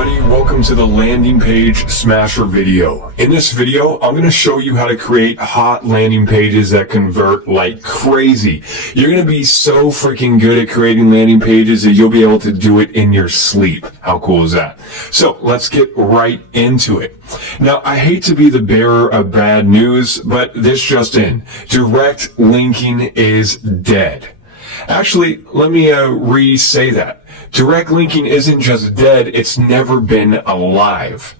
everybody, welcome to the landing page smasher video. In this video, I'm going to show you how to create hot landing pages that convert like crazy. You're going to be so freaking good at creating landing pages that you'll be able to do it in your sleep. How cool is that? So let's get right into it. Now, I hate to be the bearer of bad news, but this just in. Direct linking is dead. Actually, let me re-say that. Direct linking isn't just dead, it's never been alive.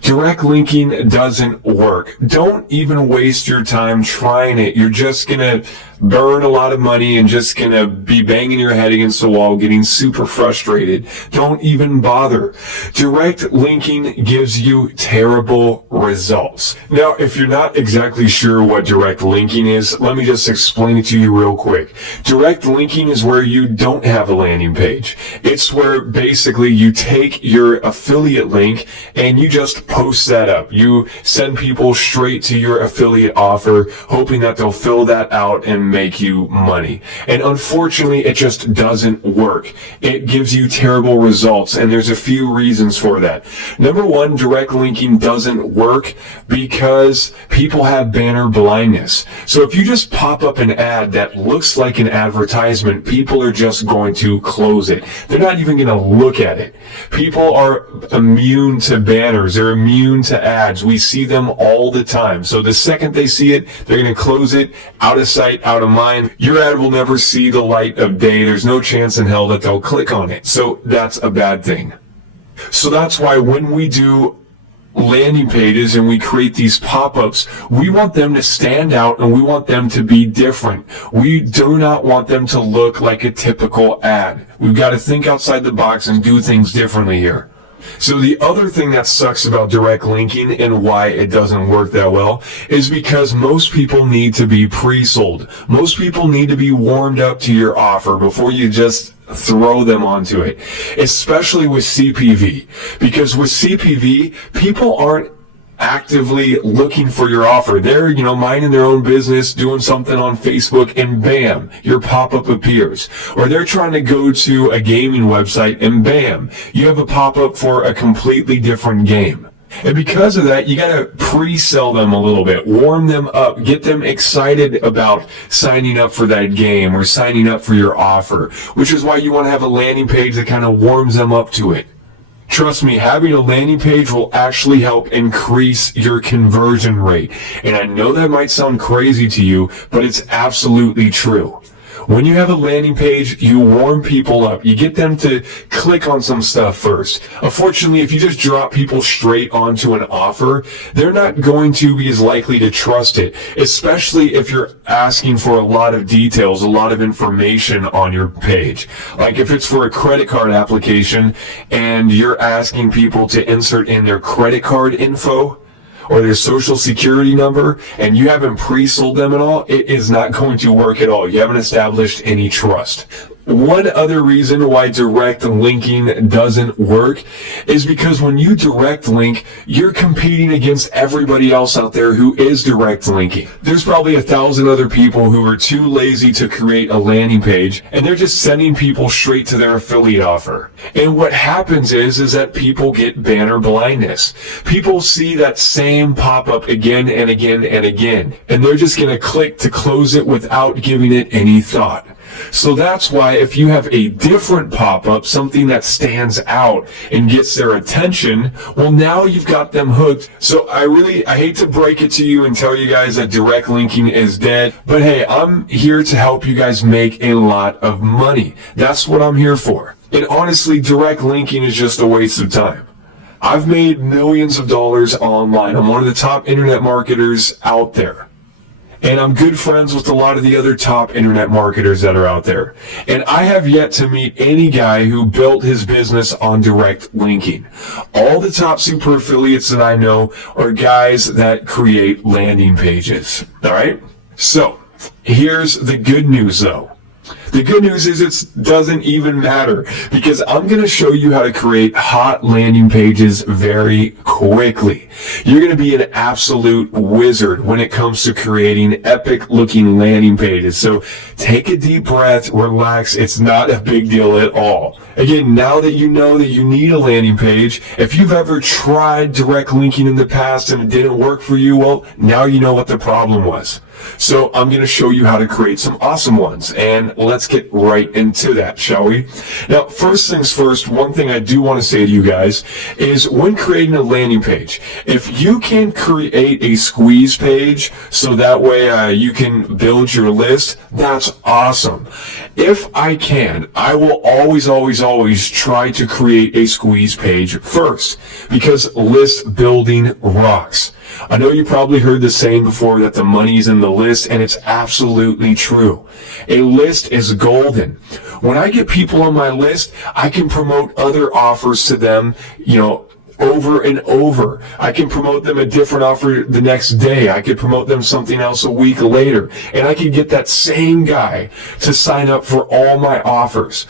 Direct linking doesn't work. Don't even waste your time trying it. You're just gonna burn a lot of money and just gonna be banging your head against the wall, getting super frustrated. Don't even bother. Direct linking gives you terrible results. Now, if you're not exactly sure what direct linking is, let me just explain it to you real quick. Direct linking is where you don't have a landing page. It's where basically you take your affiliate link and you just post that up. You send people straight to your affiliate offer, hoping that they'll fill that out and make you money. And unfortunately, it just doesn't work. It gives you terrible results, and there's a few reasons for that. Number one, direct linking doesn't work because people have banner blindness. So if you just pop up an ad that looks like an advertisement, people are just going to close it. They're not even going to look at it. People are immune to banners. They're immune to ads. We see them all the time. So the second they see it, they're going to close it, out of sight, out of mind. Your ad will never see the light of day. There's no chance in hell that they'll click on it. So that's a bad thing. So that's why when we do landing pages and we create these pop-ups, we want them to stand out and we want them to be different. We do not want them to look like a typical ad. We've got to think outside the box and do things differently here. So the other thing that sucks about direct linking and why it doesn't work that well is because most people need to be pre-sold. Most people need to be warmed up to your offer before you just throw them onto it, especially with CPV. Because with CPV, people aren't actively looking for your offer. They're, minding their own business, doing something on Facebook, and bam, your pop-up appears. Or they're trying to go to a gaming website, and bam, you have a pop-up for a completely different game. And because of that, you gotta pre-sell them a little bit, warm them up, get them excited about signing up for that game or signing up for your offer, which is why you want to have a landing page that kind of warms them up to it. Trust me, having a landing page will actually help increase your conversion rate. And I know that might sound crazy to you, but it's absolutely true. When you have a landing page, you warm people up. You get them to click on some stuff first. Unfortunately, if you just drop people straight onto an offer, they're not going to be as likely to trust it, especially if you're asking for a lot of details, a lot of information on your page. Like if it's for a credit card application and you're asking people to insert in their credit card info or their social security number, and you haven't pre-sold them at all, it is not going to work at all. You haven't established any trust. One other reason why direct linking doesn't work is because when you direct link, you're competing against everybody else out there who is direct linking. There's probably 1,000 other people who are too lazy to create a landing page, and they're just sending people straight to their affiliate offer. And what happens is that people get banner blindness. People see that same pop-up again and again and again, and they're just going to click to close it without giving it any thought. So that's why if you have a different pop-up, something that stands out and gets their attention, well, now you've got them hooked. So I hate to break it to you and tell you guys that direct linking is dead, but hey, I'm here to help you guys make a lot of money. That's what I'm here for. And honestly, direct linking is just a waste of time. I've made millions of dollars online. I'm one of the top internet marketers out there. And I'm good friends with a lot of the other top internet marketers that are out there. And I have yet to meet any guy who built his business on direct linking. All the top super affiliates that I know are guys that create landing pages. All right? So, here's the good news though. The good news is it doesn't even matter, because I'm going to show you how to create hot landing pages very quickly. You're going to be an absolute wizard when it comes to creating epic looking landing pages. So take a deep breath, relax. It's not a big deal at all. Again, now that you know that you need a landing page, if you've ever tried direct linking in the past and it didn't work for you, well, now you know what the problem was. So I'm going to show you how to create some awesome ones, and let's get right into that, shall we? Now, first things first, one thing I do want to say to you guys is when creating a landing page, if you can create a squeeze page so that way you can build your list, that's awesome. If I can, I will always try to create a squeeze page first, because list building rocks. I know you probably heard the saying before that the money's in the list, and it's absolutely true. A list is golden. When I get people on my list, I can promote other offers to them, over and over. I can promote them a different offer the next day. I could promote them something else a week later, and I could get that same guy to sign up for all my offers.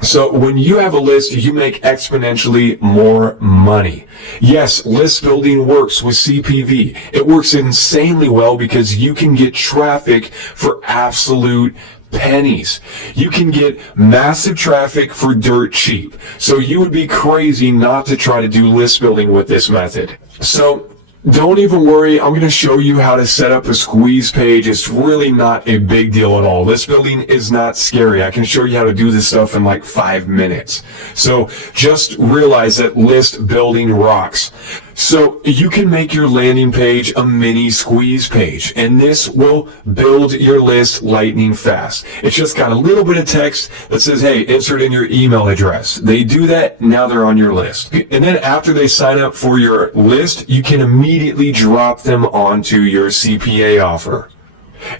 So when you have a list, you make exponentially more money. Yes, list building works with CPV. It works insanely well because you can get traffic for absolute pennies. You can get massive traffic for dirt cheap. So you would be crazy not to try to do list building with this method. So don't even worry, I'm going to show you how to set up a squeeze page. It's really not a big deal at all. List building is not scary. I can show you how to do this stuff in like 5 minutes. So just realize that list building rocks. So you can make your landing page a mini squeeze page, and this will build your list lightning fast. It's just got a little bit of text that says, hey, insert in your email address. They do that, now they're on your list. And then after they sign up for your list, you can immediately drop them onto your CPA offer.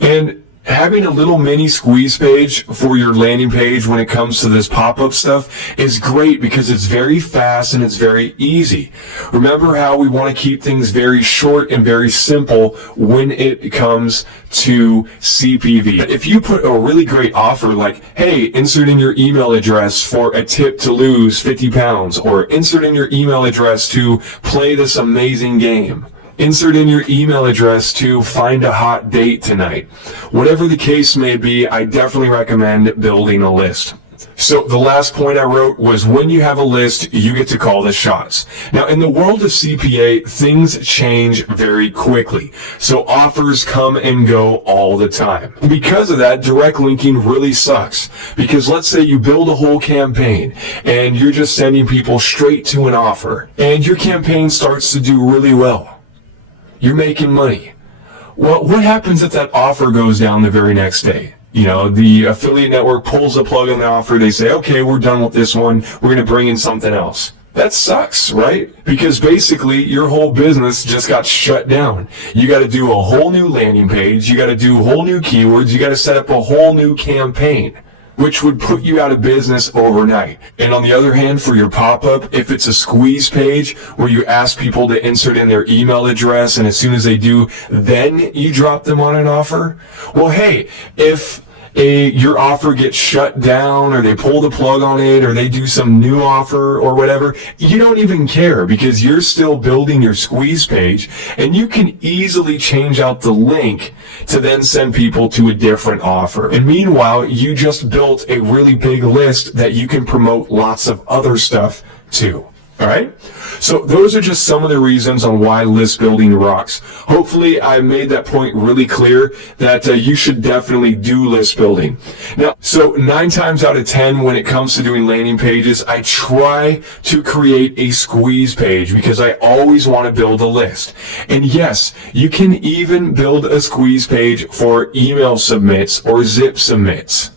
And having a little mini squeeze page for your landing page when it comes to this pop-up stuff is great because it's very fast and it's very easy. Remember how we want to keep things very short and very simple when it comes to CPV. If you put a really great offer like, hey, insert in your email address for a tip to lose 50 pounds, or insert in your email address to play this amazing game, insert in your email address to find a hot date tonight. Whatever the case may be, I definitely recommend building a list. So the last point I wrote was, when you have a list, you get to call the shots. Now, in the world of CPA, things change very quickly. So offers come and go all the time. Because of that, direct linking really sucks. Because let's say you build a whole campaign and you're just sending people straight to an offer, and your campaign starts to do really well. You're making money. Well, what happens if that offer goes down the very next day? The affiliate network pulls the plug on the offer. They say, okay, we're done with this one. We're going to bring in something else. That sucks, right? Because basically your whole business just got shut down. You got to do a whole new landing page. You got to do whole new keywords. You got to set up a whole new campaign, which would put you out of business overnight. And on the other hand, for your pop-up, if it's a squeeze page where you ask people to insert in their email address, and as soon as they do, then you drop them on an offer, well, hey, if your offer gets shut down, or they pull the plug on it, or they do some new offer or whatever, you don't even care, because you're still building your squeeze page, and you can easily change out the link to then send people to a different offer. And meanwhile, you just built a really big list that you can promote lots of other stuff to. All right? So those are just some of the reasons on why list building rocks. Hopefully I made that point really clear, that you should definitely do list building. Now, so 9 times out of 10 when it comes to doing landing pages, I try to create a squeeze page because I always want to build a list. And yes, you can even build a squeeze page for email submits or zip submits.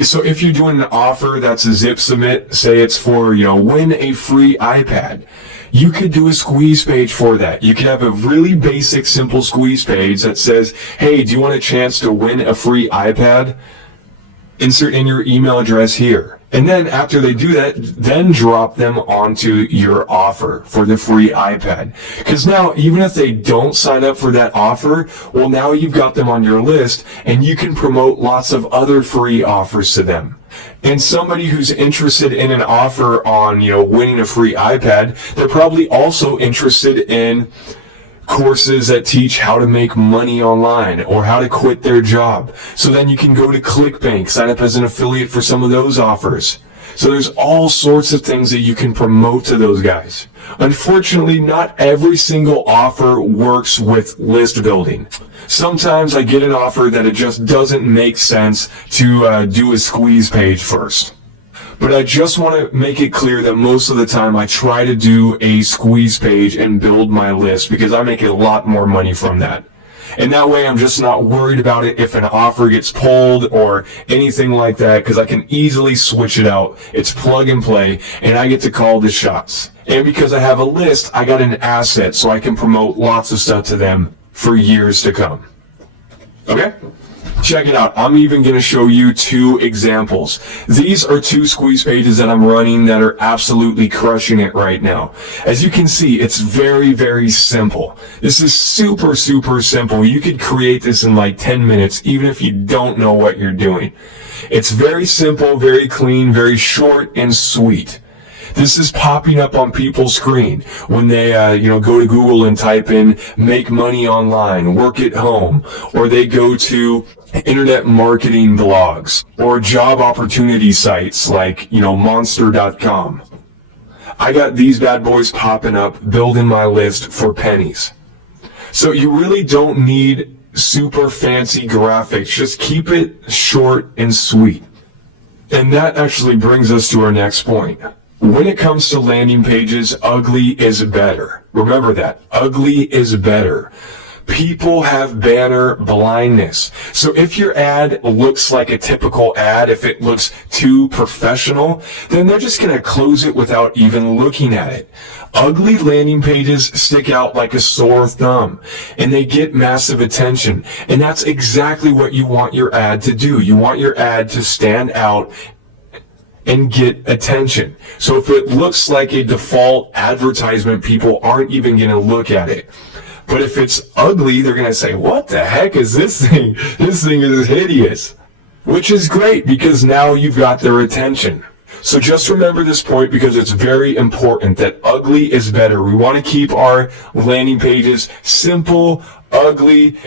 So if you're doing an offer that's a zip submit, say it's for, win a free iPad, you could do a squeeze page for that. You could have a really basic, simple squeeze page that says, hey, do you want a chance to win a free iPad? Insert in your email address here. And then after they do that, then drop them onto your offer for the free iPad. Because now, even if they don't sign up for that offer, well, now you've got them on your list and you can promote lots of other free offers to them. And somebody who's interested in an offer on, winning a free iPad, they're probably also interested in courses that teach how to make money online or how to quit their job. So then you can go to ClickBank, sign up as an affiliate for some of those offers. So there's all sorts of things that you can promote to those guys. Unfortunately, not every single offer works with list building. Sometimes I get an offer that it just doesn't make sense to do a squeeze page first. But I just want to make it clear that most of the time I try to do a squeeze page and build my list because I make a lot more money from that. And that way I'm just not worried about it if an offer gets pulled or anything like that, because I can easily switch it out. It's plug and play and I get to call the shots. And because I have a list, I got an asset so I can promote lots of stuff to them for years to come. Okay? Check it out. I'm even going to show you 2 examples. These are 2 squeeze pages that I'm running that are absolutely crushing it right now. As you can see, it's very, very simple. This is super, super simple. You could create this in like 10 minutes, even if you don't know what you're doing. It's very simple, very clean, very short and sweet. This is popping up on people's screen when they, go to Google and type in make money online, work at home, or they go to internet marketing blogs or job opportunity sites like, monster.com. I got these bad boys popping up, building my list for pennies. So you really don't need super fancy graphics. Just keep it short and sweet. And that actually brings us to our next point. When it comes to landing pages, ugly is better. Remember that. Ugly is better. People have banner blindness. So if your ad looks like a typical ad, if it looks too professional, then they're just going to close it without even looking at it. Ugly landing pages stick out like a sore thumb, and they get massive attention. And that's exactly what you want your ad to do. You want your ad to stand out and get attention. So if it looks like a default advertisement, people aren't even going to look at it. But if it's ugly, they're going to say, what the heck is this thing? This thing is hideous. Which is great because now you've got their attention. So just remember this point because it's very important that ugly is better. We want to keep our landing pages simple, ugly.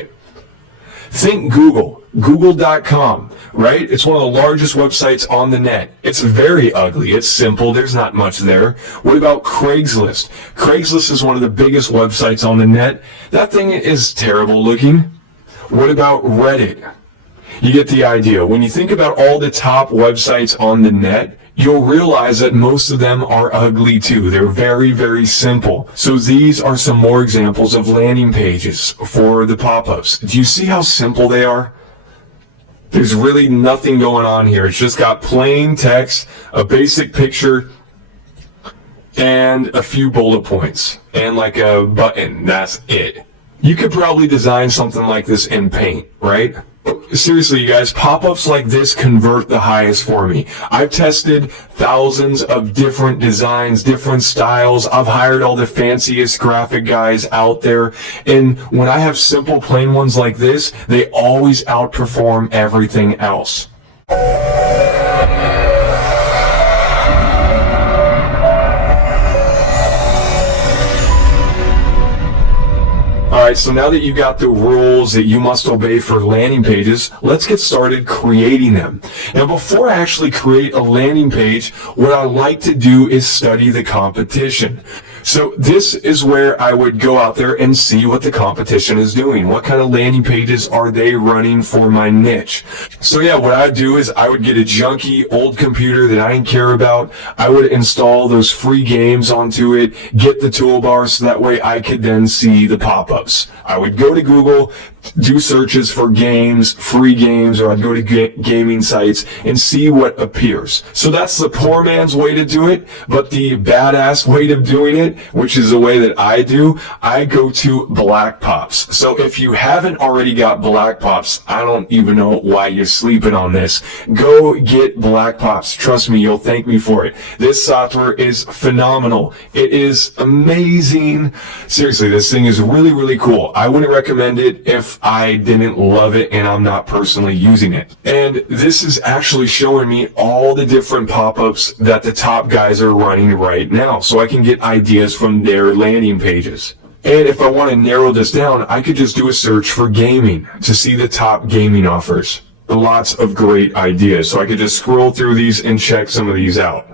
Think Google, google.com, right? It's one of the largest websites on the net. It's very ugly. It's simple. There's not much there. What about Craigslist? Craigslist is one of the biggest websites on the net. That thing is terrible looking. What about Reddit? You get the idea. When you think about all the top websites on the net, you'll realize that most of them are ugly too. They're very, very simple. So these are some more examples of landing pages for the pop-ups. Do you see how simple they are? There's really nothing going on here. It's just got plain text, a basic picture, and a few bullet points, and like a button. That's it. You could probably design something like this in Paint, right? Seriously, you guys, pop-ups like this convert the highest for me. I've tested thousands of different designs, different styles. I've hired all the fanciest graphic guys out there. And when I have simple, plain ones like this, they always outperform everything else. Alright, so now that you got the rules that you must obey for landing pages, let's get started creating them. Now, before I actually create a landing page, what I like to do is study the competition. So this is where I would go out there and see what the competition is doing. What kind of landing pages are they running for my niche? So yeah, what I'd do is I would get a junky old computer that I didn't care about. I would install those free games onto it, get the toolbar so that way I could then see the pop-ups. I would go to Google, do searches for games, free games, or I'd go to gaming sites and see what appears. So that's the poor man's way to do it, but the badass way of doing it, which is the way that I do, I go to Black Pops. So if you haven't already got Black Pops, I don't even know why you're sleeping on this. Go get Black Pops. Trust me, you'll thank me for it. This software is phenomenal. It is amazing. Seriously, this thing is really, really cool. I wouldn't recommend it if I didn't love it and I'm not personally using it. And this is actually showing me all the different pop-ups that the top guys are running right now, so I can get ideas from their landing pages. And if I want to narrow this down, I could just do a search for gaming to see the top gaming offers. Lots of great ideas, so I could just scroll through these and check some of these out.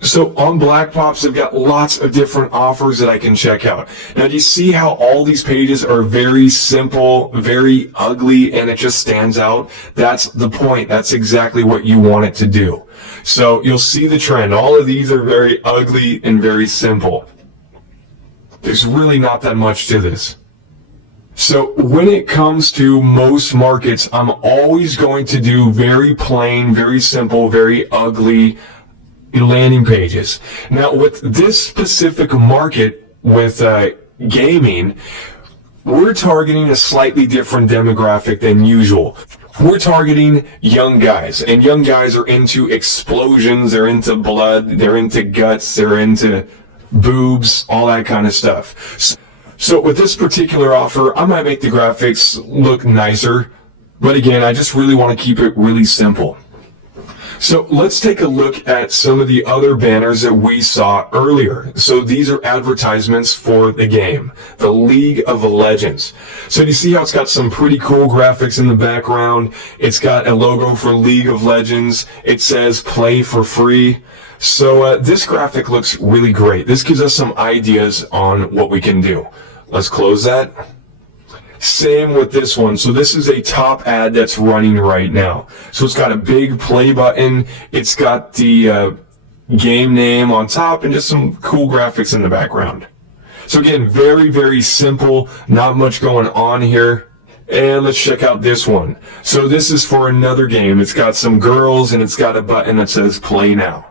So on Black Pops, I've got lots of different offers that I can check out. Now, do you see how all these pages are very simple, very ugly, and it just stands out? That's the point. That's exactly what you want it to do. So you'll see the trend. All of these are very ugly and very simple. There's really not that much to this. So when it comes to most markets, I'm always going to do very plain, very simple, very ugly landing pages. Now, with this specific market, with gaming, we're targeting a slightly different demographic than usual. We're targeting young guys, and young guys are into explosions, they're into blood, they're into guts, they're into boobs, all that kind of stuff. So with this particular offer, I might make the graphics look nicer, but again, I just really want to keep it really simple. So let's take a look at some of the other banners that we saw earlier. So these are advertisements for the game, the League of Legends. So do you see how it's got some pretty cool graphics in the background? It's got a logo for League of Legends. It says play for free. So this graphic looks really great. This gives us some ideas on what we can do. Let's close that. Same with this one. So this is a top ad that's running right now. So it's got a big play button. It's got the game name on top and just some cool graphics in the background. So again, very, very simple. Not much going on here. And let's check out this one. So this is for another game. It's got some girls and it's got a button that says play now.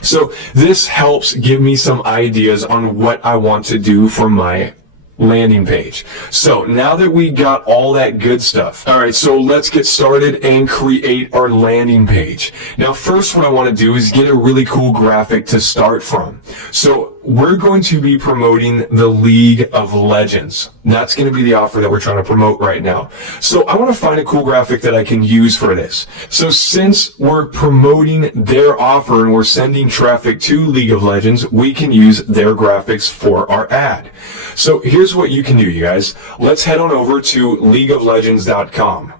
So this helps give me some ideas on what I want to do for my landing page. So now that we got all that good stuff, all right, so let's get started and create our landing page. Now, first what I want to do is get a really cool graphic to start from. So we're going to be promoting the League of Legends. That's going to be the offer that we're trying to promote right now. So I want to find a cool graphic that I can use for this. So since we're promoting their offer and we're sending traffic to League of Legends, we can use their graphics for our ad. So here's what you can do, you guys. Let's head on over to leagueoflegends.com.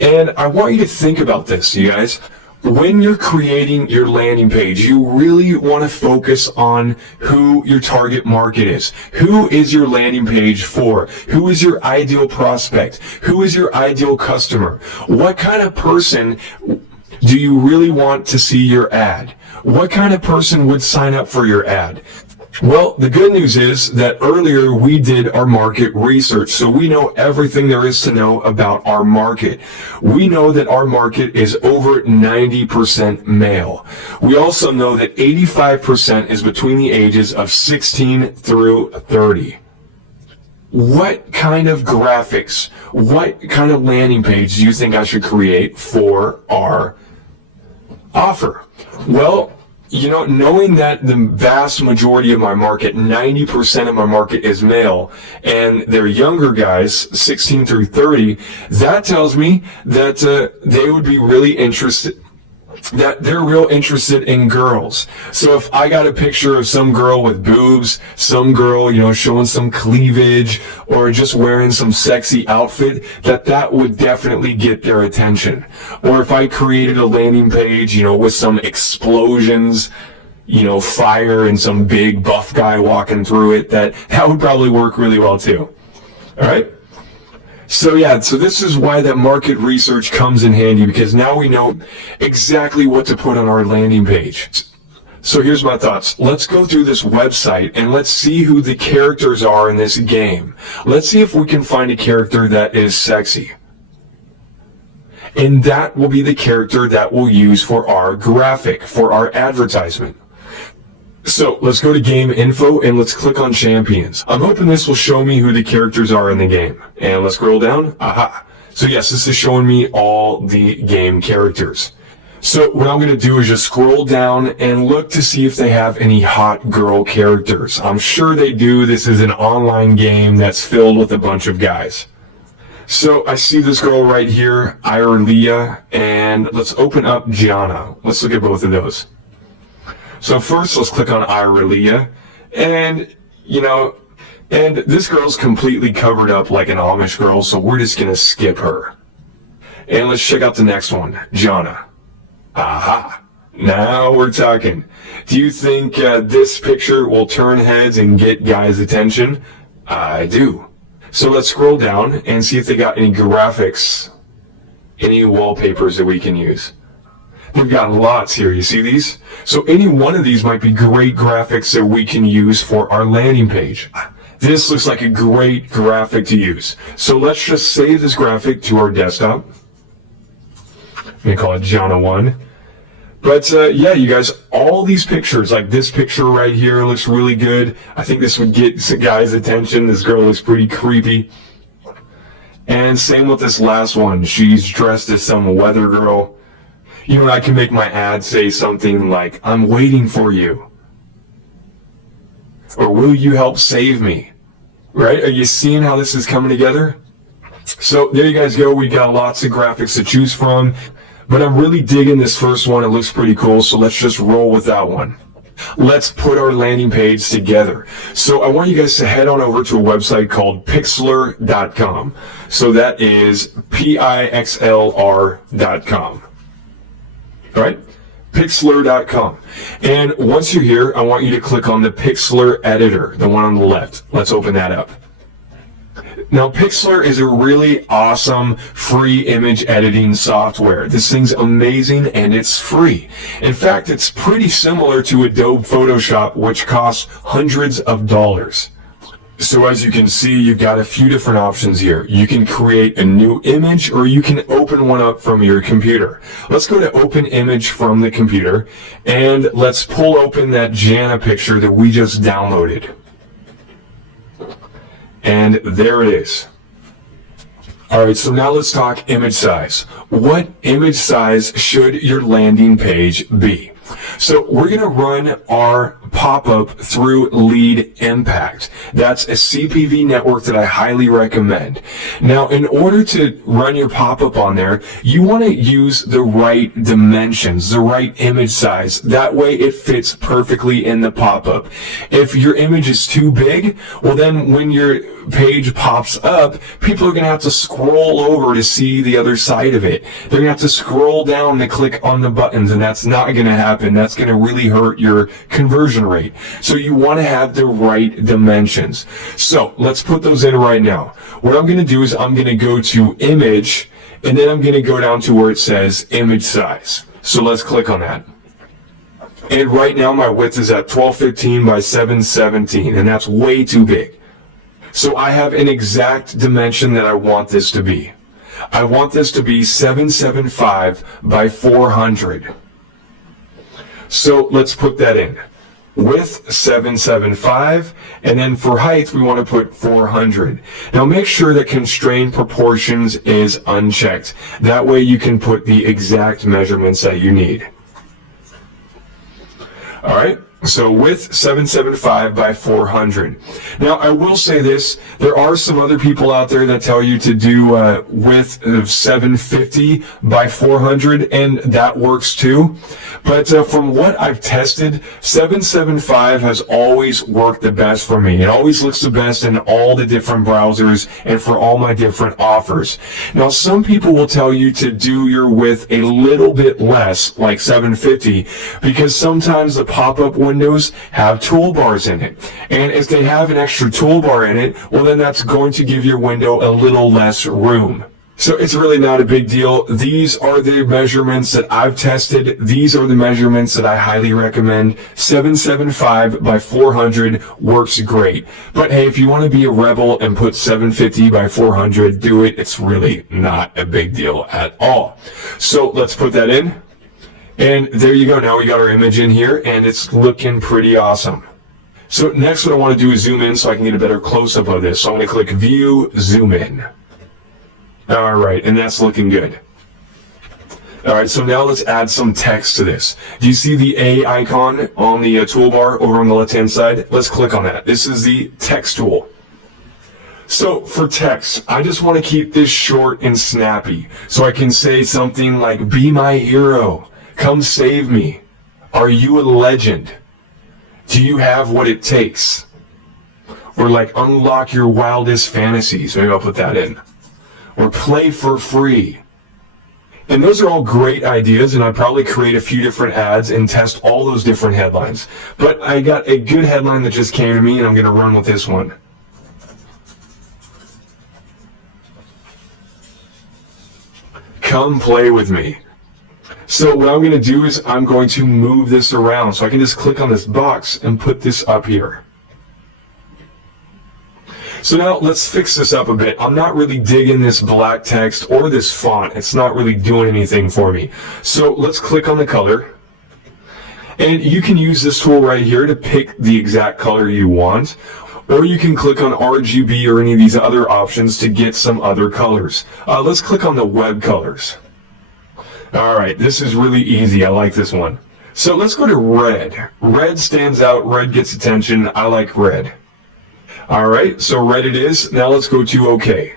And I want you to think about this, you guys. When you're creating your landing page, you really want to focus on who your target market is. Who is your landing page for? Who is your ideal prospect? Who is your ideal customer? What kind of person do you really want to see your ad? What kind of person would sign up for your ad? Well, the good news is that earlier we did our market research, so we know everything there is to know about our market. We know that our market is over 90% male. We also know that 85% is between the ages of 16 through 30. What kind of graphics, what kind of landing page do you think I should create for our offer? Well, you know, knowing that the vast majority of my market, 90% of my market is male, and they're younger guys, 16 through 30, that tells me that they would be really interested, that they're real interested in girls. So if I got a picture of some girl with boobs, some girl, you know, showing some cleavage, or just wearing some sexy outfit, that would definitely get their attention. Or if I created a landing page, you know, with some explosions, you know, fire and some big buff guy walking through it, that would probably work really well too. All right? So yeah, so this is why that market research comes in handy, because now we know exactly what to put on our landing page. So here's my thoughts. Let's go through this website and let's see who the characters are in this game. Let's see if we can find a character that is sexy. And that will be the character that we'll use for our graphic, for our advertisement. So let's go to game info and let's click on champions. I'm hoping this will show me who the characters are in the game. And let's scroll down. Aha. So yes, this is showing me all the game characters. So what I'm going to do is just scroll down and look to see if they have any hot girl characters. I'm sure they do. This is an online game that's filled with a bunch of guys. So I see this girl right here, Irelia, and let's open up Gianna. Let's look at both of those. So first, let's click on Irelia, and and this girl's completely covered up like an Amish girl, so we're just gonna skip her. And let's check out the next one, Gianna. Aha! Now we're talking. Do you think this picture will turn heads and get guys' attention? I do. So let's scroll down and see if they got any graphics, any wallpapers that we can use. They've got lots here. You see these? So any one of these might be great graphics that we can use for our landing page. This looks like a great graphic to use. So let's just save this graphic to our desktop. I'm going to call it Gianna 1. But yeah, you guys, all these pictures, like this picture right here looks really good. I think this would get some guys' attention. This girl looks pretty creepy. And same with this last one. She's dressed as some weather girl. I can make my ad say something like, I'm waiting for you. Or will you help save me? Right? Are you seeing how this is coming together? So there you guys go. We got lots of graphics to choose from. But I'm really digging this first one. It looks pretty cool. So let's just roll with that one. Let's put our landing page together. So I want you guys to head on over to a website called Pixlr.com. So that is Pixlr.com. All right? Pixlr.com. And once you're here, I want you to click on the Pixlr editor, the one on the left. Let's open that up. Now, Pixlr is a really awesome free image editing software. This thing's amazing and it's free. In fact, it's pretty similar to Adobe Photoshop, which costs hundreds of dollars. So as you can see, you've got a few different options here. You can create a new image or you can open one up from your computer. Let's go to open image from the computer and let's pull open that Gianna picture that we just downloaded. And there it is. All right, so now let's talk image size. What image size should your landing page be? So we're going to run our pop-up through Lead Impact. That's a CPV network that I highly recommend. Now, in order to run your pop-up on there, you want to use the right dimensions, the right image size. That way it fits perfectly in the pop-up. If your image is too big, well then when your page pops up, people are going to have to scroll over to see the other side of it. They're going to have to scroll down to click on the buttons, and that's not going to happen. That's going to really hurt your conversion rate. So you want to have the right dimensions. So let's put those in right now. What I'm going to do is I'm going to go to image, and then I'm going to go down to where it says image size. So let's click on that. And right now my width is at 1215 by 717, and that's way too big. So I have an exact dimension that I want this to be. I want this to be 775 by 400. So let's put that in. Width 775, and then for height we want to put 400. Now make sure that constrained proportions is unchecked. That way you can put the exact measurements that you need. All right. So width 775 by 400. Now I will say this, there are some other people out there that tell you to do width of 750 by 400, and that works too. But from what I've tested, 775 has always worked the best for me. It always looks the best in all the different browsers and for all my different offers. Now some people will tell you to do your width a little bit less, like 750, because sometimes the pop-up windows have toolbars in it. And if they have an extra toolbar in it, well then that's going to give your window a little less room. So it's really not a big deal. These are the measurements that I've tested. These are the measurements that I highly recommend. 775 by 400 works great. But hey, if you want to be a rebel and put 750 by 400, do it. It's really not a big deal at all. So let's put that in. And there you go. Now we got our image in here and it's looking pretty awesome. So next what I want to do is zoom in so I can get a better close-up of this. So I'm going to click View, Zoom In. All right, and that's looking good. All right, so now let's add some text to this. Do you see the A icon on the toolbar over on the left-hand side? Let's click on that. This is the text tool. So for text, I just want to keep this short and snappy. So I can say something like, be my hero, come save me. Are you a legend? Do you have what it takes? Or like, unlock your wildest fantasies. Maybe I'll put that in. Or play for free. And those are all great ideas, and I'd probably create a few different ads and test all those different headlines. But I got a good headline that just came to me, and I'm going to run with this one. Come play with me. So what I'm going to do is I'm going to move this around. So I can just click on this box and put this up here. So now let's fix this up a bit. I'm not really digging this black text or this font. It's not really doing anything for me. So let's click on the color. And you can use this tool right here to pick the exact color you want. Or you can click on RGB or any of these other options to get some other colors. Let's click on the web colors. All right, this is really easy. I like this one. So let's go to red. Red stands out. Red gets attention. I like red. All right, so red it is. Now let's go to OK.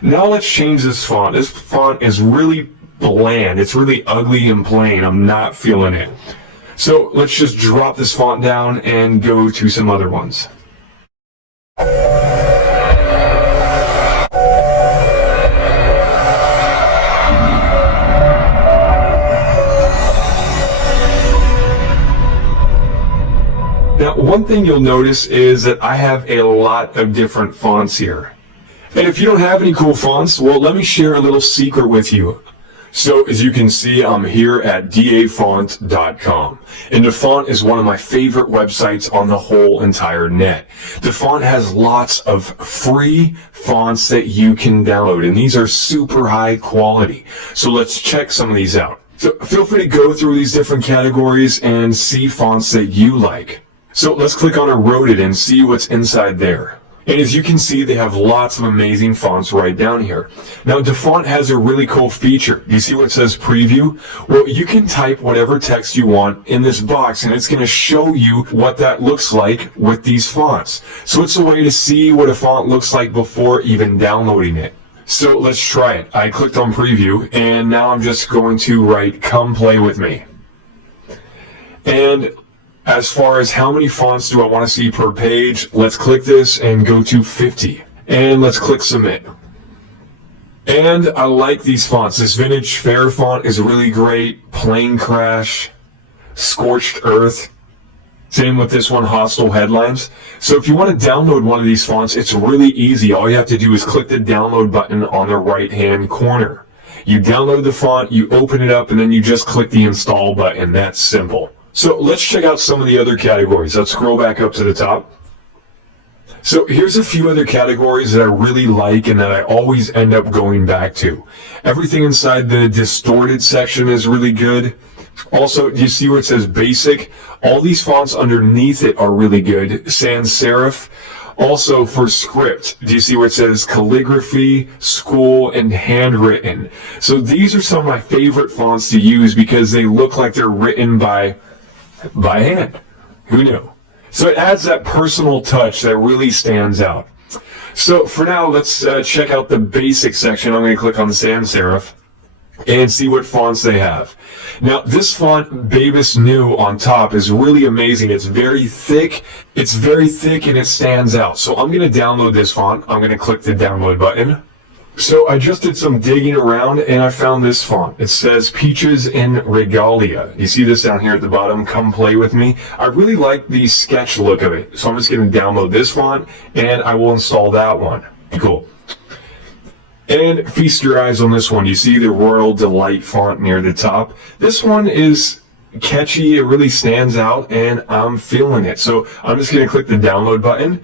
Now let's change this font. This font is really bland. It's really ugly and plain. I'm not feeling it. So let's just drop this font down and go to some other ones. Now, one thing you'll notice is that I have a lot of different fonts here. And if you don't have any cool fonts, well, let me share a little secret with you. So as you can see, I'm here at dafont.com. And Dafont is one of my favorite websites on the whole entire net. Dafont has lots of free fonts that you can download, and these are super high quality. So let's check some of these out. So feel free to go through these different categories and see fonts that you like. So let's click on Eroded and see what's inside there. And as you can see, they have lots of amazing fonts right down here. Now, Dafont has a really cool feature. You see where it says Preview? Well, you can type whatever text you want in this box, and it's going to show you what that looks like with these fonts. So it's a way to see what a font looks like before even downloading it. So let's try it. I clicked on Preview, and now I'm just going to write, come play with me. And as far as how many fonts do I want to see per page, let's click this and go to 50. And let's click Submit. And I like these fonts. This Vintage Fair font is really great. Plane Crash, Scorched Earth. Same with this one, Hostile Headlines. So if you want to download one of these fonts, it's really easy. All you have to do is click the download button on the right-hand corner. You download the font, you open it up, and then you just click the install button. That's simple. So let's check out some of the other categories. Let's scroll back up to the top. So here's a few other categories that I really like and that I always end up going back to. Everything inside the distorted section is really good. Also, do you see where it says basic? All these fonts underneath it are really good. Sans serif. Also for script, do you see where it says calligraphy, school, and handwritten? So these are some of my favorite fonts to use because they look like they're written by hand. Who knew? So it adds that personal touch that really stands out. So for now, let's check out the basic section. I'm going to click on sans serif and see what fonts they have. Now this font, Babus New on top, is really amazing. It's very thick and it stands out. So I'm going to download this font. I'm going to click the download button. So I just did some digging around and I found this font. It says Peaches in Regalia. You see this down here at the bottom, come play with me. I really like the sketch look of it. So I'm just going to download this font and I will install that one. Cool. And feast your eyes on this one. You see the Royal Delight font near the top. This one is catchy, it really stands out, and I'm feeling it. So I'm just going to click the download button.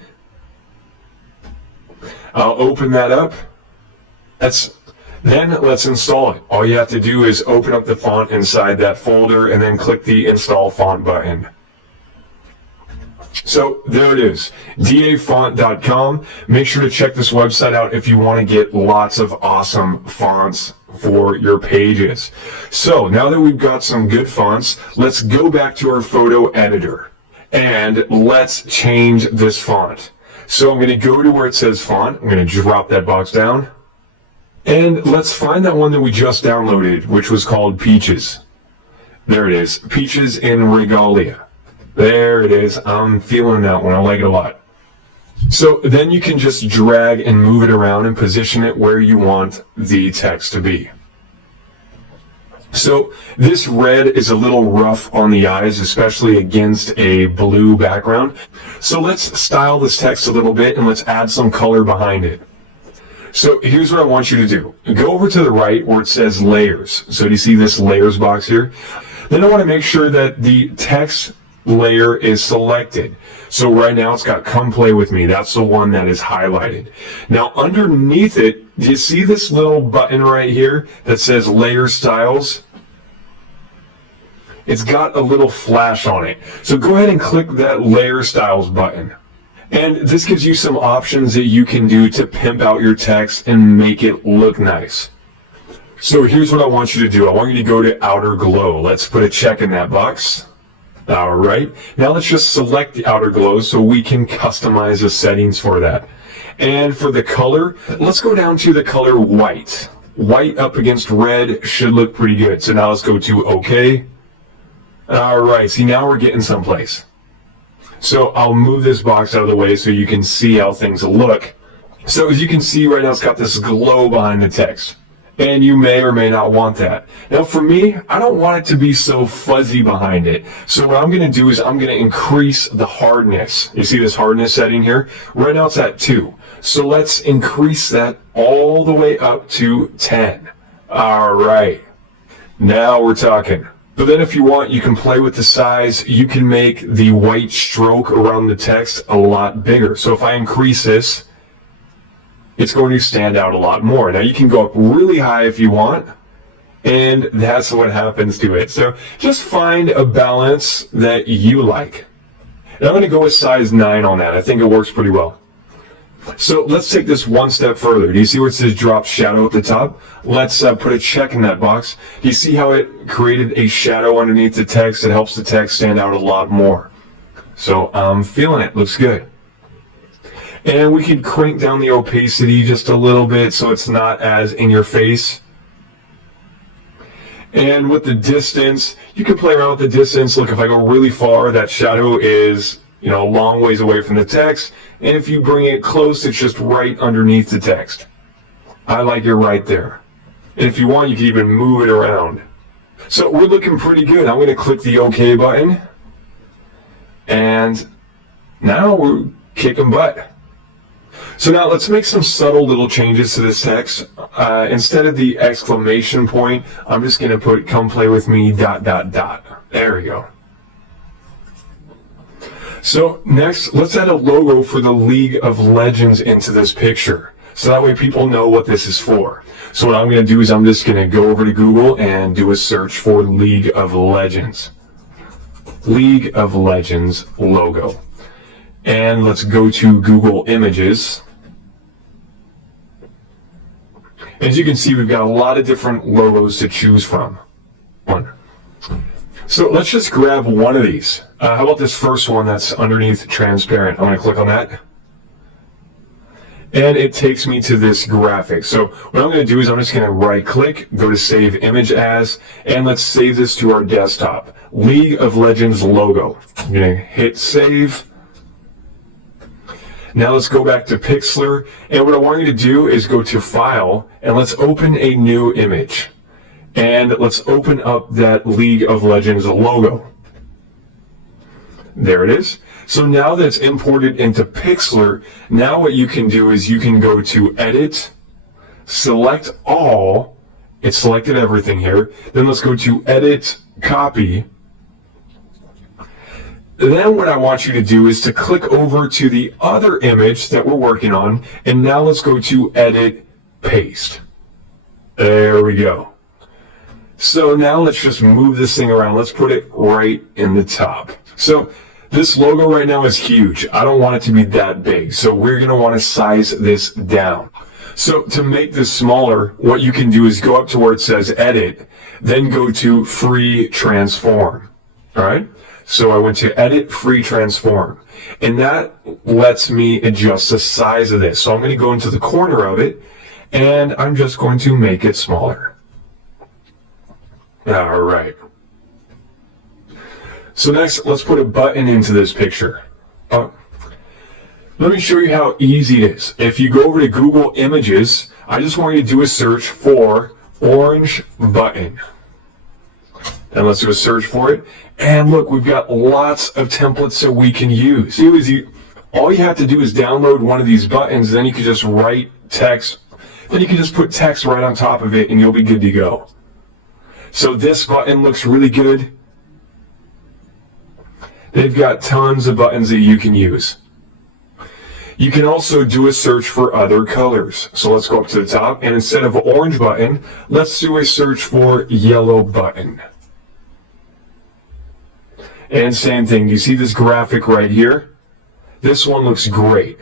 I'll open that up. Then let's install it. All you have to do is open up the font inside that folder and then click the install font button. So there it is, dafont.com. Make sure to check this website out if you want to get lots of awesome fonts for your pages. So now that we've got some good fonts, let's go back to our photo editor and let's change this font. So I'm going to go to where it says font. I'm going to drop that box down. And let's find that one that we just downloaded, which was called Peaches. There it is, Peaches in Regalia. There it is. I'm feeling that one. I like it a lot. So then you can just drag and move it around and position it where you want the text to be. So this red is a little rough on the eyes, especially against a blue background. So let's style this text a little bit and let's add some color behind it. So here's what I want you to do. Go over to the right where it says layers. So do you see this layers box here? Then I want to make sure that the text layer is selected. So right now it's got come play with me. That's the one that is highlighted. Now underneath it, do you see this little button right here that says layer styles? It's got a little flash on it. So go ahead and click that layer styles button. And this gives you some options that you can do to pimp out your text and make it look nice. So here's what I want you to do. I want you to go to outer glow. Let's put a check in that box. All right. Now let's just select the outer glow so we can customize the settings for that. And for the color, let's go down to the color white. White up against red should look pretty good. So now let's go to OK. All right. See, now we're getting someplace. So I'll move this box out of the way so you can see how things look. So as you can see right now, it's got this glow behind the text. And you may or may not want that. Now for me, I don't want it to be so fuzzy behind it. So what I'm going to do is I'm going to increase the hardness. You see this hardness setting here? Right now it's at 2. So let's increase that all the way up to 10. All right. Now we're talking. But then if you want, you can play with the size. You can make the white stroke around the text a lot bigger. So if I increase this, it's going to stand out a lot more. Now you can go up really high if you want, and that's what happens to it. So just find a balance that you like. And I'm going to go with size 9 on that. I think it works pretty well. So let's take this one step further. Do you see where it says drop shadow at the top? Let's put a check in that box. Do you see how it created a shadow underneath the text? It helps the text stand out a lot more. So I'm feeling it. Looks good. And we can crank down the opacity just a little bit so it's not as in your face. And with the distance, you can play around with the distance. Look, if I go really far, that shadow is, a long ways away from the text. And if you bring it close, it's just right underneath the text. I like it right there. And if you want, you can even move it around. So we're looking pretty good. I'm going to click the OK button. And now we're kicking butt. So now let's make some subtle little changes to this text. Instead of the exclamation point, I'm just going to put come play with me ... There we go. So next, let's add a logo for the League of Legends into this picture. So that way people know what this is for. So what I'm going to do is I'm just going to go over to Google and do a search for League of Legends. League of Legends logo. And let's go to Google Images. As you can see, we've got a lot of different logos to choose from. So let's just grab one of these. How about this first one that's underneath transparent? I'm going to click on that. And it takes me to this graphic. So what I'm going to do is I'm just going to right click, go to save image as, and let's save this to our desktop. League of Legends logo. I'm going to hit save. Now let's go back to Pixlr, and what I want you to do is go to File, and let's open a new image. And let's open up that League of Legends logo. There it is. So now that it's imported into Pixlr, now what you can do is you can go to Edit, select all. It selected everything here. Then let's go to edit, copy. Then what I want you to do is to click over to the other image that we're working on, and now let's go to edit, paste. There we go. So now let's just move this thing around. Let's put it right in the top. So this logo right now is huge. I don't want it to be that big. So we're going to want to size this down. So to make this smaller, what you can do is go up to where it says edit, then go to free transform. All right. So I went to edit, free transform, and that lets me adjust the size of this. So I'm going to go into the corner of it, and I'm just going to make it smaller. All right. So next, let's put a button into this picture. Let me show you how easy it is. If you go over to Google Images, I just want you to do a search for orange button. And let's do a search for it. And look, we've got lots of templates that we can use. All you have to do is download one of these buttons, then you can just write text. Then you can just put text right on top of it, and you'll be good to go. So this button looks really good. They've got tons of buttons that you can use. You can also do a search for other colors. So let's go up to the top, and instead of orange button, let's do a search for yellow button. And same thing, you see this graphic right here? This one looks great.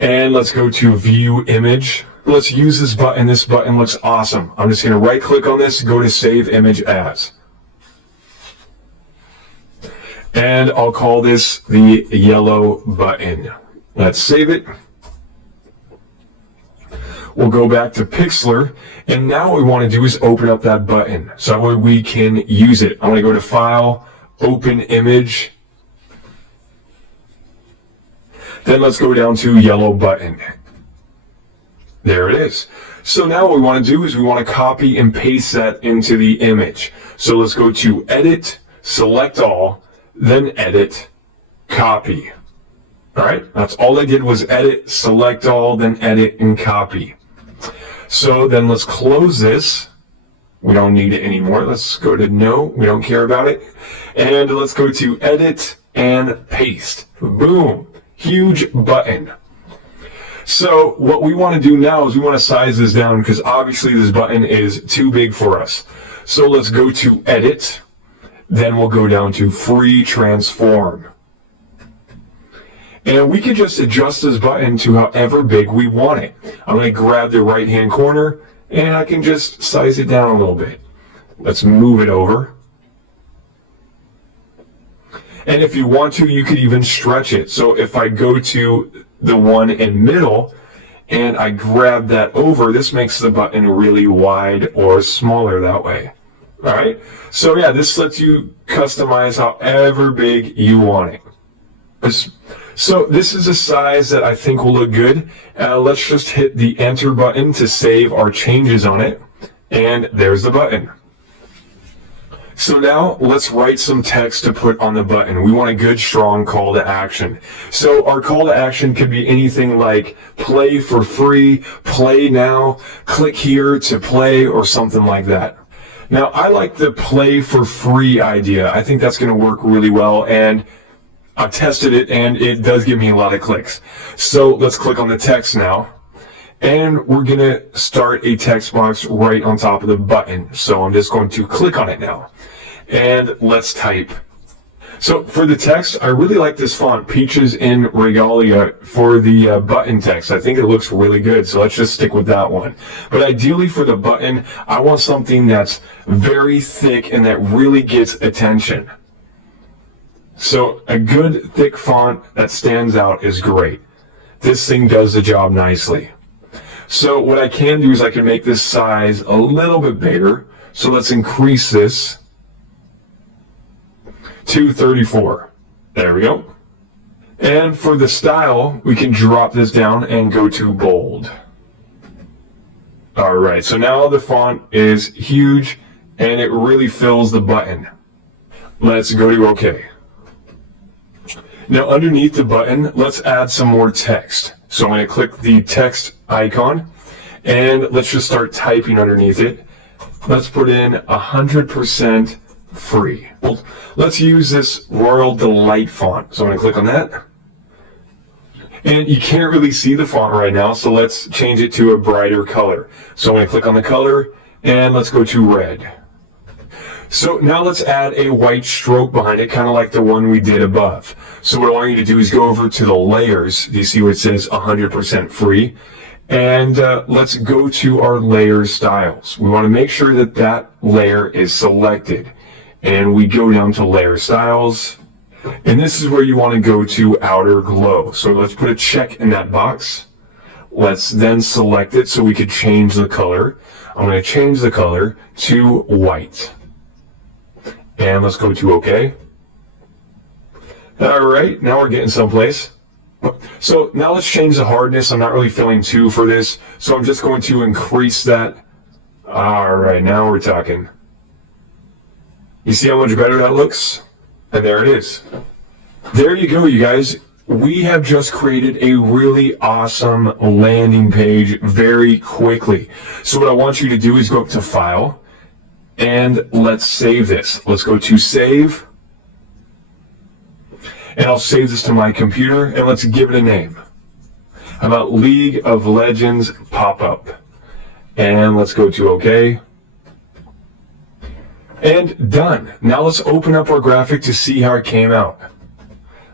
And let's go to view image. Let's use this button. This button looks awesome. I'm just going to right click on this, go to save image as. And I'll call this the yellow button. Let's save it. We'll go back to Pixlr, and now what we want to do is open up that button so that way we can use it. I'm going to go to File, Open Image. Then let's go down to yellow button. There it is. So now what we want to do is we want to copy and paste that into the image. So let's go to Edit, Select All, then Edit, Copy. All right, that's all I did was edit, select all, then edit and copy. So then let's close this. We don't need it anymore. Let's go to no, we don't care about it. And let's go to edit and paste. Boom, huge button. So what we want to do now is we want to size this down because obviously this button is too big for us. So let's go to edit, then we'll go down to free transform. And we can just adjust this button to however big we want it. I'm going to grab the right hand corner and I can just size it down a little bit. Let's move it over. And if you want to, you could even stretch it. So if I go to the one in middle and I grab that over, this makes the button really wide or smaller that way. All right. So yeah, this lets you customize however big you want it. So this is a size that I think will look good. Let's just hit the enter button to save our changes on it. And there's the button. So now let's write some text to put on the button. We want a good, strong call to action. So our call to action could be anything like play for free, play now, click here to play, or something like that. Now I like the play for free idea. I think that's going to work really well, and I've tested it and it does give me a lot of clicks. So let's click on the text now. And we're going to start a text box right on top of the button. So I'm just going to click on it now. And let's type. So for the text, I really like this font, Peaches in Regalia, for the button text. I think it looks really good, so let's just stick with that one. But ideally for the button, I want something that's very thick and that really gets attention. So a good thick font that stands out is great. This thing does the job nicely. So what I can do is I can make this size a little bit bigger. So let's increase this to 34. There we go. And for the style, we can drop this down and go to bold. All right, so now the font is huge and it really fills the button. Let's go to OK. Now underneath the button, let's add some more text. So I'm going to click the text icon and let's just start typing underneath it. Let's put in 100% free. Well, let's use this Royal Delight font. So I'm going to click on that. And you can't really see the font right now, so let's change it to a brighter color. So I'm going to click on the color and let's go to red. So now let's add a white stroke behind it, kind of like the one we did above. So what I want you to do is go over to the layers. Do you see where it says 100% free? And let's go to our layer styles. We want to make sure that that layer is selected. And we go down to layer styles. And this is where you want to go to outer glow. So let's put a check in that box. Let's then select it so we could change the color. I'm going to change the color to white. And let's go to OK. All right, now we're getting someplace. So now let's change the hardness. I'm not really feeling 2 for this, so I'm just going to increase that. All right, now we're talking. You see how much better that looks? And there it is. There you go, you guys. We have just created a really awesome landing page very quickly. So what I want you to do is go up to File, and let's save this. Let's go to Save. And I'll save this to my computer, and let's give it a name. How about League of Legends Pop-Up? And let's go to OK. And done. Now let's open up our graphic to see how it came out.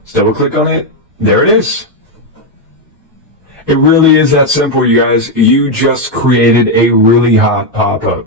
Let's double click on it. There it is. It really is that simple, you guys. You just created a really hot pop-up.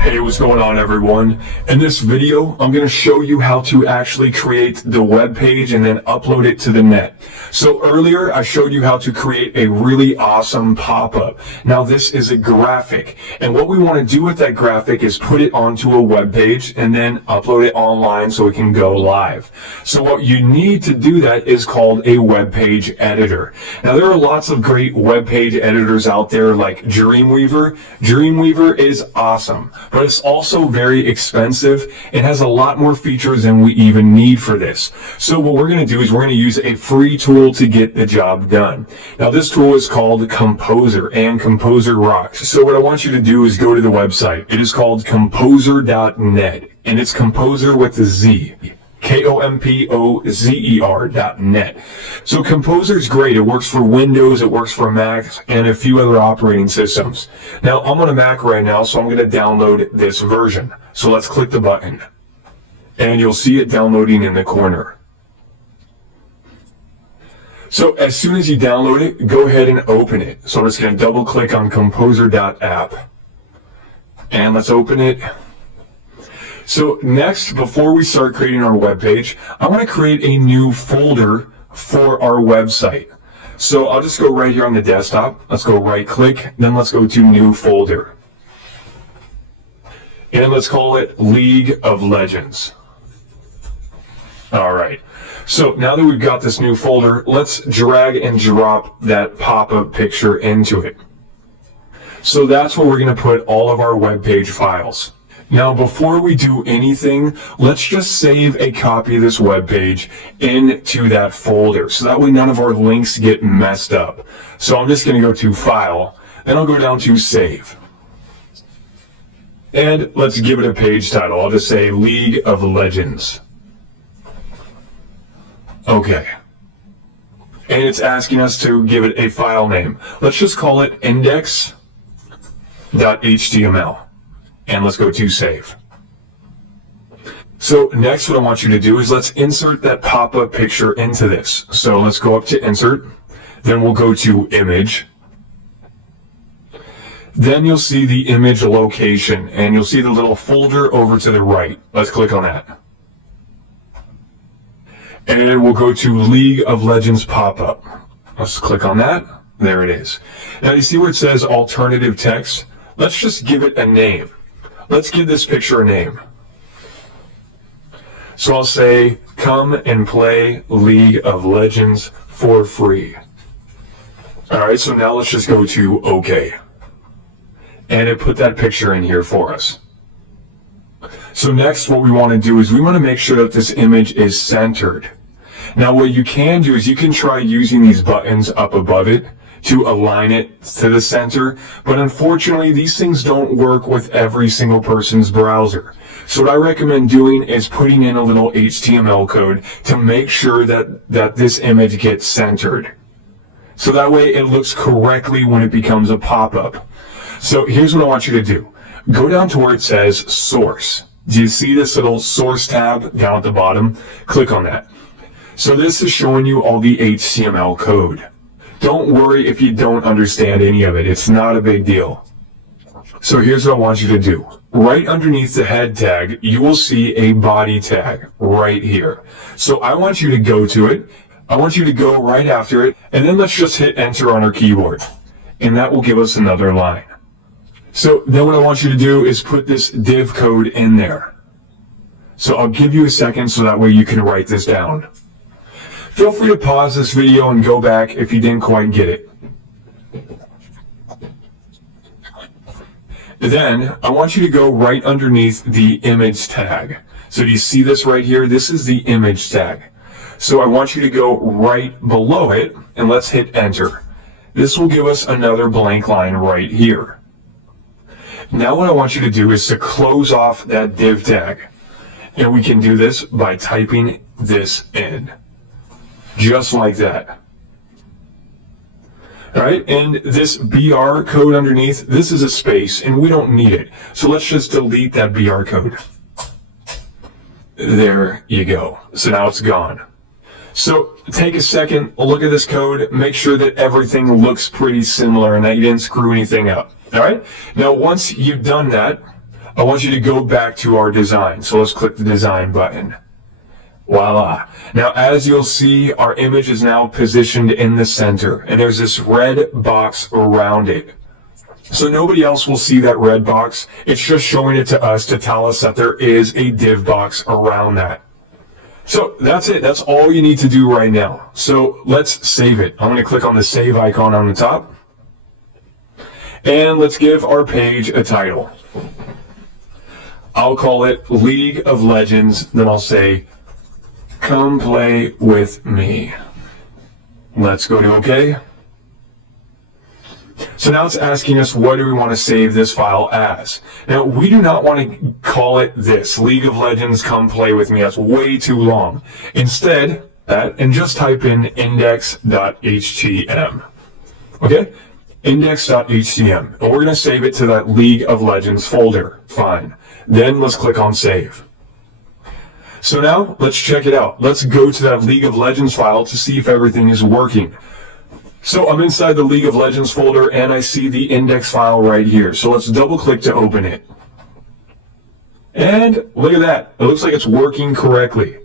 Hey, what's going on, everyone? In this video, I'm going to show you how to actually create the web page and then upload it to the net. So earlier, I showed you how to create a really awesome pop-up. Now this is a graphic, and what we want to do with that graphic is put it onto a web page and then upload it online so it can go live. So what you need to do that is called a web page editor. Now there are lots of great web page editors out there like Dreamweaver. Dreamweaver is awesome, but it's also very expensive. It has a lot more features than we even need for this. So what we're going to do is we're going to use a free tool to get the job done. Now this tool is called Composer, and Composer rocks. So what I want you to do is go to the website. It is called composer.net, and it's Composer with a Z. Compozer.net. So Composer is great. It works for Windows, it works for Mac, and a few other operating systems. Now I'm on a Mac right now, so I'm going to download this version. So let's click the button, and you'll see it downloading in the corner. So as soon as you download it, go ahead and open it. So I'm just going to double click on composer.app, and let's open it. So next, before we start creating our web page, I want to create a new folder for our website. So I'll just go right here on the desktop. Let's go right click, then let's go to new folder. And let's call it League of Legends. All right. So now that we've got this new folder, let's drag and drop that pop-up picture into it. So that's where we're going to put all of our web page files. Now, before we do anything, let's just save a copy of this web page into that folder, so that way none of our links get messed up. So I'm just going to go to File, then I'll go down to Save. And let's give it a page title. I'll just say League of Legends. Okay. And it's asking us to give it a file name. Let's just call it index.html. And let's go to Save. So next what I want you to do is let's insert that pop-up picture into this. So let's go up to Insert, then we'll go to Image. Then you'll see the image location, and you'll see the little folder over to the right. Let's click on that. And we'll go to League of Legends pop-up. Let's click on that. There it is. Now you see where it says alternative text? Let's just give it a name. Let's give this picture a name. So I'll say, come and play League of Legends for free. All right, so now let's just go to OK. and it put that picture in here for us. So next, what we want to do is we want to make sure that this image is centered. Now what you can do is you can try using these buttons up above it to align it to the center, but unfortunately these things don't work with every single person's browser. So what I recommend doing is putting in a little HTML code to make sure that this image gets centered. So that way it looks correctly when it becomes a pop-up. So here's what I want you to do. Go down to where it says source. Do you see this little source tab down at the bottom? Click on that. So this is showing you all the HTML code. Don't worry if you don't understand any of it. It's not a big deal. So here's what I want you to do. Right underneath the head tag, you will see a body tag right here. So I want you to go to it. I want you to go right after it, and then let's just hit enter on our keyboard. And that will give us another line. So then what I want you to do is put this div code in there. So I'll give you a second so that way you can write this down. Feel free to pause this video and go back if you didn't quite get it. Then I want you to go right underneath the image tag. So do you see this right here? This is the image tag. So I want you to go right below it and let's hit enter. This will give us another blank line right here. Now what I want you to do is to close off that div tag. And we can do this by typing this in. Just like that. Alright, and this BR code underneath, this is a space and we don't need it. So let's just delete that BR code. There you go. So now it's gone. So take a second, look at this code, make sure that everything looks pretty similar and that you didn't screw anything up. Alright, now once you've done that, I want you to go back to our design. So let's click the design button. Voila. Now as you'll see, our image is now positioned in the center and there's this red box around it. So nobody else will see that red box. It's just showing it to us to tell us that there is a div box around that. So that's it. That's all you need to do right now. So let's save it. I'm going to click on the save icon on the top. And let's give our page a title. I'll call it League of Legends. Then I'll say, come play with me. Let's go to OK. So now it's asking us what do we want to save this file as. Now we do not want to call it this, League of Legends come play with me. That's way too long. Instead, and just type in index.htm. Okay? Index.htm. And we're going to save it to that League of Legends folder. Fine. Then let's click on save. So now let's check it out. Let's go to that League of Legends file to see if everything is working. So I'm inside the League of Legends folder and I see the index file right here. So let's double click to open it. And look at that. It looks like it's working correctly.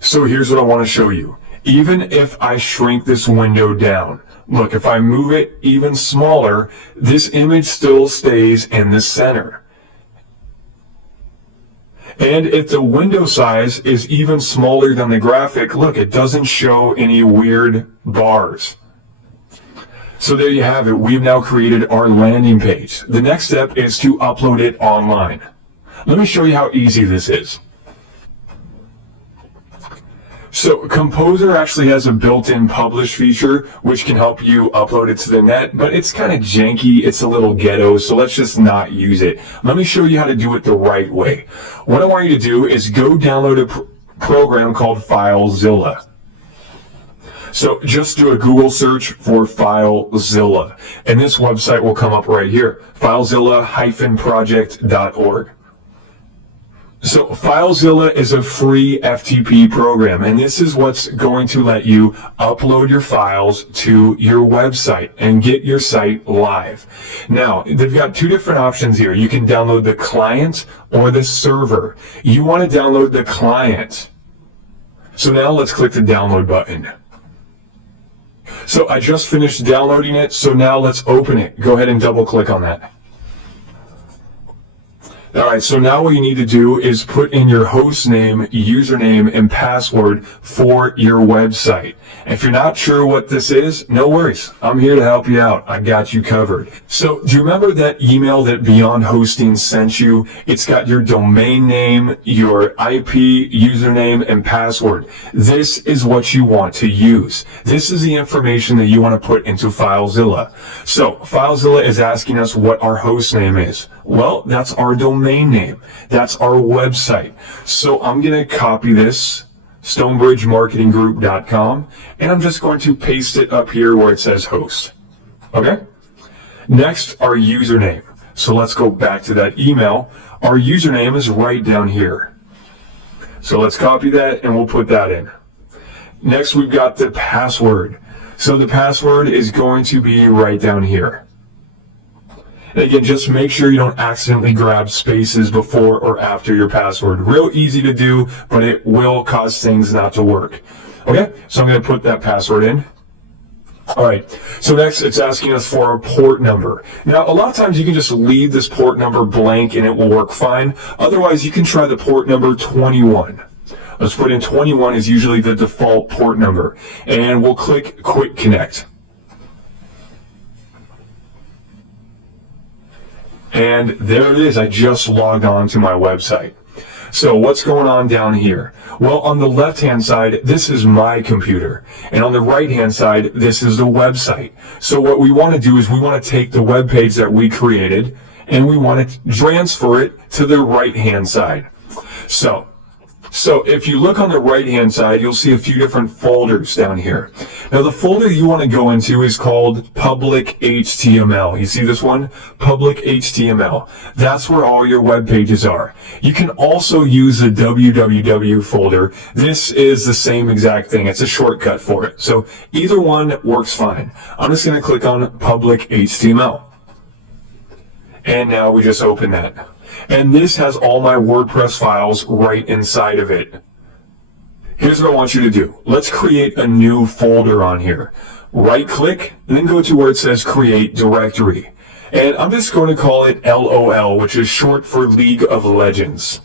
So here's what I want to show you. Even if I shrink this window down, look, if I move it even smaller, this image still stays in the center. And if the window size is even smaller than the graphic, look, it doesn't show any weird bars. So there you have it. We've now created our landing page. The next step is to upload it online. Let me show you how easy this is. So Composer actually has a built-in publish feature which can help you upload it to the net, but it's kind of janky, it's a little ghetto, so let's just not use it. Let me show you how to do it the right way. What I want you to do is go download a program called FileZilla. So just do a Google search for FileZilla, and this website will come up right here, filezilla-project.org. So FileZilla is a free FTP program, and this is what's going to let you upload your files to your website and get your site live. Now, they've got two different options here. You can download the client or the server. You want to download the client. So now let's click the download button. So I just finished downloading it, so now let's open it. Go ahead and double click on that. All Alright, so now what you need to do is put in your host name, username, and password for your website. If you're not sure what this is, no worries. I'm here to help you out. I got you covered. So, do you remember that email that Beyond Hosting sent you? It's got your domain name, your IP, username, and password. This is what you want to use. This is the information that you want to put into FileZilla. So, FileZilla is asking us what our host name is. Well, that's our domain name. That's our website. So I'm going to copy this, stonebridgemarketinggroup.com, and I'm just going to paste it up here where it says host. Okay? Next, our username. So let's go back to that email. Our username is right down here. So let's copy that and we'll put that in. Next, we've got the password. So the password is going to be right down here. And again, just make sure you don't accidentally grab spaces before or after your password. Real easy to do, but it will cause things not to work. Okay, so I'm going to put that password in. Alright, so next it's asking us for a port number. Now, a lot of times you can just leave this port number blank and it will work fine. Otherwise, you can try the port number 21. Let's put in 21 is usually the default port number. And we'll click Quick Connect. And there it is. I just logged on to my website. So what's going on down here? Well, on the left-hand side, this is my computer. And on the right-hand side, this is the website. So what we want to do is we want to take the web page that we created and we want to transfer it to the right-hand side. So if you look on the right-hand side, you'll see a few different folders down here. Now, the folder you want to go into is called Public HTML. You see this one? Public HTML. That's where all your web pages are. You can also use the www folder. This is the same exact thing. It's a shortcut for it. So either one works fine. I'm just going to click on Public HTML. And now we just open that. And this has all my WordPress files right inside of it. Here's what I want you to do. Let's create a new folder on here. Right click, and then go to where it says Create Directory. And I'm just going to call it LOL, which is short for League of Legends.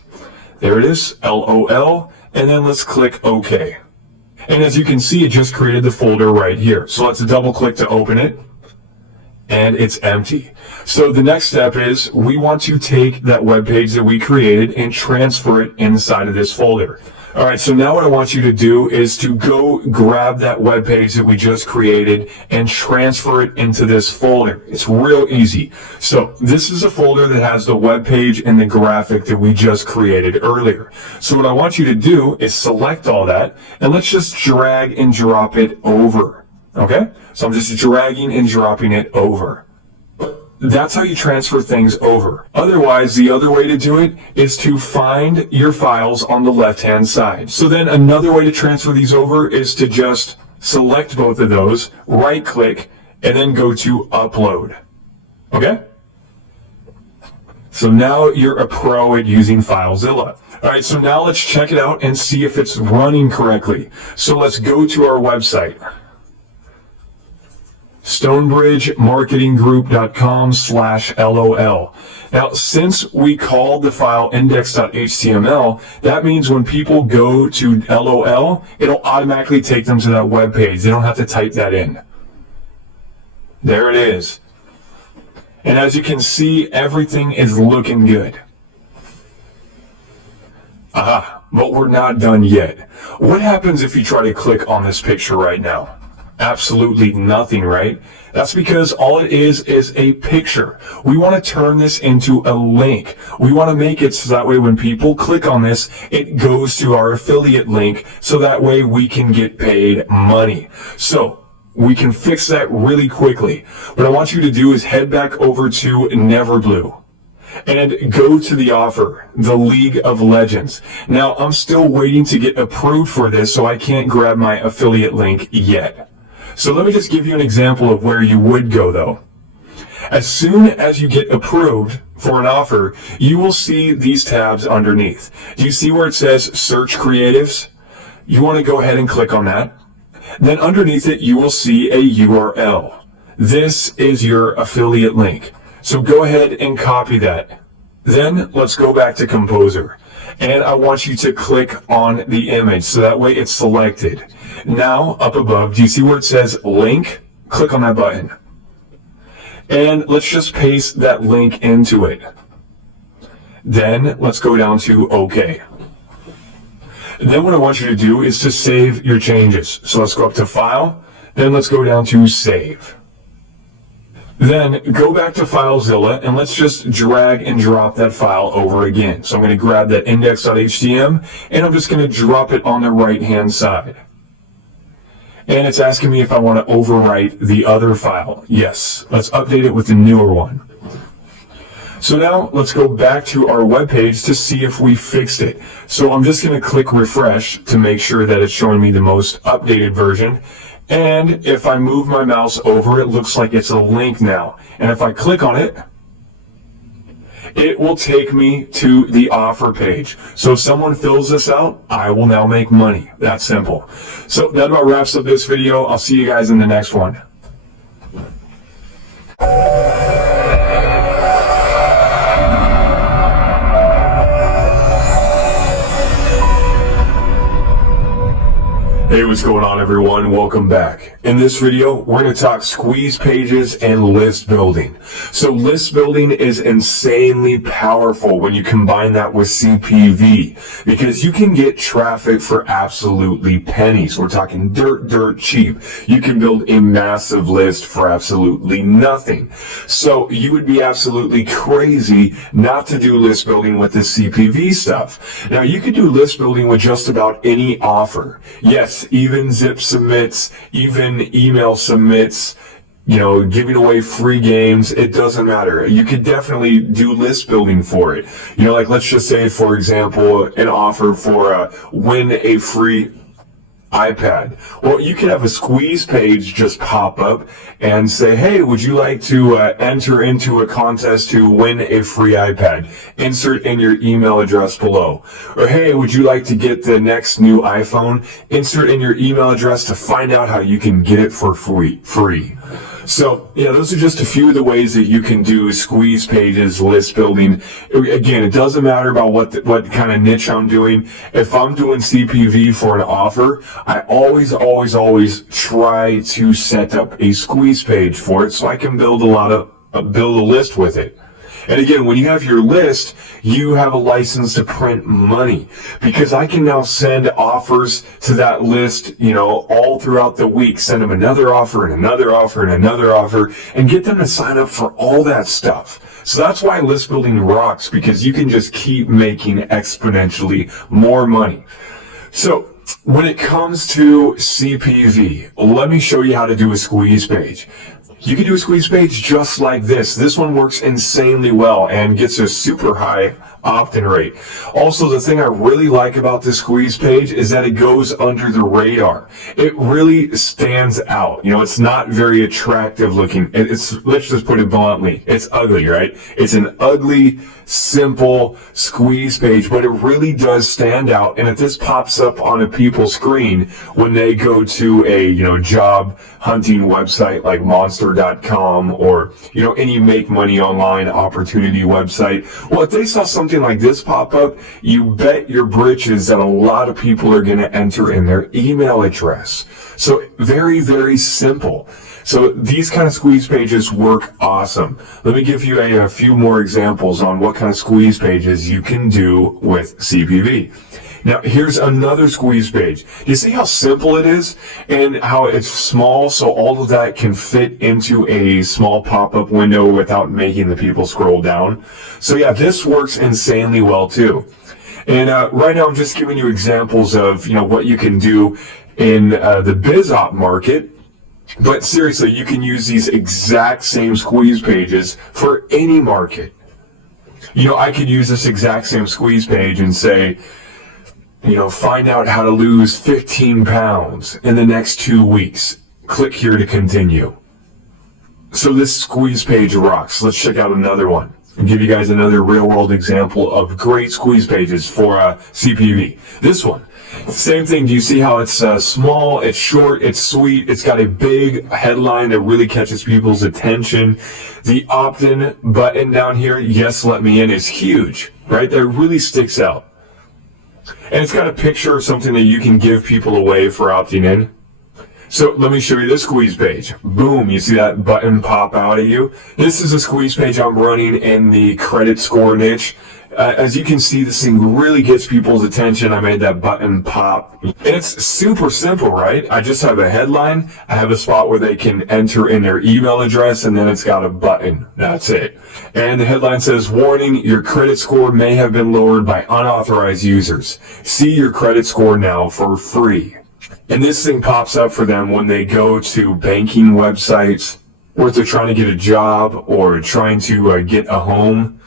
There it is, LOL, and then let's click OK. And as you can see, it just created the folder right here. So let's double click to open it. And it's empty. So the next step is we want to take that web page that we created and transfer it inside of this folder. All right, so now what I want you to do is to go grab that web page that we just created and transfer it into this folder. It's real easy. So this is a folder that has the web page and the graphic that we just created earlier. So what I want you to do is select all that and let's just drag and drop it over. Okay, so I'm just dragging and dropping it over. That's how you transfer things over. Otherwise, the other way to do it is to find your files on the left-hand side. So then another way to transfer these over is to just select both of those, right-click, and then go to Upload. Okay? So now you're a pro at using FileZilla. All right, so now let's check it out and see if it's running correctly. So let's go to our website. stonebridgemarketinggroup.com/LOL. Now, since we called the file index.html, that means when people go to LOL, it'll automatically take them to that web page. They don't have to type that in. There it is. And as you can see, everything is looking good. Aha, but we're not done yet. What happens if you try to click on this picture right now? Absolutely nothing, right? That's because all it is a picture. We want to turn this into a link. We want to make it so that way when people click on this, it goes to our affiliate link so that way we can get paid money. So we can fix that really quickly. What I want you to do is head back over to Neverblue and go to the offer, the League of Legends. Now, I'm still waiting to get approved for this, so I can't grab my affiliate link yet. So let me just give you an example of where you would go, though. As soon as you get approved for an offer, you will see these tabs underneath. Do you see where it says Search Creatives? You want to go ahead and click on that. Then underneath it, you will see a URL. This is your affiliate link. So go ahead and copy that. Then let's go back to Composer. And I want you to click on the image so that way it's selected. Now, up above, do you see where it says link? Click on that button. And let's just paste that link into it. Then let's go down to OK. And then what I want you to do is to save your changes. So let's go up to File, then let's go down to Save. Then go back to FileZilla and let's just drag and drop that file over again. So I'm going to grab that index.htm and I'm just going to drop it on the right hand side. And it's asking me if I want to overwrite the other file. Yes, let's update it with the newer one. So now let's go back to our web page to see if we fixed it. So I'm just going to click refresh to make sure that it's showing me the most updated version. And if I move my mouse over, it looks like it's a link now. And if I click on it, it will take me to the offer page. So if someone fills this out, I will now make money. That's simple. So that about wraps up this video. I'll see you guys in the next one. Hey, what's going on, everyone? Welcome back. In this video, we're going to talk squeeze pages and list building. So list building is insanely powerful when you combine that with CPV because you can get traffic for absolutely pennies. We're talking dirt cheap. You can build a massive list for absolutely nothing. So you would be absolutely crazy not to do list building with the CPV stuff. Now, you could do list building with just about any offer. Yes, even zip submits, even email submits, you know, giving away free games, it doesn't matter. You could definitely do list building for it. You know, like let's just say, for example, an offer for win a free iPad. Well, you could have a squeeze page just pop up and say, hey, would you like to enter into a contest to win a free iPad? Insert in your email address below. Or hey, would you like to get the next new iPhone? Insert in your email address to find out how you can get it for free. So, yeah, those are just a few of the ways that you can do squeeze pages, list building. Again, it doesn't matter about what kind of niche I'm doing. If I'm doing CPV for an offer, I always try to set up a squeeze page for it so I can build a list with it. And again, when you have your list, you have a license to print money because I can now send offers to that list, you know, all throughout the week, send them another offer and another offer and another offer and get them to sign up for all that stuff. So that's why list building rocks, because you can just keep making exponentially more money. So when it comes to CPV, let me show you how to do a squeeze page. You can do a squeeze page just like this. This one works insanely well and gets a super high opt-in rate. Also, the thing I really like about this squeeze page is that it goes under the radar. It really stands out. You know, it's not very attractive looking. Let's just put it bluntly, it's ugly, right? It's an ugly, simple squeeze page, but it really does stand out. And if this pops up on a people's screen when they go to a, you know, job hunting website like monster.com or, you know, any make money online opportunity website, well, if they saw something like this pop up, you bet your britches that a lot of people are going to enter in their email address. So very, very simple. So these kind of squeeze pages work awesome. Let me give you a few more examples on what kind of squeeze pages you can do with CPV. Now, here's another squeeze page. You see how simple it is and how it's small, so all of that can fit into a small pop-up window without making the people scroll down. So yeah, this works insanely well too. And right now I'm just giving you examples of, you know, what you can do in the BizOp market. But seriously, you can use these exact same squeeze pages for any market. You know, I could use this exact same squeeze page and say, you know, find out how to lose 15 pounds in the next 2 weeks. Click here to continue. So this squeeze page rocks. Let's check out another one and give you guys another real world example of great squeeze pages for CPV. This one. Same thing. Do you see how it's small, it's short, it's sweet, it's got a big headline that really catches people's attention. The opt-in button down here, yes, let me in, is huge, right? That really sticks out. And it's got a picture of something that you can give people away for opting in. So let me show you this squeeze page. Boom, you see that button pop out at you? This is a squeeze page I'm running in the credit score niche. As you can see, this thing really gets people's attention. I made that button pop. And it's super simple, right? I just have a headline. I have a spot where they can enter in their email address, and then it's got a button. That's it. And the headline says, warning, your credit score may have been lowered by unauthorized users. See your credit score now for free. And this thing pops up for them when they go to banking websites, or if they're trying to get a job or trying to get a home.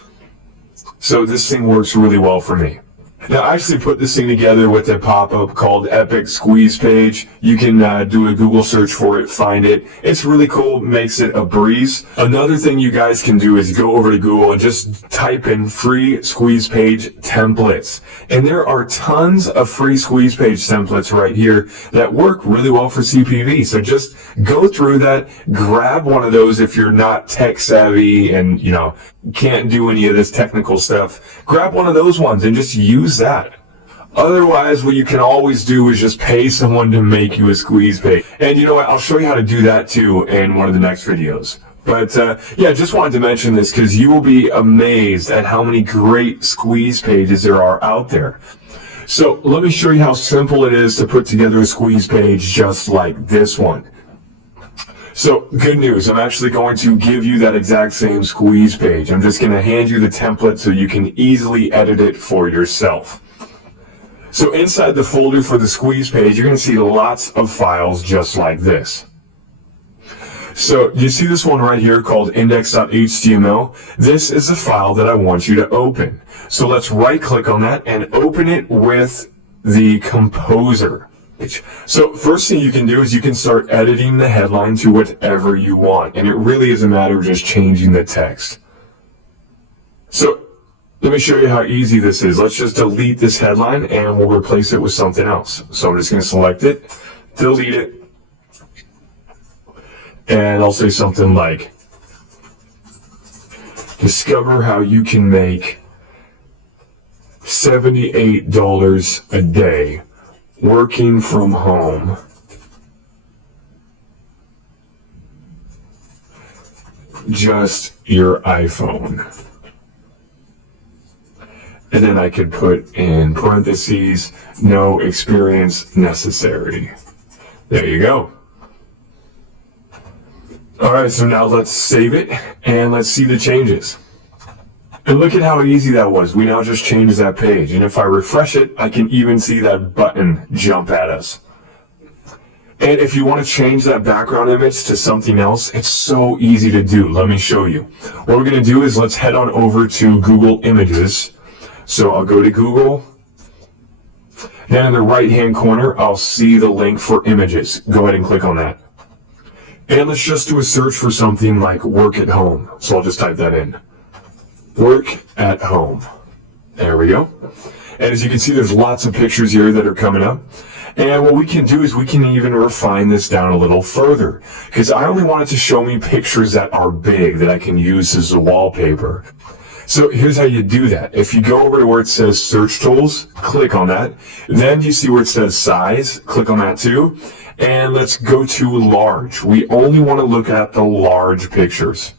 So this thing works really well for me. Now, I actually put this thing together with a pop-up called Epic Squeeze Page. You can do a Google search for it, find it. It's really cool, makes it a breeze. Another thing you guys can do is go over to Google and just type in free squeeze page templates. And there are tons of free squeeze page templates right here that work really well for CPV. So just go through that, grab one of those if you're not tech savvy and, can't do any of this technical stuff. Grab one of those ones and just use that. Otherwise, what you can always do is just pay someone to make you a squeeze page. And you know what? I'll show you how to do that too in one of the next videos. But yeah, just wanted to mention this because you will be amazed at how many great squeeze pages there are out there. So let me show you how simple it is to put together a squeeze page just like this one. So good news, I'm actually going to give you that exact same squeeze page. I'm just going to hand you the template so you can easily edit it for yourself. So inside the folder for the squeeze page, you're going to see lots of files just like this. So you see this one right here called index.html. This is the file that I want you to open. So let's right click on that and open it with the composer. So first thing you can do is you can start editing the headline to whatever you want. And it really is a matter of just changing the text. So let me show you how easy this is. Let's just delete this headline and we'll replace it with something else. So I'm just going to select it, delete it, and I'll say something like, discover how you can make $78 a day working from home just your iPhone. And then I could put in parentheses, no experience necessary. There you go. Alright, so now let's save it and let's see the changes. And look at how easy that was. We now just changed that page. And if I refresh it, I can even see that button jump at us. And if you want to change that background image to something else, it's so easy to do. Let me show you. What we're going to do is let's head on over to Google Images. So I'll go to Google. Then in the right-hand corner, I'll see the link for images. Go ahead and click on that. And let's just do a search for something like work at home. So I'll just type that in. Work at home. There we go. And as you can see, there's lots of pictures here that are coming up. And what we can do is we can even refine this down a little further. Because I only wanted to show me pictures that are big that I can use as a wallpaper. So here's how you do that. If you go over to where it says search tools, click on that. Then you see where it says size, click on that too. And let's go to large. We only want to look at the large pictures.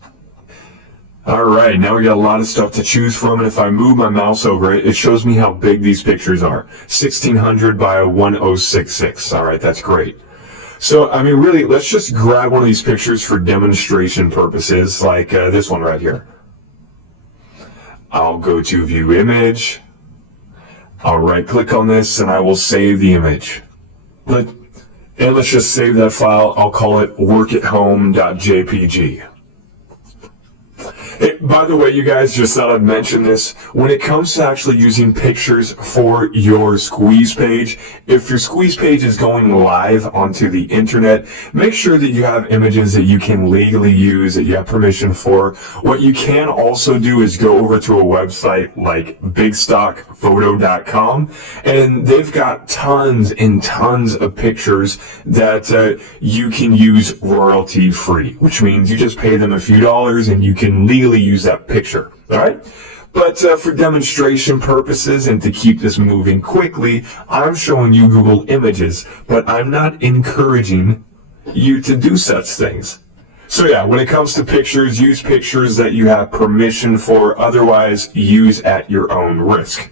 Alright, now we got a lot of stuff to choose from, and if I move my mouse over it, it shows me how big these pictures are. 1600 by 1066. Alright, that's great. So, I mean, really, let's just grab one of these pictures for demonstration purposes, like this one right here. I'll go to View Image. I'll right-click on this, and I will save the image. And let's just save that file. I'll call it workathome.jpg. by the way, you guys, just thought I'd mention this. When it comes to actually using pictures for your squeeze page, if your squeeze page is going live onto the internet, make sure that you have images that you can legally use, that you have permission for. What you can also do is go over to a website like bigstockphoto.com, and they've got tons and tons of pictures that you can use royalty free, which means you just pay them a few dollars and you can legally use that picture. All right. But for demonstration purposes and to keep this moving quickly, I'm showing you Google Images, but I'm not encouraging you to do such things. So yeah, when it comes to pictures, use pictures that you have permission for, otherwise use at your own risk.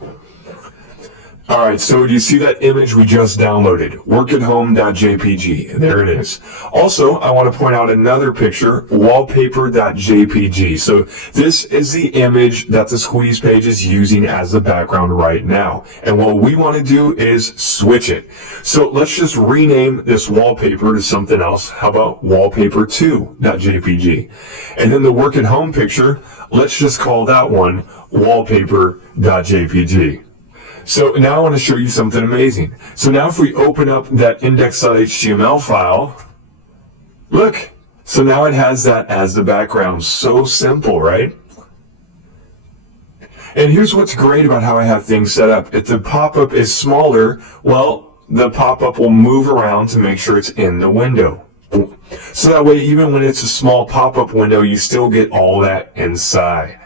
Alright, so do you see that image we just downloaded? Workathome.jpg. There it is. Also, I want to point out another picture, wallpaper.jpg. So this is the image that the squeeze page is using as the background right now. And what we want to do is switch it. So let's just rename this wallpaper to something else. How about wallpaper2.jpg? And then the work at home picture, let's just call that one wallpaper.jpg. So now I want to show you something amazing. So now if we open up that index.html file, look, so now it has that as the background. So simple, right? And here's what's great about how I have things set up. If the pop-up is smaller, well, the pop-up will move around to make sure it's in the window. So that way, even when it's a small pop-up window, you still get all that inside.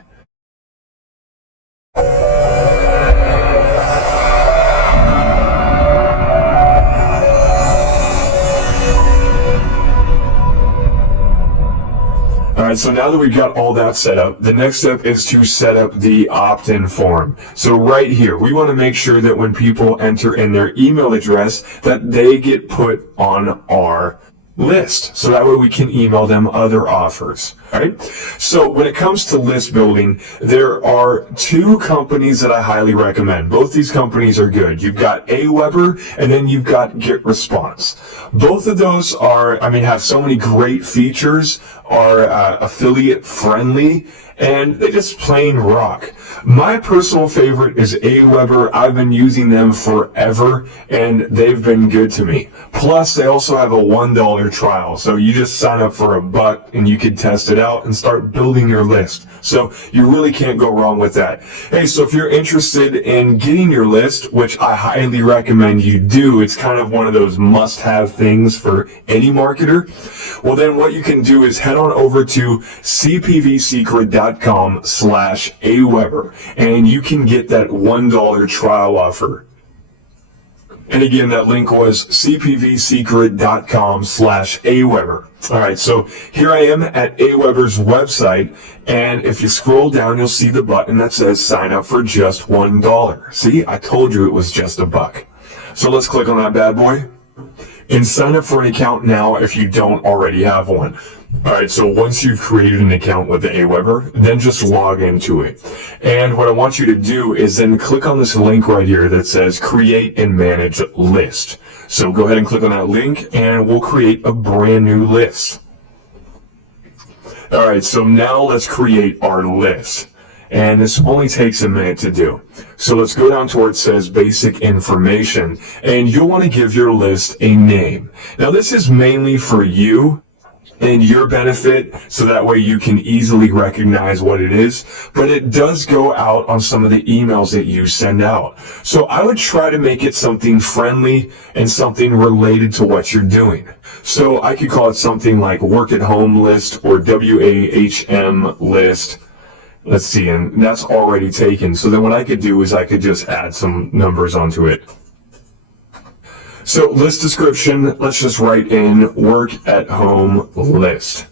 Alright, so now that we've got all that set up, the next step is to set up the opt-in form. So right here, we want to make sure that when people enter in their email address, that they get put on our list. So that way we can email them other offers. Alright? So when it comes to list building, there are two companies that I highly recommend. Both these companies are good. You've got Aweber and then you've got GetResponse. Both of those have so many great features, are affiliate friendly, and they just plain rock. My personal favorite is Aweber. I've been using them forever, and they've been good to me. Plus, they also have a $1 trial, so you just sign up for $1 and you can test it out and start building your list. So you really can't go wrong with that. Hey, so if you're interested in getting your list, which I highly recommend you do, it's kind of one of those must-have things for any marketer, well then what you can do is head on over to cpvsecret.com/Aweber, and you can get that $1 trial offer. And again, that link was cpvsecret.com/Aweber. All right, so here I am at Aweber's website, and if you scroll down, you'll see the button that says sign up for just $1. See, I told you it was just $1. So let's click on that bad boy and sign up for an account now if you don't already have one. Alright, so once you've created an account with the Aweber, then just log into it. And what I want you to do is then click on this link right here that says create and manage list. So go ahead and click on that link and we'll create a brand new list. Alright, so now let's create our list. And this only takes a minute to do. So let's go down to where it says basic information, and you'll want to give your list a name. Now this is mainly for you and your benefit, so that way you can easily recognize what it is, but it does go out on some of the emails that you send out. So I would try to make it something friendly and something related to what you're doing. So I could call it something like work at home list or WAHM list. Let's see, and that's already taken. So then what I could do is I could just add some numbers onto it. So list description, let's just write in work at home list.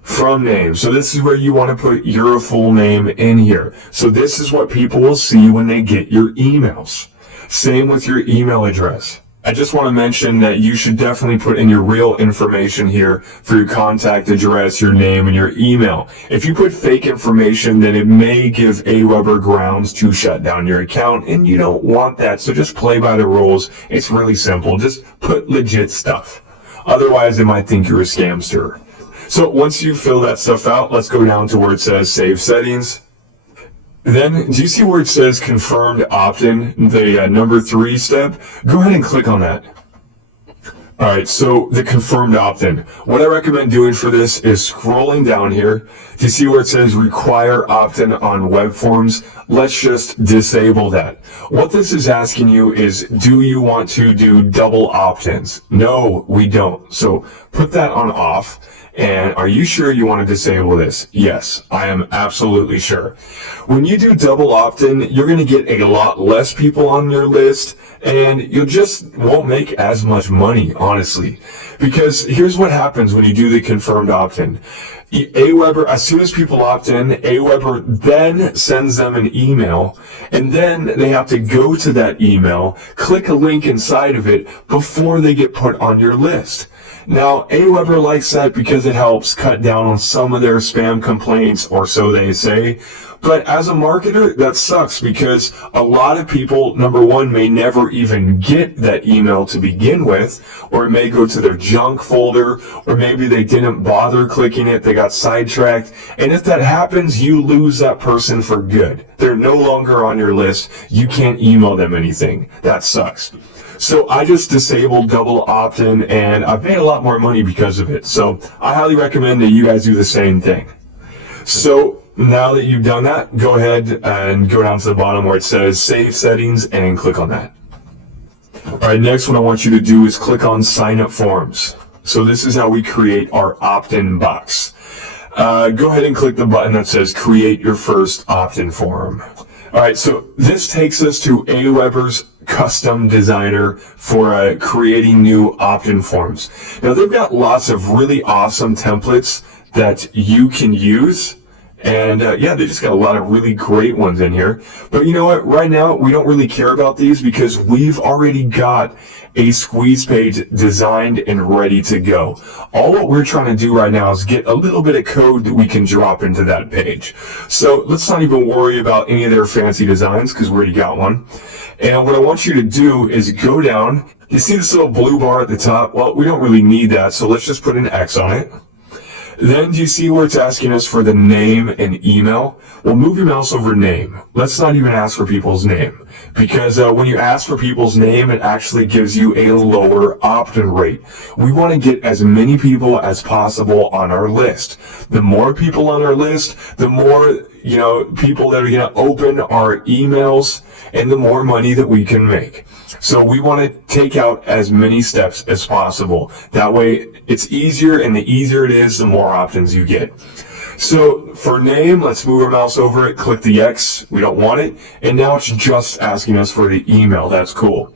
From name, so this is where you want to put your full name in here. So this is what people will see when they get your emails. Same with your email address. I just want to mention that you should definitely put in your real information here for your contact address, your name, and your email. If you put fake information, then it may give Aweber grounds to shut down your account, and you don't want that, so just play by the rules. It's really simple. Just put legit stuff. Otherwise, they might think you're a scamster. So once you fill that stuff out, let's go down to where it says Save Settings. Then, do you see where it says Confirmed Opt-in, the number 3 step? Go ahead and click on that. Alright, so the confirmed opt-in. What I recommend doing for this is scrolling down here. Do you see where it says require opt-in on web forms? Let's just disable that. What this is asking you is, do you want to do double opt-ins? No, we don't. So put that on off. And are you sure you want to disable this? Yes, I am absolutely sure. When you do double opt-in, you're going to get a lot less people on your list, and you just won't make as much money, honestly. Because here's what happens when you do the confirmed opt-in. Aweber, as soon as people opt in, Aweber then sends them an email, and then they have to go to that email, click a link inside of it before they get put on your list. Now, Aweber likes that because it helps cut down on some of their spam complaints, or so they say. But as a marketer, that sucks because a lot of people, number one, may never even get that email to begin with, or it may go to their junk folder, or maybe they didn't bother clicking it, they got sidetracked. And if that happens, you lose that person for good. They're no longer on your list. You can't email them anything. That sucks. So I just disabled double opt-in, and I've made a lot more money because of it. So I highly recommend that you guys do the same thing. So now that you've done that, go ahead and go down to the bottom where it says Save Settings and click on that. Alright, next what I want you to do is click on Sign Up Forms. So this is how we create our opt-in box. Go ahead and click the button that says Create Your First Opt-in Form. Alright, so this takes us to Aweber's custom designer for creating new opt-in forms. Now they've got lots of really awesome templates that you can use. And yeah, they just got a lot of really great ones in here. But you know what? Right now, we don't really care about these because we've already got a squeeze page designed and ready to go. All what we're trying to do right now is get a little bit of code that we can drop into that page. So let's not even worry about any of their fancy designs because we already got one. And what I want you to do is go down. You see this little blue bar at the top? Well, we don't really need that, so let's just put an X on it. Then do you see where it's asking us for the name and email? Well, move your mouse over name. Let's not even ask for people's name. Because when you ask for people's name, it actually gives you a lower opt-in rate. We want to get as many people as possible on our list. The more people on our list, the more, people that are going to open our emails, and the more money that we can make. So we want to take out as many steps as possible. That way it's easier, and the easier it is, the more options you get. So for name, let's move our mouse over it, click the X, we don't want it, and now it's just asking us for the email. That's cool.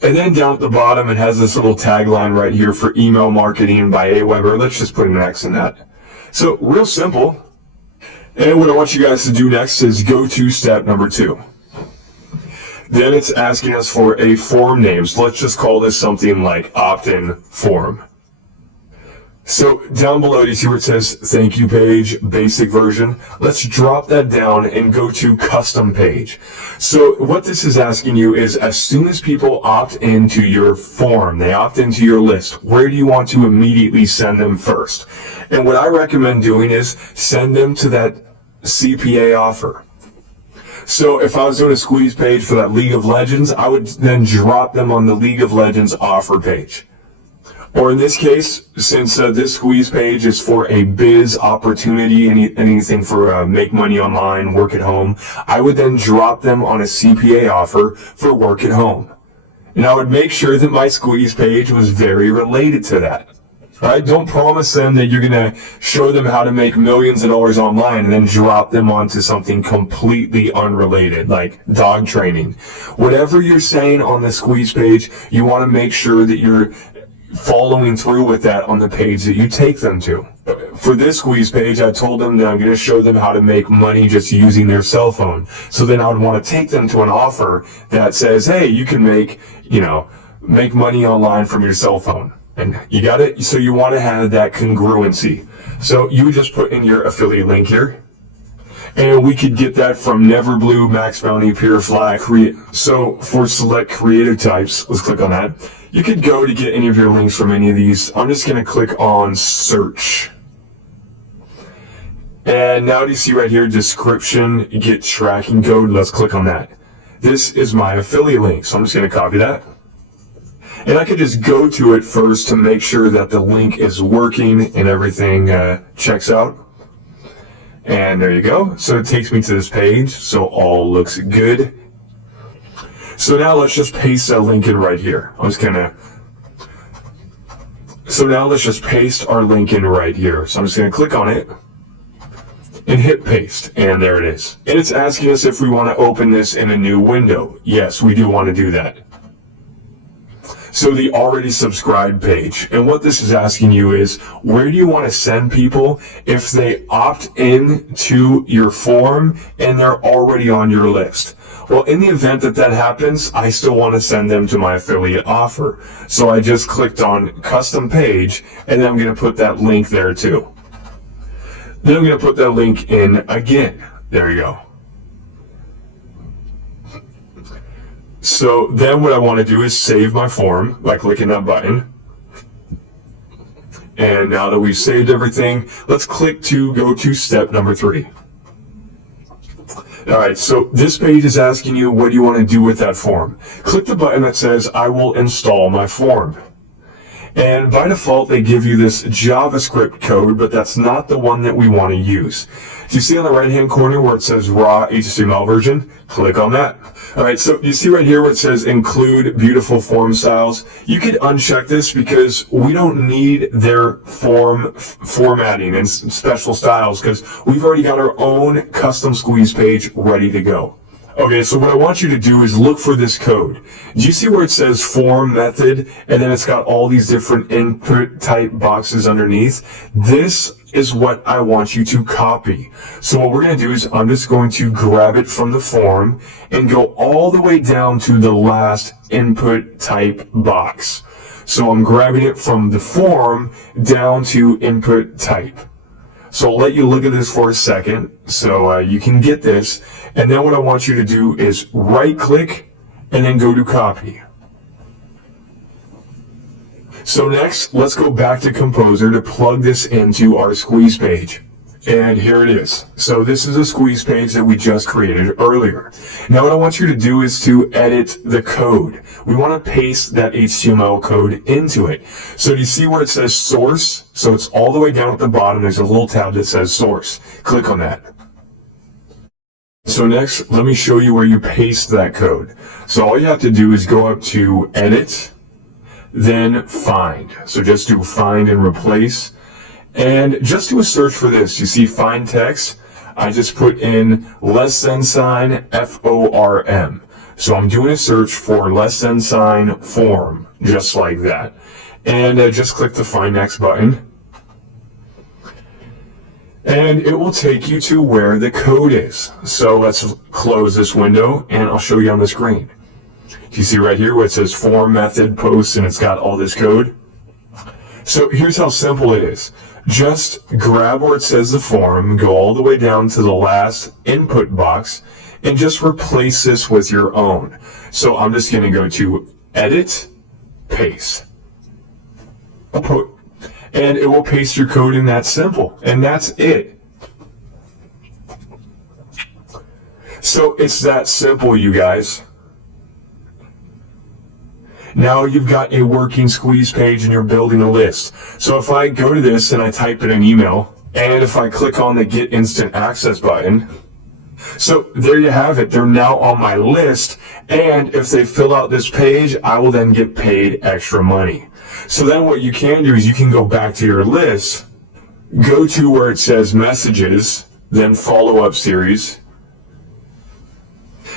And then down at the bottom, it has this little tagline right here for email marketing by Aweber. Let's just put an X in that. So real simple. And what I want you guys to do next is go to step number 2. Then it's asking us for a form name. So let's just call this something like opt-in form. So down below, do you see where it says thank you page, basic version? Let's drop that down and go to custom page. So what this is asking you is, as soon as people opt into your form, they opt into your list, where do you want to immediately send them first? And what I recommend doing is send them to that CPA offer. So if I was doing a squeeze page for that League of Legends, I would then drop them on the League of Legends offer page. Or in this case, since this squeeze page is for a biz opportunity, anything for make money online, work at home, I would then drop them on a CPA offer for work at home. And I would make sure that my squeeze page was very related to that. Right? Don't promise them that you're going to show them how to make millions of dollars online and then drop them onto something completely unrelated, like dog training. Whatever you're saying on the squeeze page, you want to make sure that you're following through with that on the page that you take them to. For this squeeze page, I told them that I'm going to show them how to make money just using their cell phone. So then I would want to take them to an offer that says, hey, you can make money online from your cell phone. And you got it. So you want to have that congruency. So you would just put in your affiliate link here. And we could get that from Neverblue, Max Bounty, Purefly. So for select creative types, let's click on that. You could go to get any of your links from any of these. I'm just going to click on search. And now do you see right here, description, get tracking code? Let's click on that. This is my affiliate link, so I'm just going to copy that. And I could just go to it first to make sure that the link is working and everything checks out. And there you go. So it takes me to this page, so all looks good. So now let's just paste that link in right here. So now let's just paste our link in right here. So I'm just going to click on it and hit paste, and there it is. And it's asking us if we want to open this in a new window. Yes, we do want to do that. So the already subscribed page, and what this is asking you is, where do you want to send people if they opt in to your form and they're already on your list? Well, in the event that that happens, I still want to send them to my affiliate offer. So I just clicked on custom page, and then I'm going to put that link there too. Then I'm going to put that link in again. There you go. So then what I want to do is save my form by clicking that button. And now that we've saved everything, let's click to go to step number 3. All right, so this page is asking you, what do you want to do with that form? Click the button that says, I will install my form. And by default, they give you this JavaScript code, but that's not the one that we want to use. Do you see on the right-hand corner where it says raw HTML version? Click on that. All right, so you see right here where it says include beautiful form styles. You could uncheck this because we don't need their formatting and special styles because we've already got our own custom squeeze page ready to go. Okay, so what I want you to do is look for this code. Do you see where it says form method and then it's got all these different input type boxes underneath? This is what I want you to copy. So what we're going to do is I'm just going to grab it from the form and go all the way down to the last input type box. So I'm grabbing it from the form down to input type. So I'll let you look at this for a second so you can get this. And then what I want you to do is right click and then go to copy. So next, let's go back to Composer to plug this into our squeeze page. And here it is. So this is a squeeze page that we just created earlier. Now what I want you to do is to edit the code. We want to paste that HTML code into it. So do you see where it says source? So it's all the way down at the bottom. There's a little tab that says source. Click on that. So next, let me show you where you paste that code. So all you have to do is go up to edit, then find. So just do find and replace. And just do a search for this. You see find text? I just put in $sign FORM. So I'm doing a search for $sign form, just like that. And just click the find next button. And it will take you to where the code is. So let's close this window and I'll show you on the screen. Do you see right here where it says form method post and it's got all this code? So here's how simple it is. Just grab where it says the form, go all the way down to the last input box, and just replace this with your own. So I'm just going to go to edit, paste. And it will paste your code in that simple. And that's it. So it's that simple, you guys. Now you've got a working squeeze page and you're building a list. So if I go to this and I type in an email, and if I click on the Get Instant Access button, so there you have it. They're now on my list, and if they fill out this page, I will then get paid extra money. So then what you can do is you can go back to your list, go to where it says messages, then follow-up series,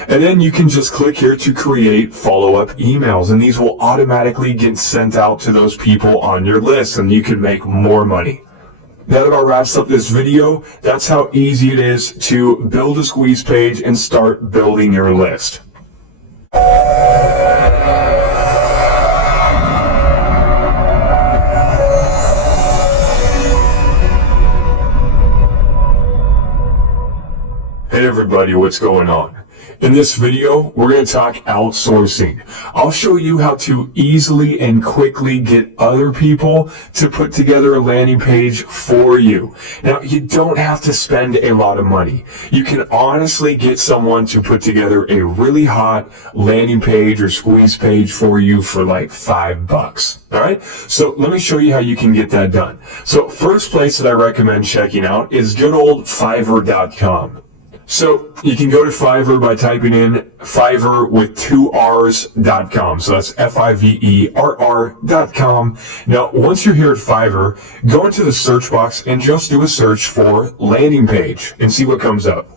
and then you can just click here to create follow-up emails, and these will automatically get sent out to those people on your list, and you can make more money. Now that about wraps up this video. That's how easy it is to build a squeeze page and start building your list. Hey everybody, what's going on? In this video, we're going to talk outsourcing. I'll show you how to easily and quickly get other people to put together a landing page for you. Now, you don't have to spend a lot of money. You can honestly get someone to put together a really hot landing page or squeeze page for you for like $5. All right. So let me show you how you can get that done. So first place that I recommend checking out is good old Fiverr.com. So you can go to Fiverr by typing in Fiverr with 2 R's.com. So that's Fiverr.com. Now, once you're here at Fiverr, go into the search box and just do a search for landing page and see what comes up.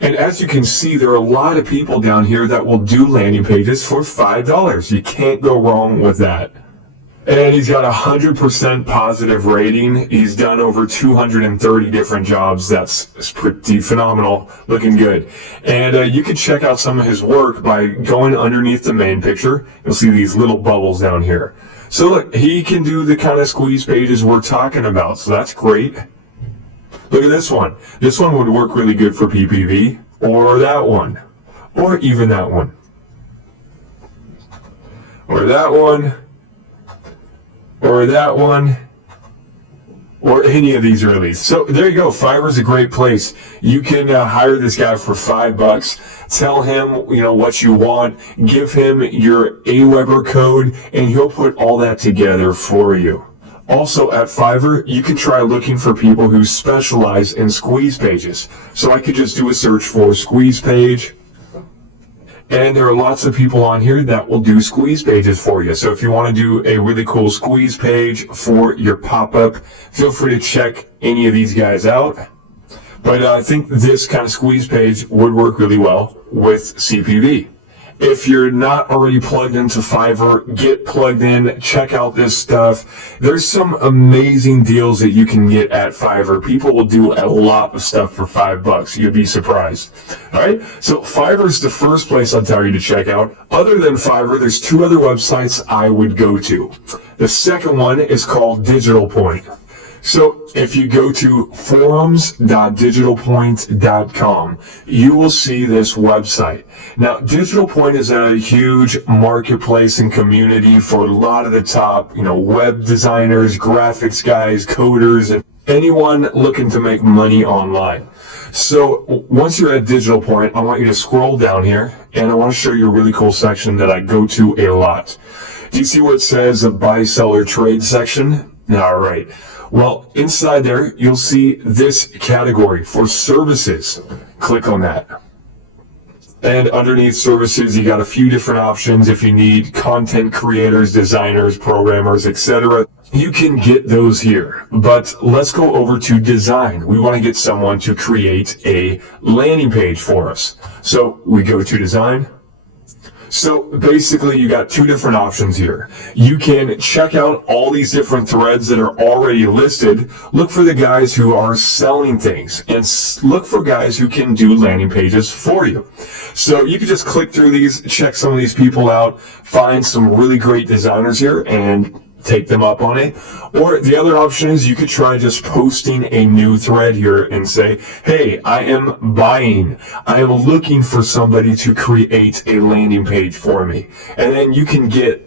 And as you can see, there are a lot of people down here that will do landing pages for $5. You can't go wrong with that. And he's got a 100% positive rating. He's done over 230 different jobs. That's pretty phenomenal. Looking good. And you can check out some of his work by going underneath the main picture. You'll see these little bubbles down here. So look, he can do the kind of squeeze pages we're talking about. So that's great. Look at this one. This one would work really good for PPV, or that one, or even that one, or that one, or that one, or any of these really. So there you go. Fiverr's a great place. You can hire this guy for $5. Tell him, what you want. Give him your AWeber code, and he'll put all that together for you. Also at Fiverr, you can try looking for people who specialize in squeeze pages. So I could just do a search for squeeze page. And there are lots of people on here that will do squeeze pages for you. So if you want to do a really cool squeeze page for your pop-up, feel free to check any of these guys out. But I think this kind of squeeze page would work really well with CPV. If you're not already plugged into Fiverr, get plugged in, check out this stuff. There's some amazing deals that you can get at Fiverr. People will do a lot of stuff for $5. You'd be surprised. All right. So Fiverr is the first place I'll tell you to check out. Other than Fiverr, there's 2 other websites I would go to. The second one is called Digital Point. So if you go to forums.digitalpoint.com, you will see this website. Now, Digital Point is a huge marketplace and community for a lot of the top, web designers, graphics guys, coders, and anyone looking to make money online. So once you're at Digital Point, I want you to scroll down here, and I want to show you a really cool section that I go to a lot. Do you see where it says a buy, seller, trade section? All right. Well, inside there, you'll see this category for services. Click on that. And underneath services, you got a few different options. If you need content creators, designers, programmers, etc., you can get those here. But let's go over to design. We want to get someone to create a landing page for us. So we go to design. So basically, you got 2 different options here. You can check out all these different threads that are already listed. Look for the guys who are selling things, and look for guys who can do landing pages for you. So you can just click through these, check some of these people out, find some really great designers here, and take them up on it. Or the other option is you could try just posting a new thread here and say, hey, I am looking for somebody to create a landing page for me. And then you can get,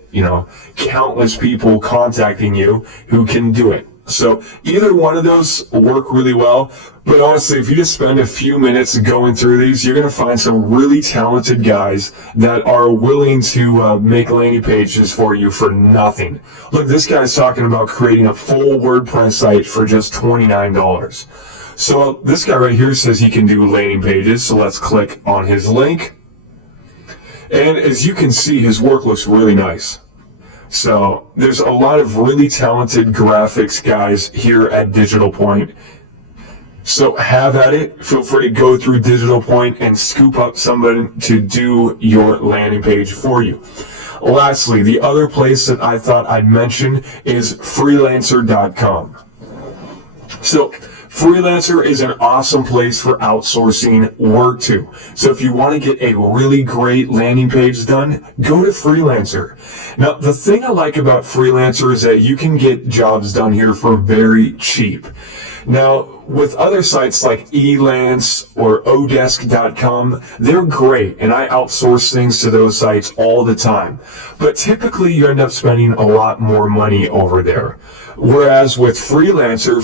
countless people contacting you who can do it. So either one of those work really well. But honestly, if you just spend a few minutes going through these, you're going to find some really talented guys that are willing to make landing pages for you for nothing. Look, this guy's talking about creating a full WordPress site for just $29. So this guy right here says he can do landing pages. So let's click on his link. And as you can see, his work looks really nice. So there's a lot of really talented graphics guys here at Digital Point. So have at it. Feel free to go through Digital Point and scoop up somebody to do your landing page for you. Lastly, the other place that I thought I'd mention is freelancer.com. So Freelancer is an awesome place for outsourcing work to. So if you want to get a really great landing page done, go to Freelancer. Now, the thing I like about Freelancer is that you can get jobs done here for very cheap. Now, with other sites like Elance or Odesk.com, they're great, and I outsource things to those sites all the time. But typically, you end up spending a lot more money over there. Whereas with Freelancer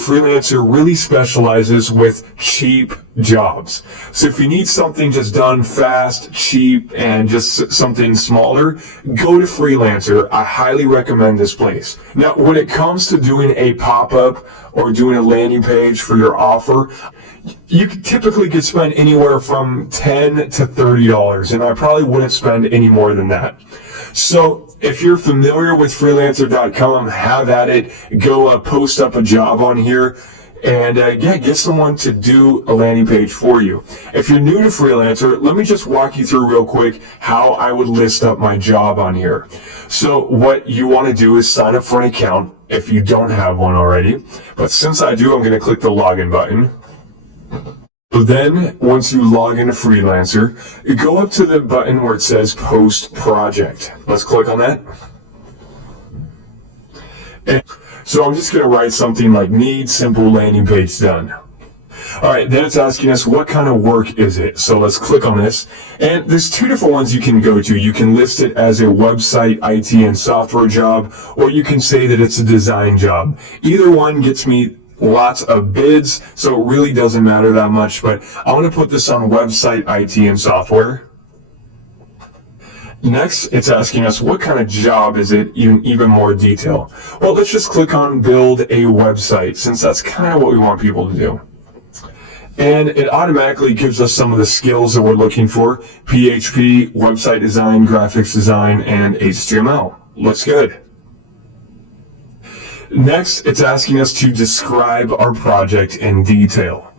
really specializes with cheap jobs. So if you need something just done fast, cheap, and just something smaller, go to Freelancer. I highly recommend this place. Now, when it comes to doing a pop-up or doing a landing page for your offer, you typically could spend anywhere from $10 to $30, and I probably wouldn't spend any more than that. So if you're familiar with freelancer.com, have at it. Go post up a job on here and get someone to do a landing page for you. If you're new to Freelancer, let me just walk you through real quick how I would list up my job on here. So what you want to do is sign up for an account if you don't have one already. But since I do, I'm going to click the login button. So then, once you log into Freelancer, you go up to the button where it says Post Project. Let's click on that. And so I'm just going to write something like need simple landing page done. All right, then it's asking us what kind of work is it. So let's click on this. And there's two different ones you can go to. You can list it as a website, IT, and software job, or you can say that it's a design job. Either one gets me lots of bids, so it really doesn't matter that much, but I want to put this on website, IT, and software. Next, it's asking us what kind of job is it in even more detail. Well, let's just click on build a website, since that's kind of what we want people to do. And it automatically gives us some of the skills that we're looking for: PHP, website design, graphics design, and HTML. Looks good. Next, it's asking us to describe our project in detail.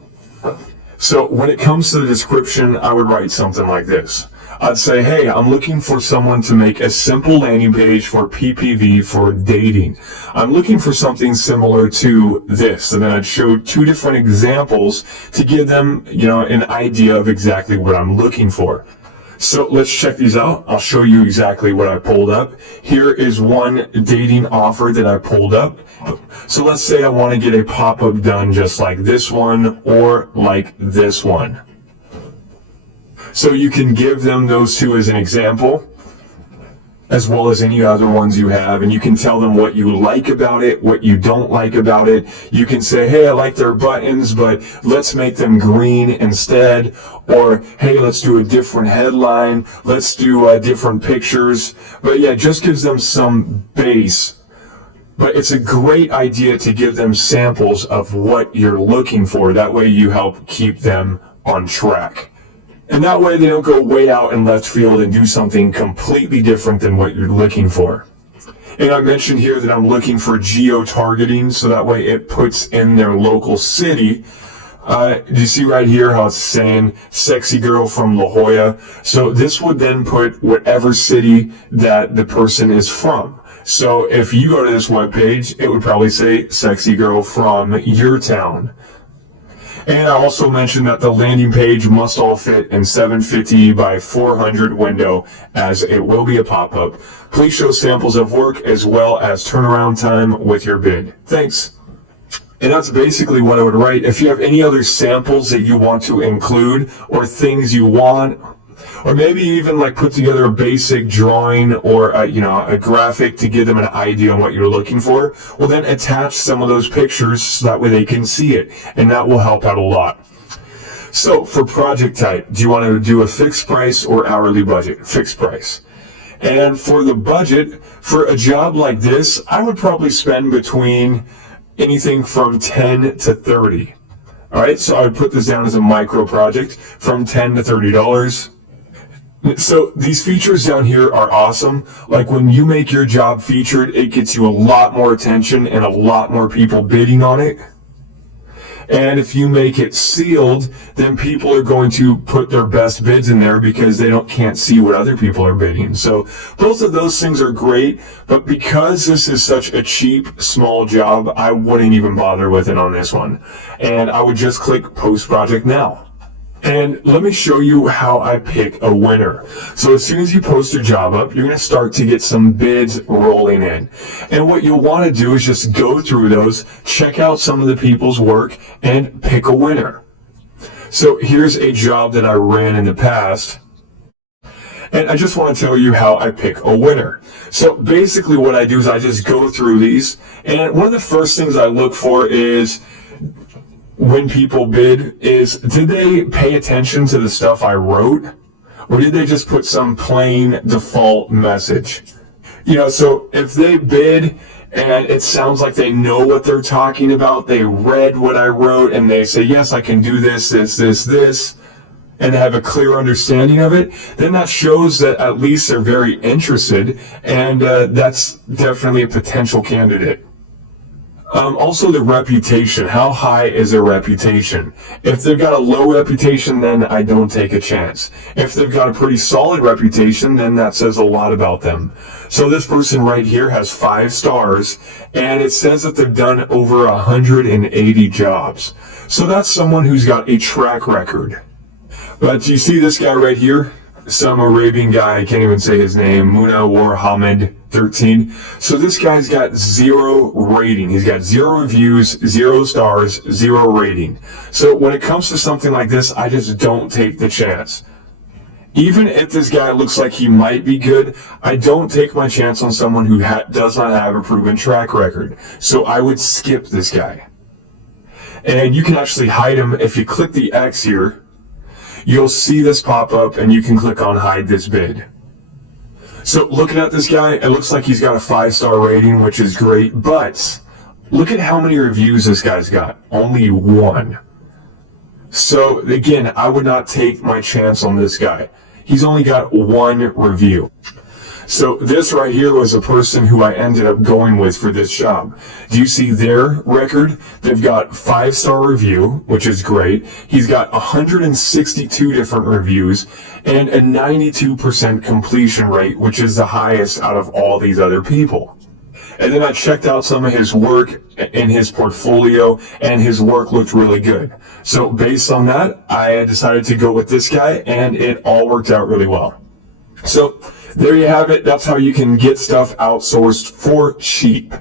So when it comes to the description, I would write something like this. I'd say, hey, I'm looking for someone to make a simple landing page for PPV for dating. I'm looking for something similar to this. And then I'd show two different examples to give them, an idea of exactly what I'm looking for. So let's check these out. I'll show you exactly what I pulled up. Here is one dating offer that I pulled up. So let's say I want to get a pop-up done just like this one or like this one. So you can give them those two as an example, as well as any other ones you have, and you can tell them what you like about it, what you don't like about it. You can say, hey, I like their buttons, but let's make them green instead. Or, hey, let's do a different headline. Let's do different pictures. But yeah, it just gives them some base. But it's a great idea to give them samples of what you're looking for. That way you help keep them on track. And that way they don't go way out in left field and do something completely different than what you're looking for. And I mentioned here that I'm looking for geo-targeting, so that way it puts in their local city. Do you see right here how it's saying sexy girl from La Jolla? So this would then put whatever city that the person is from. So if you go to this webpage, it would probably say sexy girl from your town. And I also mentioned that the landing page must all fit in 750 by 400 window, as it will be a pop-up. Please show samples of work as well as turnaround time with your bid. Thanks. And that's basically what I would write. If you have any other samples that you want to include, or things you want, or maybe even like put together a basic drawing or a graphic to give them an idea on what you're looking for, well then attach some of those pictures so that way they can see it, and that will help out a lot. So for project type, do you want to do a fixed price or hourly budget? Fixed price. And for the budget, for a job like this, I would probably spend between anything from 10 to 30. All right, so I would put this down as a micro project from $10 to $30. So these features down here are awesome. Like when you make your job featured, it gets you a lot more attention and a lot more people bidding on it. And if you make it sealed, then people are going to put their best bids in there because they can't see what other people are bidding. So both of those things are great, but because this is such a cheap, small job, I wouldn't even bother with it on this one. And I would just click Post Project Now. And let me show you how I pick a winner. So as soon as you post your job up, you're going to start to get some bids rolling in. And what you'll want to do is just go through those, check out some of the people's work, and pick a winner. So here's a job that I ran in the past. And I just want to tell you how I pick a winner. So basically what I do is I just go through these. And one of the first things I look for is, when people bid, is did they pay attention to the stuff I wrote, or did they just put some plain default message? So if they bid and it sounds like they know what they're talking about, they read what I wrote and they say, yes, I can do this, and they have a clear understanding of it, then that shows that at least they're very interested, and that's definitely a potential candidate. Also the reputation. How high is their reputation? If they've got a low reputation, then I don't take a chance. If they've got a pretty solid reputation, then that says a lot about them. So this person right here has 5 stars, and it says that they've done over 180 jobs. So that's someone who's got a track record. But you see this guy right here? Some Arabian guy, I can't even say his name, Muna War Hamid 13. So this guy's got 0 rating. He's got 0 reviews, 0 stars, 0 rating. So when it comes to something like this, I just don't take the chance. Even if this guy looks like he might be good, I don't take my chance on someone who does not have a proven track record. So I would skip this guy. And you can actually hide him. If you click the X here, you'll see this pop up and you can click on hide this bid. So looking at this guy, it looks like he's got a 5-star rating, which is great, but look at how many reviews this guy's got. Only 1. So again, I would not take my chance on this guy. He's only got 1 review. So this right here was a person who I ended up going with for this job. Do you see their record? They've got 5-star review, which is great. He's got 162 different reviews and a 92% completion rate, which is the highest out of all these other people. And then I checked out some of his work in his portfolio, and his work looked really good. So based on that, I decided to go with this guy, and it all worked out really well. So there you have it. That's how you can get stuff outsourced for cheap.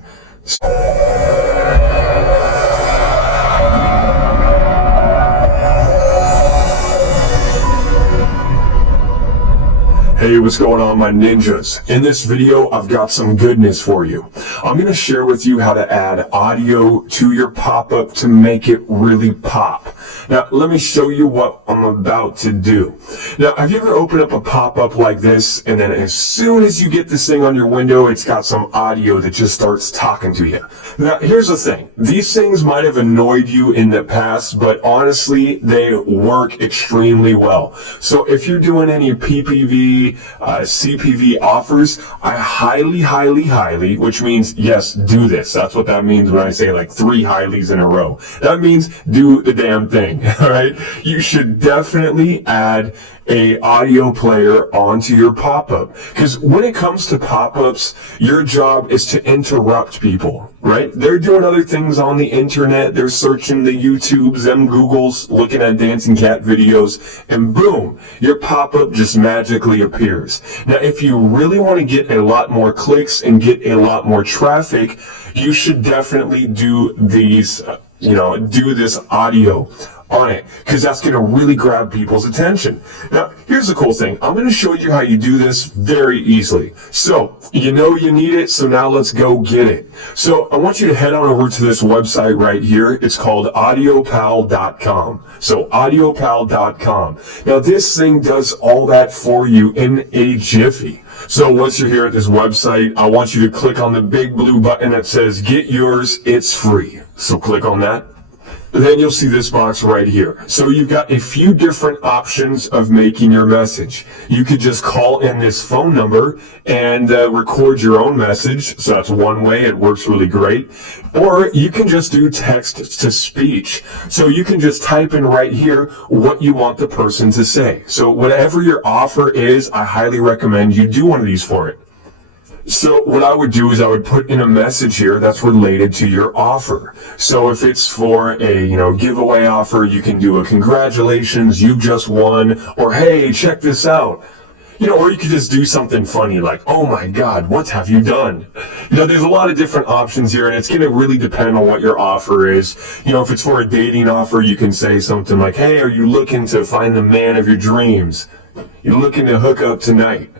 Hey, what's going on, my ninjas? In this video, I've got some goodness for you. I'm going to share with you how to add audio to your pop-up to make it really pop. Now, let me show you what I'm about to do. Now, have you ever opened up a pop-up like this, and then as soon as you get this thing on your window, it's got some audio that just starts talking to you? Now, here's the thing. These things might have annoyed you in the past, but honestly, they work extremely well. So if you're doing any PPV, CPV offers, I highly, which means, yes, do this. That's what that means when I say like 3 highlies in a row. That means do the damn thing, all right? You should definitely add a audio player onto your pop-up, because when it comes to pop-ups, your job is to interrupt people, right? They're doing other things on the internet. They're searching the YouTubes, them Googles, looking at dancing cat videos, and boom, your pop-up just magically appears. Now, if you really want to get a lot more clicks and get a lot more traffic, you should definitely do these, do this audio on it, because that's going to really grab people's attention. Now, here's the cool thing. I'm going to show you how you do this very easily. So, you know you need it, so now let's go get it. So, I want you to head on over to this website right here. It's called audiopal.com. So, audiopal.com. Now, this thing does all that for you in a jiffy. So once you're here at this website, I want you to click on the big blue button that says Get Yours, It's Free. So click on that. Then you'll see this box right here. So you've got a few different options of making your message. You could just call in this phone number and record your own message. So that's one way. It works really great. Or you can just do text to speech. So you can just type in right here what you want the person to say. So whatever your offer is, I highly recommend you do one of these for it. So what I would do is I would put in a message here that's related to your offer. So if it's for a, giveaway offer, you can do a congratulations, you just won, or hey, check this out. Or you could just do something funny like, oh my God, what have you done? There's a lot of different options here, and it's going to really depend on what your offer is. If it's for a dating offer, you can say something like, hey, are you looking to find the man of your dreams? You're looking to hook up tonight.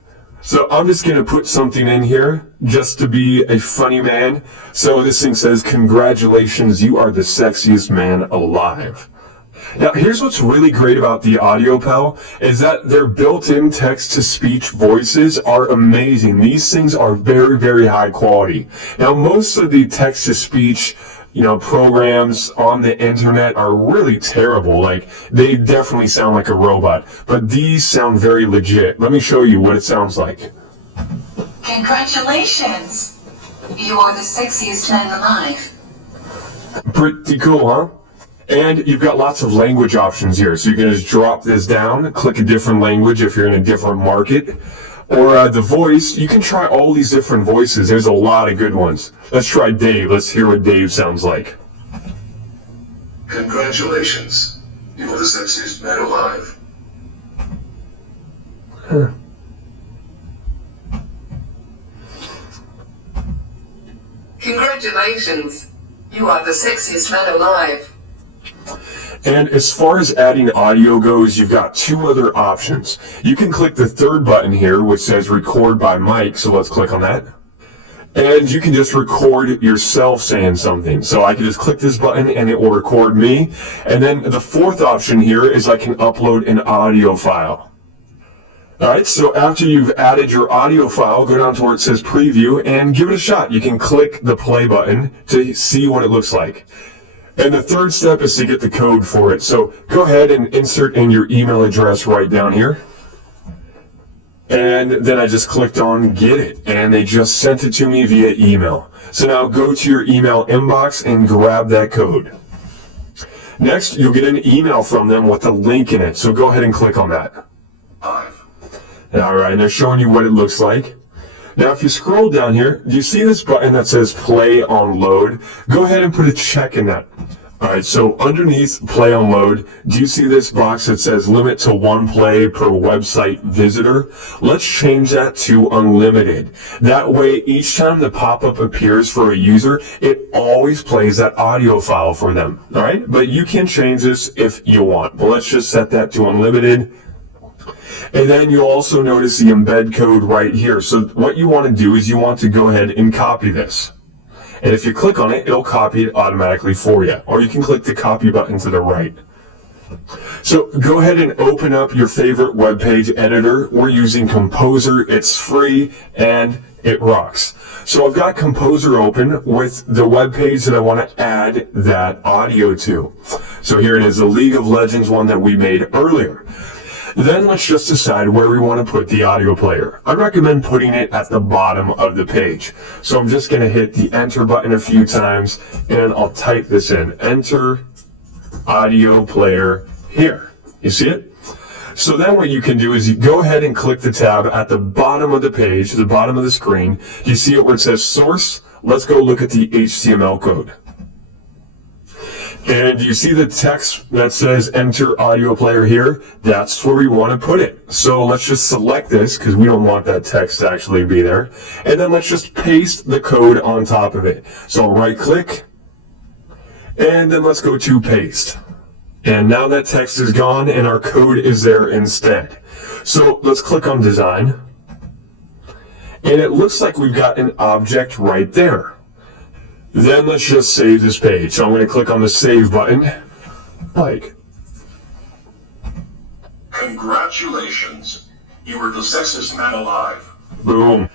So I'm just going to put something in here just to be a funny man. So this thing says, congratulations, you are the sexiest man alive. Now, here's what's really great about the AudioPal is that their built-in text-to-speech voices are amazing. These things are very, very high quality. Now, most of the text-to-speech programs on the internet are really terrible. Like, they definitely sound like a robot, but these sound very legit. Let me show you what it sounds like. Congratulations! You are the sexiest man alive. Pretty cool, huh? And you've got lots of language options here. So you can just drop this down, click a different language if you're in a different market. Or the voice, you can try all these different voices. There's a lot of good ones. Let's try Dave. Let's hear what Dave sounds like. Congratulations. You're the sexiest man alive. Huh. Congratulations. You are the sexiest man alive. And as far as adding audio goes, you've got two other options. You can click the third button here, which says record by mic. So let's click on that. And you can just record yourself saying something. So I can just click this button and it will record me. And then the fourth option here is I can upload an audio file. All right, so after you've added your audio file, go down to where it says preview and give it a shot. You can click the play button to see what it looks like. And the third step is to get the code for it. So go ahead and insert in your email address right down here. And then I just clicked on get it, and they just sent it to me via email. So now go to your email inbox and grab that code. Next, you'll get an email from them with a link in it. So go ahead and click on that. All right, and they're showing you what it looks like. Now, if you scroll down here, do you see this button that says play on load? Go ahead and put a check in that. All right, so underneath play on load, do you see this box that says limit to 1 play per website visitor? Let's change that to unlimited. That way, each time the pop-up appears for a user, it always plays that audio file for them. All right, but you can change this if you want. But let's just set that to unlimited. And then you'll also notice the embed code right here. So what you want to do is you want to go ahead and copy this. And if you click on it, it'll copy it automatically for you. Or you can click the copy button to the right. So go ahead and open up your favorite web page editor. We're using Composer. It's free and it rocks. So I've got Composer open with the web page that I want to add that audio to. So here it is, the League of Legends one that we made earlier. Then let's just decide where we want to put the audio player. I recommend putting it at the bottom of the page. So I'm just going to hit the enter button a few times and I'll type this in. Enter audio player here. You see it? So then what you can do is you go ahead and click the tab at the bottom of the page, the bottom of the screen. Do you see it where it says source? Let's go look at the HTML code. And you see the text that says enter audio player here? That's where we want to put it. So let's just select this because we don't want that text to actually be there. And then let's just paste the code on top of it. So right click and then let's go to paste. And now that text is gone and our code is there instead. So let's click on design. And it looks like we've got an object right there. Then let's just save this page. So I'm going to click on the save button. Congratulations. You were the sexiest man alive. Boom.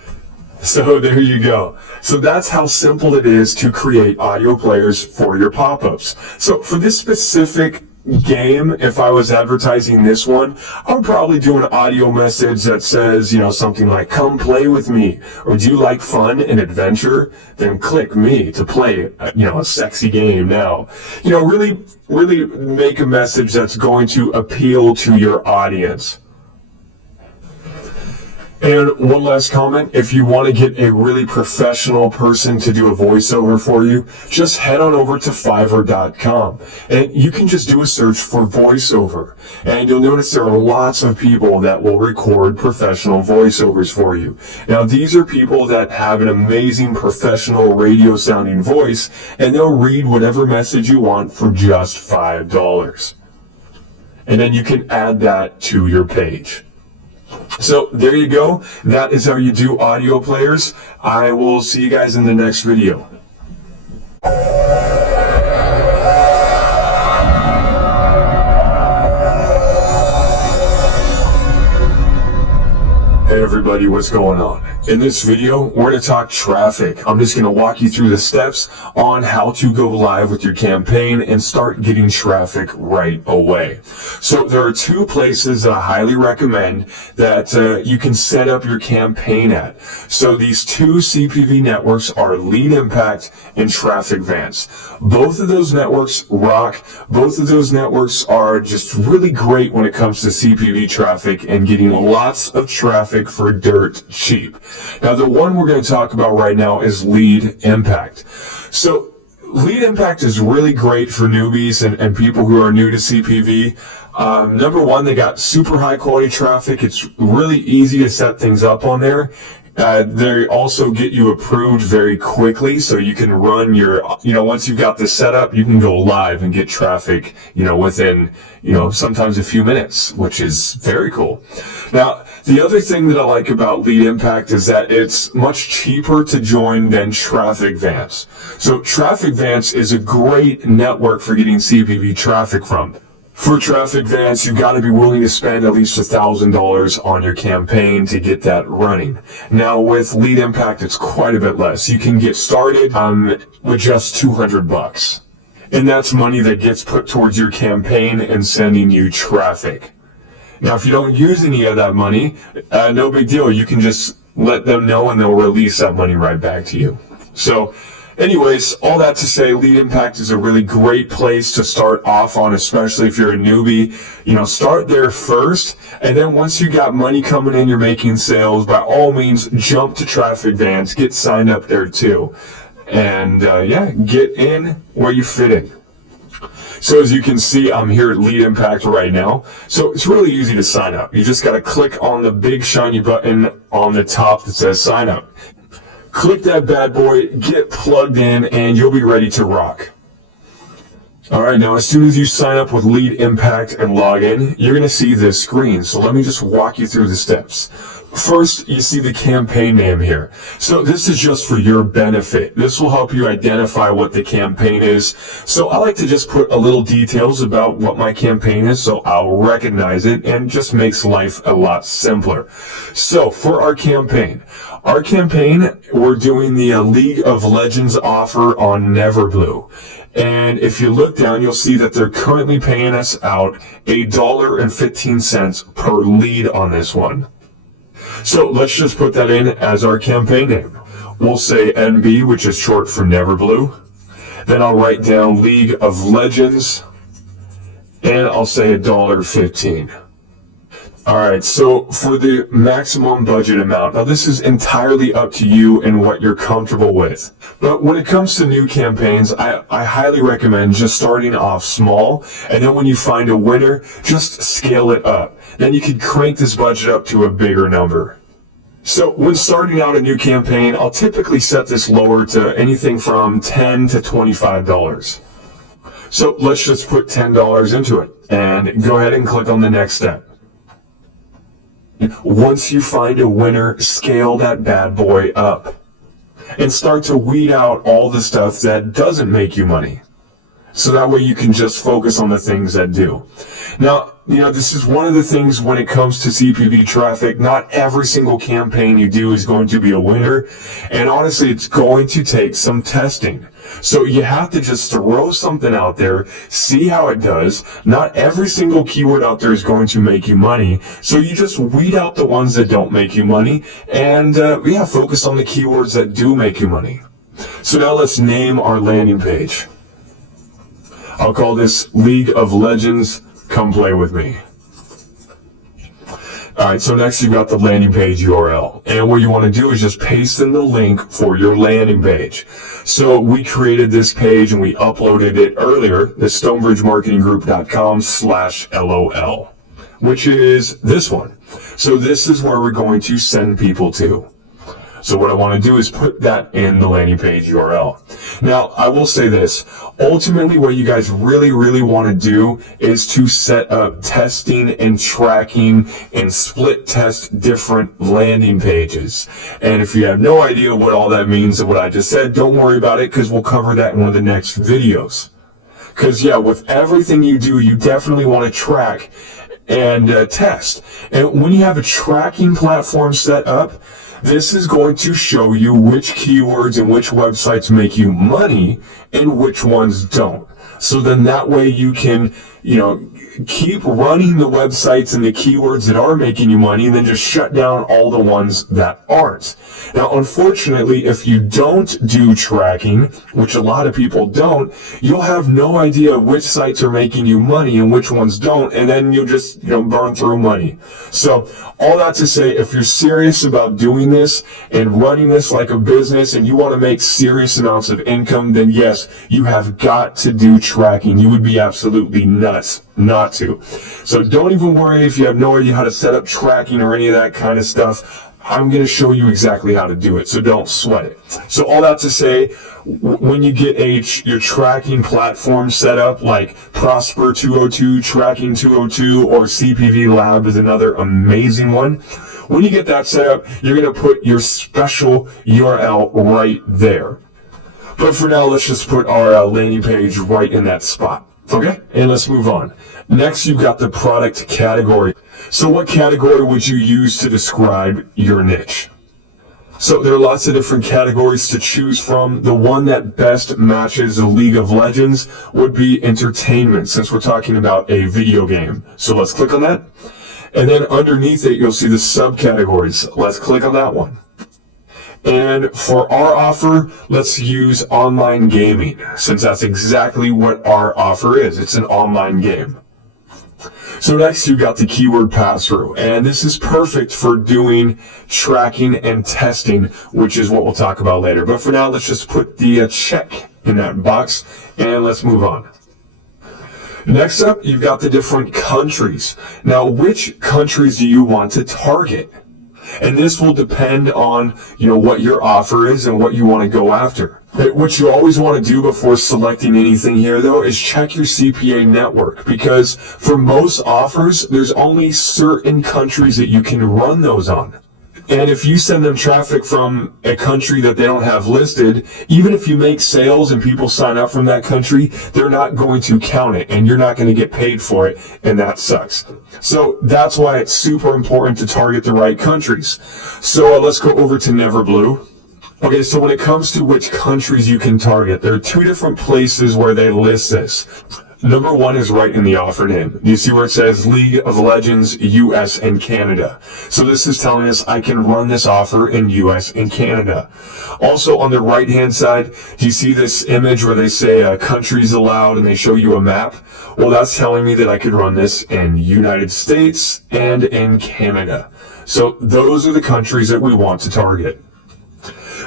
So there you go. So that's how simple it is to create audio players for your pop-ups. So for this specific game, if I was advertising this one, I would probably do an audio message that says, something like, come play with me, or do you like fun and adventure? Then click me to play, a sexy game now. Really make a message that's going to appeal to your audience. And one last comment, if you want to get a really professional person to do a voiceover for you, just head on over to Fiverr.com and you can just do a search for voiceover. And you'll notice there are lots of people that will record professional voiceovers for you. Now, these are people that have an amazing professional radio sounding voice, and they'll read whatever message you want for just $5. And then you can add that to your page. So there you go. That is how you do audio players. I will see you guys in the next video. Hey everybody, what's going on? In this video, we're going to talk traffic. I'm just going to walk you through the steps on how to go live with your campaign and start getting traffic right away. So there are two places that I highly recommend that you can set up your campaign at. So these two CPV networks are Lead Impact and Traffic Vance. Both of those networks rock. Both of those networks are just really great when it comes to CPV traffic and getting lots of traffic for dirt cheap. Now, the one we're going to talk about right now is Lead Impact. So Lead Impact is really great for newbies and people who are new to CPV. Number one, they got super high quality traffic. It's really easy to set things up on there. They also get you approved very quickly, so you can run your, once you've got this set up, you can go live and get traffic, within, sometimes a few minutes, which is very cool. Now, the other thing that I like about Lead Impact is that it's much cheaper to join than Traffic Vance. So Traffic Vance is a great network for getting CPV traffic from. For Traffic Vance, you've got to be willing to spend at least $1,000 on your campaign to get that running. Now, with Lead Impact, it's quite a bit less. You can get started with just $200. And that's money that gets put towards your campaign and sending you traffic. Now, if you don't use any of that money, no big deal. You can just let them know and they'll release that money right back to you. So, anyways, all that to say, Lead Impact is a really great place to start off on, especially if you're a newbie. Start there first, and then once you got money coming in, you're making sales, by all means, jump to Traffic Vance, get signed up there too. And get in where you fit in. So as you can see, I'm here at Lead Impact right now. So it's really easy to sign up. You just got to click on the big shiny button on the top that says sign up. Click that bad boy, get plugged in, and you'll be ready to rock. All right, now as soon as you sign up with Lead Impact and log in, you're going to see this screen. So let me just walk you through the steps. First, you see the campaign name here. So this is just for your benefit. This will help you identify what the campaign is. So I like to just put a little details about what my campaign is so I'll recognize it, and just makes life a lot simpler. So for our campaign, we're doing the League of Legends offer on Neverblue. And if you look down, you'll see that they're currently paying us out $1.15 per lead on this one. So let's just put that in as our campaign name. We'll say NB, which is short for Neverblue. Then I'll write down League of Legends, and I'll say $1.15. Alright, so for the maximum budget amount, now this is entirely up to you and what you're comfortable with. But when it comes to new campaigns, I highly recommend just starting off small, and then when you find a winner, just scale it up. Then you can crank this budget up to a bigger number. So when starting out a new campaign, I'll typically set this lower to anything from $10 to $25. So let's just put $10 into it, and go ahead and click on the next step. Once you find a winner, scale that bad boy up and start to weed out all the stuff that doesn't make you money. So that way you can just focus on the things that do. Now, this is one of the things when it comes to CPV traffic. Not every single campaign you do is going to be a winner. And honestly, it's going to take some testing. So you have to just throw something out there, see how it does. Not every single keyword out there is going to make you money. So you just weed out the ones that don't make you money, and focus on the keywords that do make you money. So now let's name our landing page. I'll call this League of Legends, come play with me. Alright, so next you've got the landing page URL. And what you want to do is just paste in the link for your landing page. So we created this page and we uploaded it earlier, the stonebridgemarketinggroup.com/LOL, which is this one. So this is where we're going to send people to. So what I want to do is put that in the landing page URL. Now, I will say this. Ultimately, what you guys really, really want to do is to set up testing and tracking and split test different landing pages. And if you have no idea what all that means and what I just said, don't worry about it because we'll cover that in one of the next videos. Because, yeah, with everything you do, you definitely want to track and test. And when you have a tracking platform set up, this is going to show you which keywords and which websites make you money and which ones don't. So then that way you can, keep running the websites and the keywords that are making you money and then just shut down all the ones that aren't. Now, unfortunately, if you don't do tracking, which a lot of people don't, you'll have no idea which sites are making you money and which ones don't, and then you'll just, burn through money. So all that to say, if you're serious about doing this and running this like a business and you want to make serious amounts of income, then yes, you have got to do tracking. You would be absolutely nuts not to. So don't even worry if you have no idea how to set up tracking or any of that kind of stuff. I'm going to show you exactly how to do it, so don't sweat it. So all that to say, when you get your tracking platform set up, like Prosper 202, Tracking 202, or CPV Lab is another amazing one. When you get that set up, you're going to put your special URL right there. But for now, let's just put our landing page right in that spot. Okay, and let's move on. Next, you've got the product category. So what category would you use to describe your niche? So there are lots of different categories to choose from. The one that best matches the League of Legends would be entertainment, since we're talking about a video game. So let's click on that. And then underneath it, you'll see the subcategories. Let's click on that one. And for our offer, let's use online gaming, since that's exactly what our offer is. It's an online game. So next, you've got the keyword pass-through, and this is perfect for doing tracking and testing, which is what we'll talk about later. But for now, let's just put the check in that box, and let's move on. Next up, you've got the different countries. Now, which countries do you want to target? And this will depend on, what your offer is and what you want to go after. What you always want to do before selecting anything here, though, is check your CPA network, because for most offers, there's only certain countries that you can run those on. And if you send them traffic from a country that they don't have listed, even if you make sales and people sign up from that country, they're not going to count it and you're not going to get paid for it, and that sucks. So that's why it's super important to target the right countries. So let's go over to Neverblue. Okay, so when it comes to which countries you can target, there are two different places where they list this. Number one is right in the offer name. You see where it says League of Legends, US and Canada. So this is telling us I can run this offer in US and Canada. Also on the right hand side, do you see this image where they say countries allowed and they show you a map? Well, that's telling me that I could run this in United States and in Canada. So those are the countries that we want to target.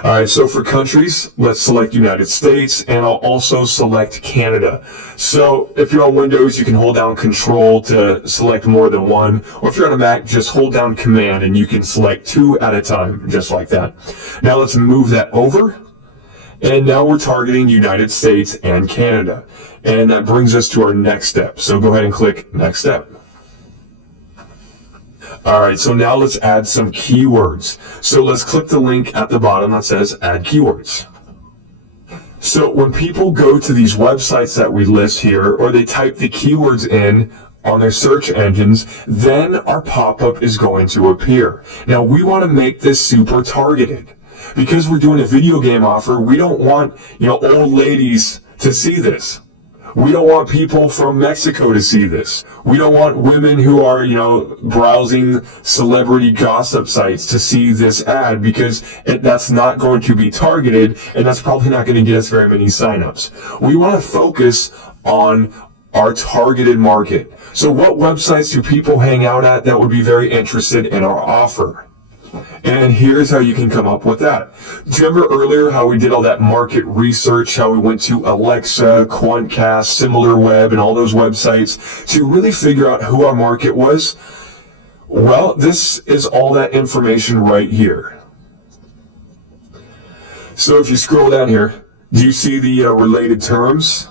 All right, so for countries, let's select United States, and I'll also select Canada. So if you're on Windows, you can hold down Control to select more than one, or if you're on a Mac, just hold down Command and you can select two at a time, just like that. Now let's move that over, and now we're targeting United States and Canada. And that brings us to our next step. So go ahead and click Next Step. All right, so now let's add some keywords. So let's click the link at the bottom that says Add Keywords. So when people go to these websites that we list here, or they type the keywords in on their search engines, then our pop-up is going to appear. Now we want to make this super targeted. Because we're doing a video game offer, we don't want, old ladies to see this. We don't want people from Mexico to see this. We don't want women who are, browsing celebrity gossip sites to see this ad, because that's not going to be targeted, and that's probably not going to get us very many signups. We want to focus on our targeted market. So what websites do people hang out at that would be very interested in our offer? And here's how you can come up with that. Do you remember earlier how we did all that market research, how we went to Alexa, Quantcast, SimilarWeb, and all those websites to really figure out who our market was? Well, this is all that information right here. So if you scroll down here, do you see the related terms?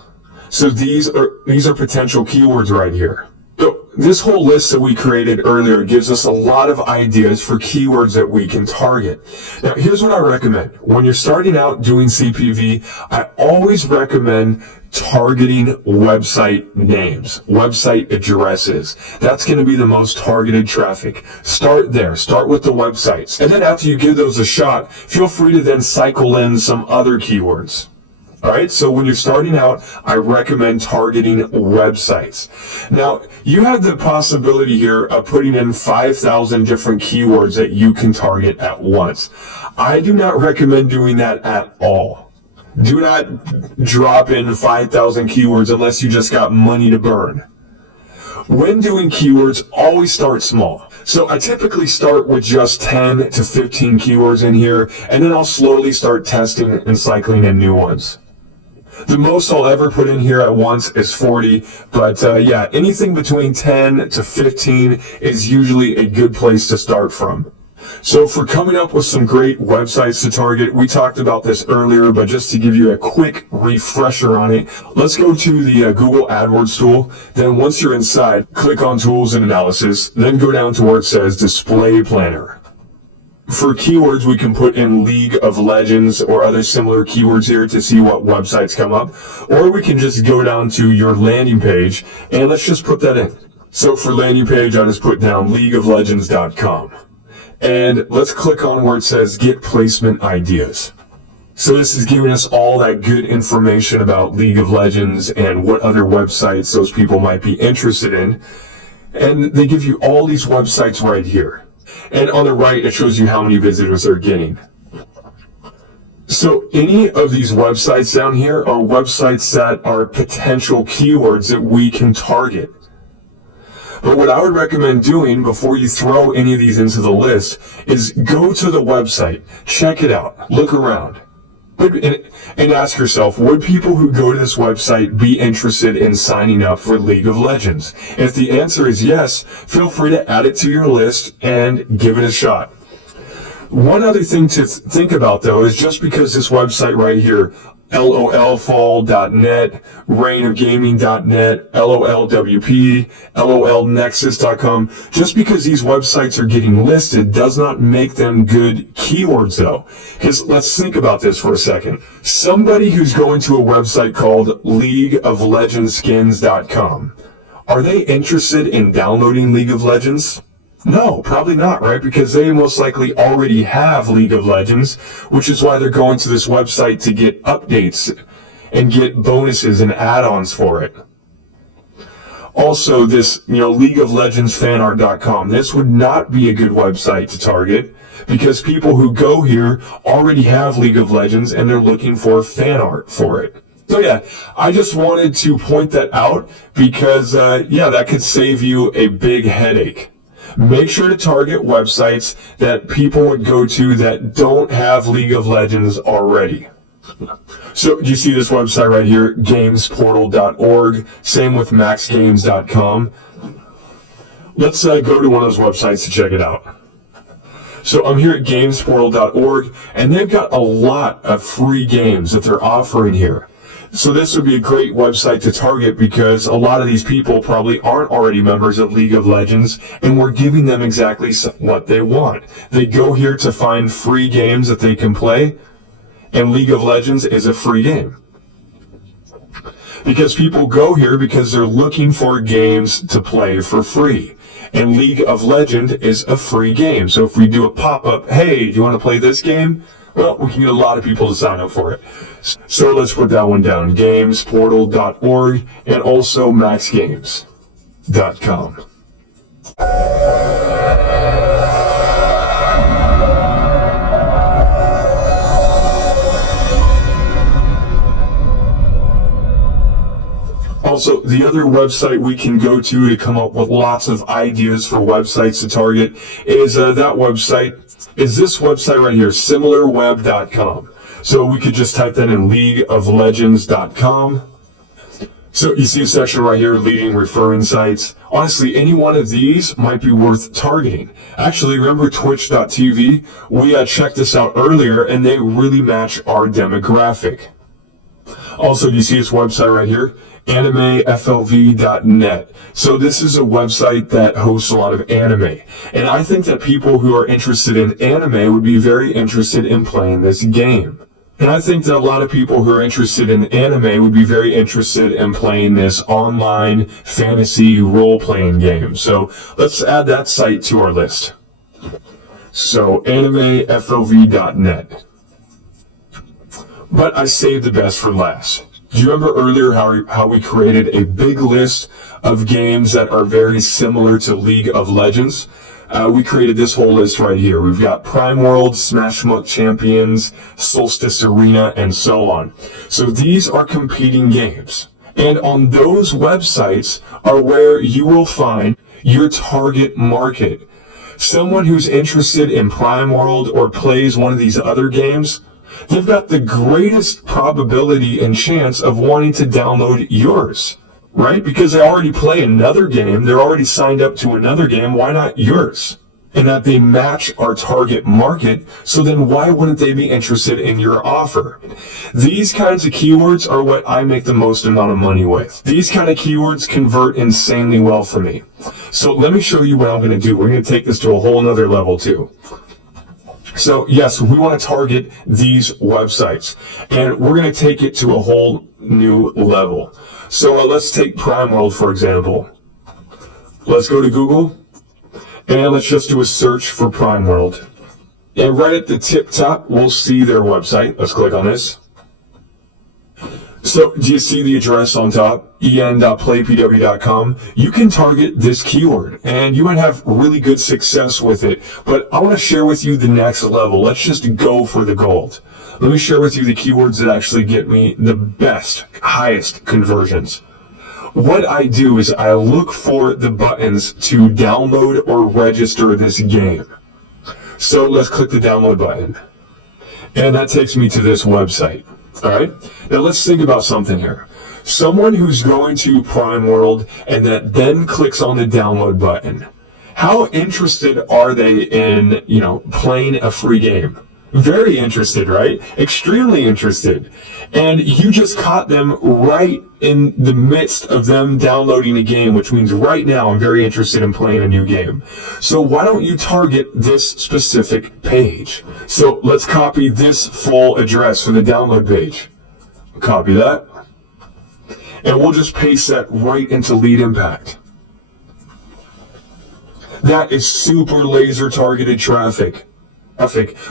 So these are potential keywords right here. So this whole list that we created earlier gives us a lot of ideas for keywords that we can target. Now, here's what I recommend. When you're starting out doing CPV, I always recommend targeting website names, website addresses. That's going to be the most targeted traffic. Start there. Start with the websites. And then after you give those a shot, feel free to then cycle in some other keywords. All right, so when you're starting out, I recommend targeting websites. Now, you have the possibility here of putting in 5,000 different keywords that you can target at once. I do not recommend doing that at all. Do not drop in 5,000 keywords unless you just got money to burn. When doing keywords, always start small. So I typically start with just 10 to 15 keywords in here, and then I'll slowly start testing and cycling in new ones. The most I'll ever put in here at once is 40, but yeah, anything between 10 to 15 is usually a good place to start from. So for coming up with some great websites to target, we talked about this earlier, but just to give you a quick refresher on it, let's go to the Google AdWords tool. Then once you're inside, click on Tools and Analysis, then go down to where it says Display Planner. For keywords, we can put in League of Legends or other similar keywords here to see what websites come up. Or we can just go down to your landing page and let's just put that in. So for landing page, I just put down leagueoflegends.com. And let's click on where it says Get Placement Ideas. So this is giving us all that good information about League of Legends and what other websites those people might be interested in. And they give you all these websites right here. And on the right, it shows you how many visitors they're getting. So any of these websites down here are websites that are potential keywords that we can target. But what I would recommend doing before you throw any of these into the list is go to the website, check it out, look around, and ask yourself, would people who go to this website be interested in signing up for League of Legends? If the answer is yes, feel free to add it to your list and give it a shot. One other thing to think about, though, is just because this website right here, lolfall.net, reignofgaming.net, lolwp, lolnexus.com, just because these websites are getting listed does not make them good keywords, though. Because let's think about this for a second. Somebody who's going to a website called leagueoflegendsskins.com, are they interested in downloading League of Legends? No, probably not, right? Because they most likely already have League of Legends, which is why they're going to this website to get updates and get bonuses and add-ons for it. Also, this, LeagueofLegendsFanArt.com, this would not be a good website to target because people who go here already have League of Legends and they're looking for fan art for it. So yeah, I just wanted to point that out because, that could save you a big headache. Make sure to target websites that people would go to that don't have League of Legends already. So do you see this website right here, gamesportal.org, same with maxgames.com. Let's go to one of those websites to check it out. So I'm here at gamesportal.org, and they've got a lot of free games that they're offering here. So this would be a great website to target because a lot of these people probably aren't already members of League of Legends, and we're giving them exactly what they want. They go here to find free games that they can play, and League of Legends is a free game. Because people go here because they're looking for games to play for free. And League of Legends is a free game. So if we do a pop-up, hey, do you want to play this game? Well, we can get a lot of people to sign up for it. So let's put that one down, gamesportal.org and also maxgames.com. Also, the other website we can go to come up with lots of ideas for websites to target is this website right here, similarweb.com. So we could just type that in leagueoflegends.com. So you see a section right here, leading referring sites. Honestly, any one of these might be worth targeting. Actually, remember twitch.tv? We checked this out earlier, and they really match our demographic. Also, you see this website right here, animeflv.net. So this is a website that hosts a lot of anime. And I think that people who are interested in anime would be very interested in playing this game. And I think that a lot of people who are interested in anime would be very interested in playing this online fantasy role-playing game. So let's add that site to our list. So animeflv.net. But I saved the best for last. Do you remember earlier how we created a big list of games that are very similar to League of Legends? We created this whole list right here. We've got Prime World, Smash Muck Champions, Solstice Arena, and so on. So these are competing games. And on those websites are where you will find your target market. Someone who's interested in Prime World or plays one of these other games, they've got the greatest probability and chance of wanting to download yours. Right? Because they already play another game, they're already signed up to another game, why not yours? And that they match our target market, so then why wouldn't they be interested in your offer? These kinds of keywords are what I make the most amount of money with. These kind of keywords convert insanely well for me. So let me show you what I'm going to do. We're going to take this to a whole nother level too. So yes, we want to target these websites, and we're going to take it to a whole new level. So let's take Prime World, for example. Let's go to Google, and let's just do a search for Prime World. And right at the tip top, we'll see their website. Let's click on this. So do you see the address on top? en.playpw.com. You can target this keyword, and you might have really good success with it. But I want to share with you the next level. Let's just go for the gold. Let me share with you the keywords that actually get me the best, highest conversions. What I do is I look for the buttons to download or register this game. So let's click the download button. And that takes me to this website. All right. Now let's think about something here. Someone who's going to Prime World and that then clicks on the download button. How interested are they in, playing a free game? Very interested, right? Extremely interested. And you just caught them right in the midst of them downloading a game, which means right now I'm very interested in playing a new game. So why don't you target this specific page? So let's copy this full address for the download page. Copy that. And we'll just paste that right into Lead Impact. That is super laser targeted traffic.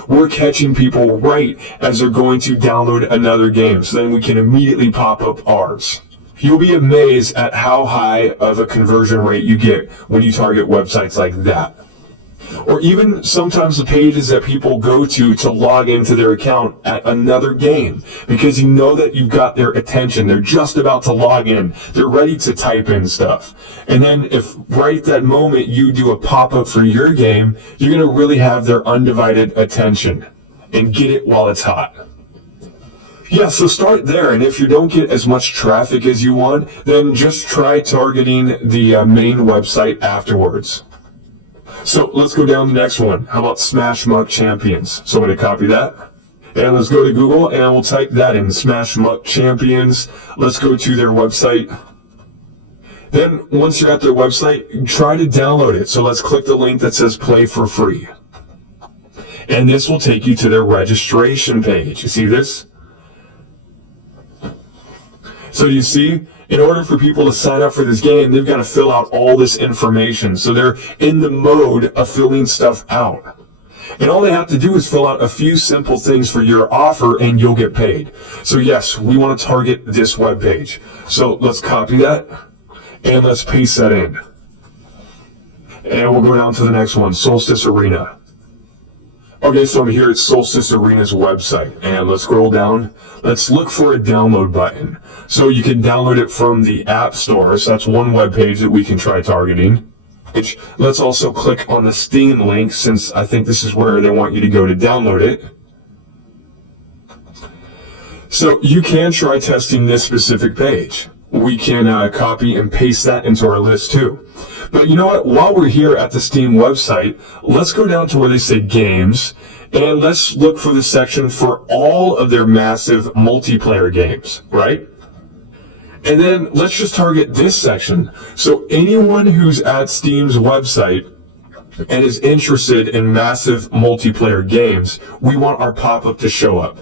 We're catching people right as they're going to download another game, so then we can immediately pop up ours. You'll be amazed at how high of a conversion rate you get when you target websites like that. Or even sometimes the pages that people go to log into their account at another game, because you know that you've got their attention. They're just about to log in. They're ready to type in stuff. And then if right at that moment you do a pop-up for your game, you're going to really have their undivided attention and get it while it's hot. Yeah, so start there, and if you don't get as much traffic as you want, then just try targeting the main website afterwards. So let's go down to the next one. How about Smash Muck Champions? So I'm going to copy that. And let's go to Google and we'll type that in, Smash Muck Champions. Let's go to their website. Then once you're at their website, try to download it. So let's click the link that says play for free. And this will take you to their registration page. You see this? So you see, in order for people to sign up for this game, they've got to fill out all this information. So they're in the mode of filling stuff out. And all they have to do is fill out a few simple things for your offer and you'll get paid. So yes, we want to target this web page. So let's copy that and let's paste that in. And we'll go down to the next one, Solstice Arena. Okay, so I'm here at Solstice Arena's website, and let's scroll down. Let's look for a download button. So you can download it from the App Store, so that's one web page that we can try targeting. Let's also click on the Steam link, since I think this is where they want you to go to download it. So you can try testing this specific page. We can copy and paste that into our list too. But you know what? While we're here at the Steam website, let's go down to where they say games, and let's look for the section for all of their massive multiplayer games, right? And then let's just target this section. So anyone who's at Steam's website and is interested in massive multiplayer games, we want our pop-up to show up.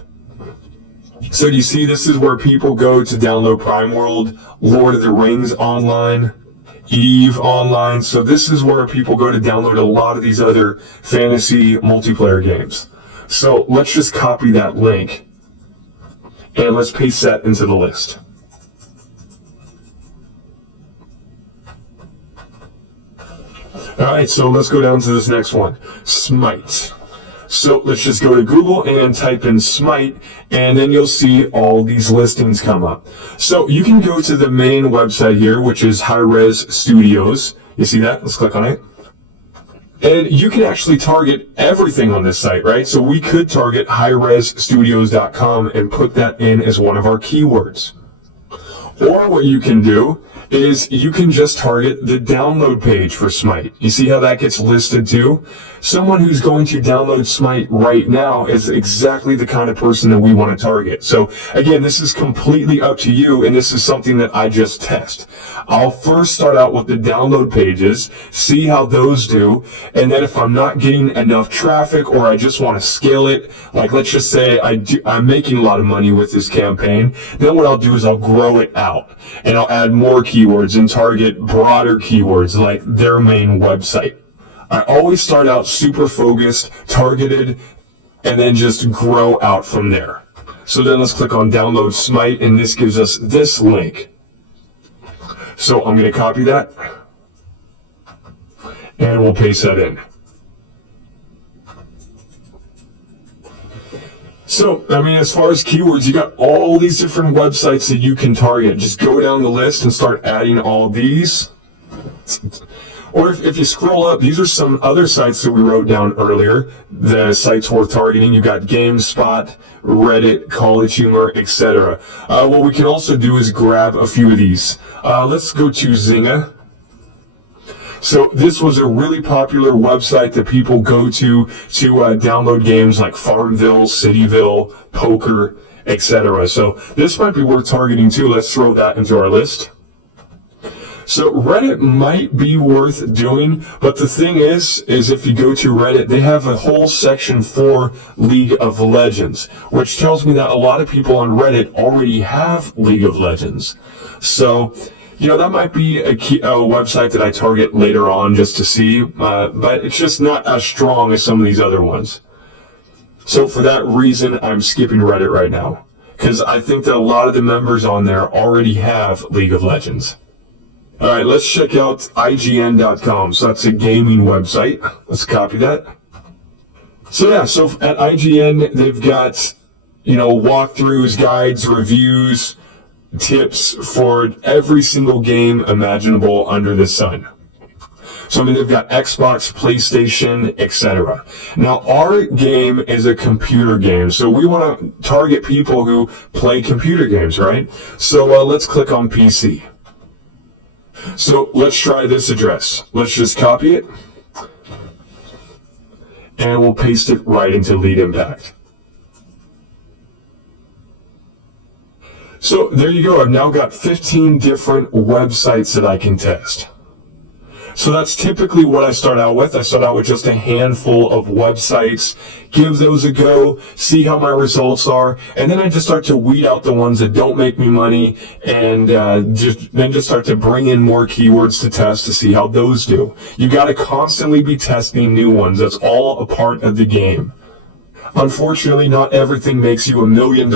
So do you see, this is where people go to download Prime World, Lord of the Rings Online, Eve Online. So this is where people go to download a lot of these other fantasy multiplayer games. So let's just copy that link and let's paste that into the list. Alright, so let's go down to this next one, Smite. So let's just go to Google and type in Smite, and then you'll see all these listings come up. So you can go to the main website here, which is Hi-Res Studios. You see that? Let's click on it. And you can actually target everything on this site, right? So we could target highresstudios.com and put that in as one of our keywords. Or what you can do is you can just target the download page for Smite. You see how that gets listed too? Someone who's going to download Smite right now is exactly the kind of person that we want to target. So again, this is completely up to you, and this is something that I just test. I'll first start out with the download pages, see how those do, and then if I'm not getting enough traffic or I just want to scale it, like let's just say I'm making a lot of money with this campaign, then what I'll do is I'll grow it out and I'll add more keywords and target broader keywords like their main website. I always start out super focused, targeted, and then just grow out from there. So then let's click on download Smite, and this gives us this link. So I'm going to copy that, and we'll paste that in. So, I mean, as far as keywords, you got all these different websites that you can target. Just go down the list and start adding all these. Or if you scroll up, these are some other sites that we wrote down earlier, the sites worth targeting. You got GameSpot, Reddit, College Humor, etc. What we can also do is grab a few of these. Let's go to Zynga. So this was a really popular website that people go to download games like Farmville, Cityville, Poker, etc. So this might be worth targeting too. Let's throw that into our list. So Reddit might be worth doing, but the thing is if you go to Reddit, they have a whole section for League of Legends, which tells me that a lot of people on Reddit already have League of Legends. So, you know, that might be a website that I target later on just to see, but it's just not as strong as some of these other ones. So for that reason, I'm skipping Reddit right now, because I think that a lot of the members on there already have League of Legends. All right, let's check out IGN.com. So that's a gaming website. Let's copy that. So yeah, so at IGN, they've got, you know, walkthroughs, guides, reviews, tips for every single game imaginable under the sun. So I mean, they've got Xbox, PlayStation, etc. Now, our game is a computer game, so we want to target people who play computer games, right? So let's click on PC. So let's try this address. Let's just copy it, and we'll paste it right into Lead Impact. So there you go. I've now got 15 different websites that I can test. So that's typically what I start out with. I start out with just a handful of websites, give those a go, see how my results are, and then I just start to weed out the ones that don't make me money, and just start to bring in more keywords to test to see how those do. You got to constantly be testing new ones. That's all a part of the game. Unfortunately, not everything makes you $1 million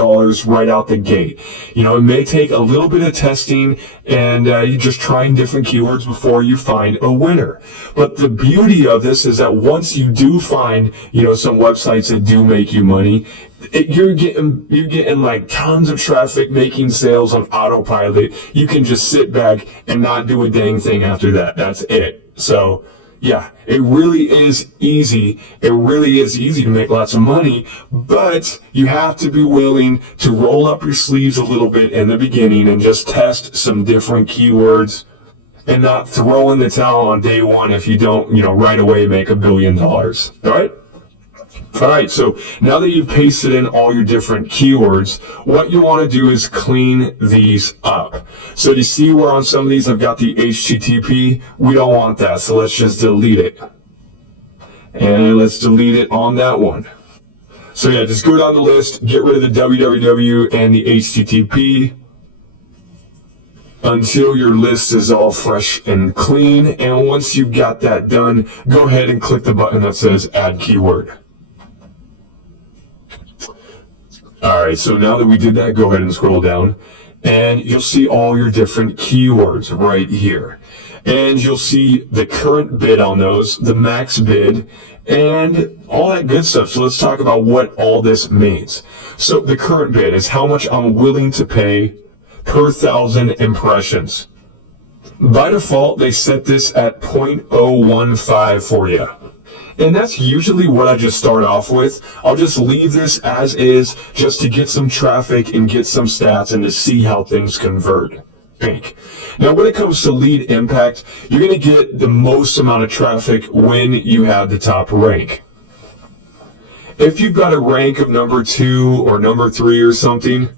right out the gate. You know, it may take a little bit of testing and you just trying different keywords before you find a winner. But the beauty of this is that once you do find, you know, some websites that do make you money, you're getting like tons of traffic, making sales on autopilot. You can just sit back and not do a dang thing after that. That's it. So yeah, it really is easy. It really is easy to make lots of money, but you have to be willing to roll up your sleeves a little bit in the beginning and just test some different keywords and not throw in the towel on day one if you don't, you know, right away make $1 billion. All right? All right, so now that you've pasted in all your different keywords, what you want to do is clean these up. So you see where on some of these I've got the HTTP? We don't want that, so let's just delete it. And let's delete it on that one. So yeah, just go down the list, get rid of the www and the HTTP until your list is all fresh and clean. And once you've got that done, go ahead and click the button that says Add Keyword. Alright, so now that we did that, go ahead and scroll down and you'll see all your different keywords right here. And you'll see the current bid on those, the max bid, and all that good stuff. So let's talk about what all this means. So the current bid is how much I'm willing to pay per 1,000 impressions. By default, they set this at 0.015 for you. And that's usually what I just start off with. I'll just leave this as is just to get some traffic and get some stats and to see how things convert. Pink. Now, when it comes to lead impact, you're going to get the most amount of traffic when you have the top rank. If you've got a rank of number 2 or number 3 or something,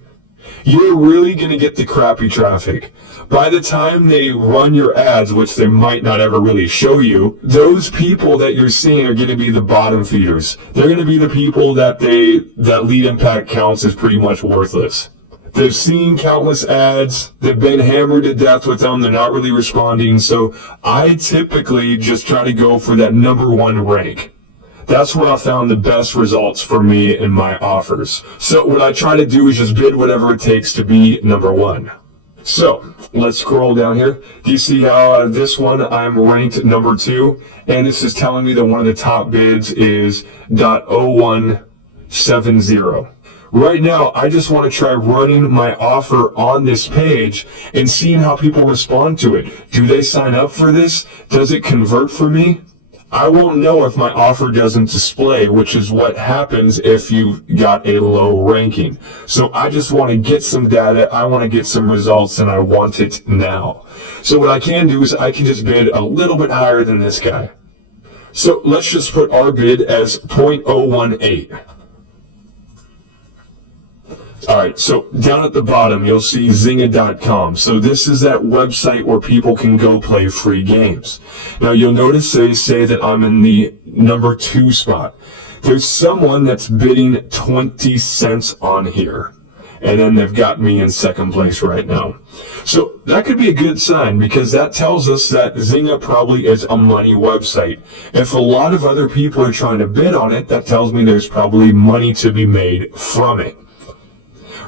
you're really going to get the crappy traffic. By the time they run your ads, which they might not ever really show you, those people that you're seeing are going to be the bottom feeders. They're going to be the people that lead impact counts as pretty much worthless. They've seen countless ads. They've been hammered to death with them. They're not really responding. So I typically just try to go for that number 1 rank. That's where I found the best results for me in my offers. So what I try to do is just bid whatever it takes to be number 1. So let's scroll down here. Do you see how this one I'm ranked number 2? And this is telling me that one of the top bids is .0170. Right now, I just want to try running my offer on this page and seeing how people respond to it. Do they sign up for this? Does it convert for me? I won't know if my offer doesn't display, which is what happens if you've got a low ranking. So I just want to get some data, I want to get some results, and I want it now. So what I can do is I can just bid a little bit higher than this guy. So let's just put our bid as 0.018. Alright, so down at the bottom, you'll see Zynga.com. So this is that website where people can go play free games. Now you'll notice they say that I'm in the number 2 spot. There's someone that's bidding 20 cents on here. And then they've got me in second place right now. So that could be a good sign because that tells us that Zynga probably is a money website. If a lot of other people are trying to bid on it, that tells me there's probably money to be made from it.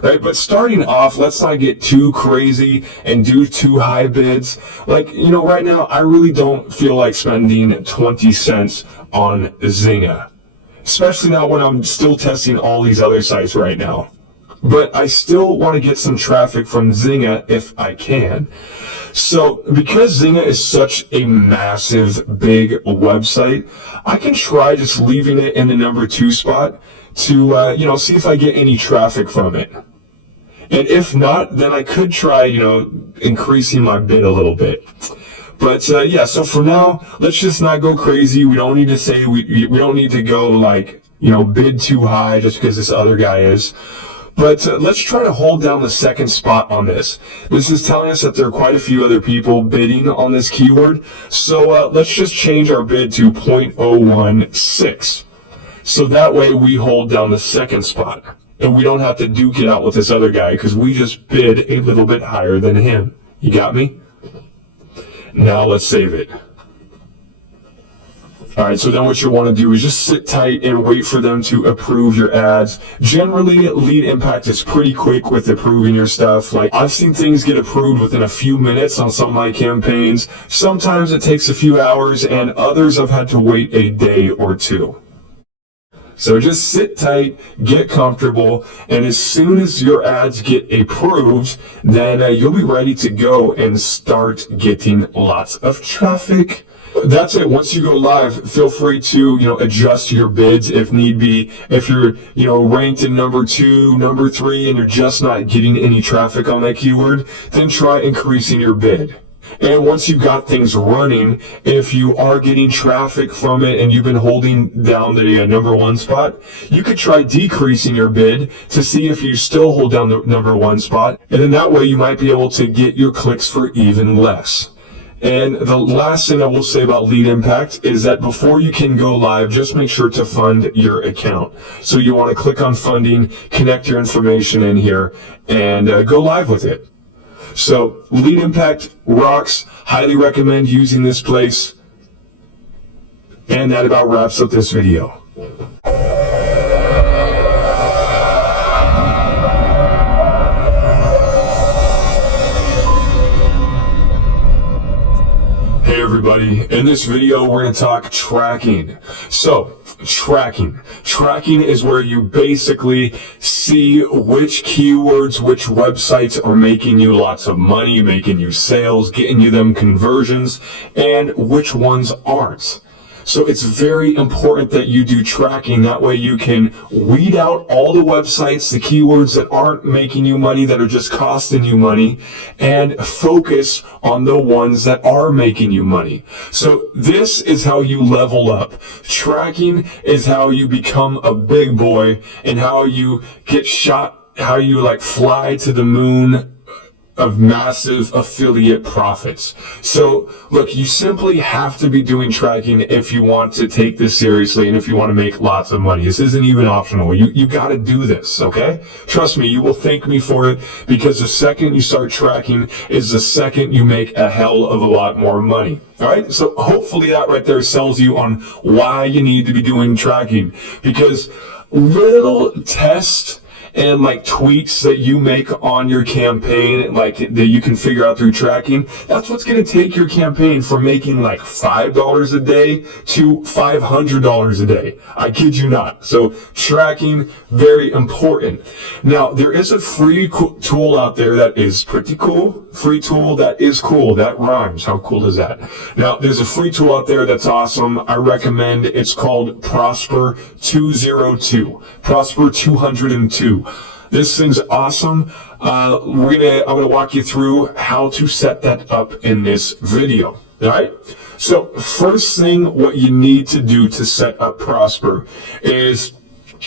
Right, but starting off, let's not get too crazy and do too high bids. Like, you know, right now, I really don't feel like spending 20 cents on Zynga. Especially now when I'm still testing all these other sites right now. But I still want to get some traffic from Zynga if I can. So, because Zynga is such a massive, big website, I can try just leaving it in the number 2 spot to, see if I get any traffic from it. And if not, then I could try, increasing my bid a little bit. But, so for now, let's just not go crazy. We don't need to say, we don't need to go bid too high just because this other guy is. But let's try to hold down the second spot on this. This is telling us that there are quite a few other people bidding on this keyword. So let's just change our bid to 0.016. So that way we hold down the second spot. And we don't have to duke it out with this other guy because we just bid a little bit higher than him. You got me? Now let's save it. All right, so then what you want to do is just sit tight and wait for them to approve your ads. Generally, Lead Impact is pretty quick with approving your stuff. Like, I've seen things get approved within a few minutes on some of my campaigns. Sometimes it takes a few hours, and others I've had to wait a day or two. So just sit tight, get comfortable, and as soon as your ads get approved, then you'll be ready to go and start getting lots of traffic. That's it. Once you go live, feel free to, adjust your bids if need be. If you're, ranked in number 2, number 3, and you're just not getting any traffic on that keyword, then try increasing your bid. And once you've got things running, if you are getting traffic from it and you've been holding down the number 1 spot, you could try decreasing your bid to see if you still hold down the number 1 spot. And then that way you might be able to get your clicks for even less. And the last thing I will say about Lead Impact is that before you can go live, just make sure to fund your account. So you want to click on funding, connect your information in here, and go live with it. So Lead Impact rocks. Highly recommend using this place. And that about wraps up this video. Hey everybody, in this video we're going to talk tracking. So, tracking is where you basically see which keywords, which websites are making you lots of money, making you sales, getting you them conversions, and which ones aren't. So it's very important that you do tracking. That way you can weed out all the websites, the keywords that aren't making you money, that are just costing you money, and focus on the ones that are making you money. So this is how you level up. Tracking is how you become a big boy, and how you get shot, how you fly to the moon of massive affiliate profits. So look, you simply have to be doing tracking if you want to take this seriously and if you want to make lots of money. This isn't even optional. You got to do this, okay? Trust me, you will thank me for it, because the second you start tracking is the second you make a hell of a lot more money. All right, so hopefully that right there sells you on why you need to be doing tracking, because little tests and tweaks that you make on your campaign, that you can figure out through tracking, that's what's going to take your campaign from making $5 a day to $500 a day. I kid you not. So tracking, very important. Now, there is a free tool out there that is pretty cool. Free tool that is cool. That rhymes. How cool is that? Now, there's a free tool out there that's awesome. I recommend. It's called Prosper 202. Prosper 202. This thing's awesome. I'm gonna walk you through how to set that up in this video. All right. So first thing, what you need to do to set up Prosper is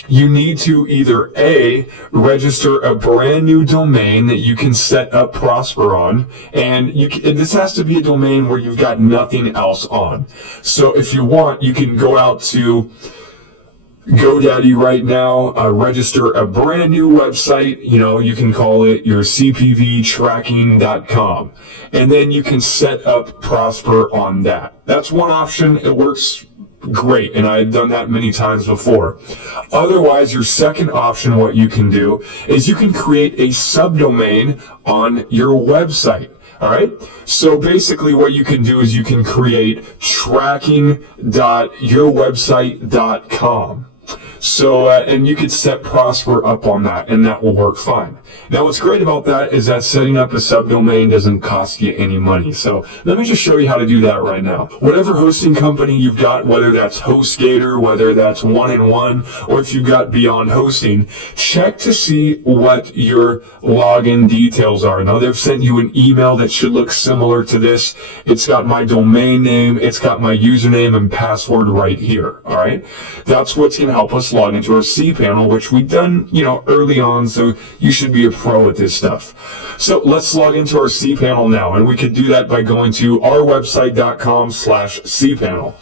you need to either A, register a brand new domain that you can set up Prosper on, and this has to be a domain where you've got nothing else on. So if you want, you can go out to GoDaddy right now, register a brand new website. You can call it your CPVtracking.com, and then you can set up Prosper on that. That's one option. It works great, and I've done that many times before. Otherwise, your second option, what you can do is you can create a subdomain on your website. All right. So basically what you can do is you can create tracking.yourwebsite.com. So, and you could set Prosper up on that, and that will work fine. Now, what's great about that is that setting up a subdomain doesn't cost you any money. So let me just show you how to do that right now. Whatever hosting company you've got, whether that's HostGator, whether that's 1-in-1, or if you've got Beyond Hosting, check to see what your login details are. Now, they've sent you an email that should look similar to this. It's got my domain name, it's got my username and password right here. All right. That's what's going to help us log into our cPanel, which we've done, early on. So you should be a pro at this stuff. So let's log into our cPanel now, and we could do that by going to ourwebsite.com/cPanel.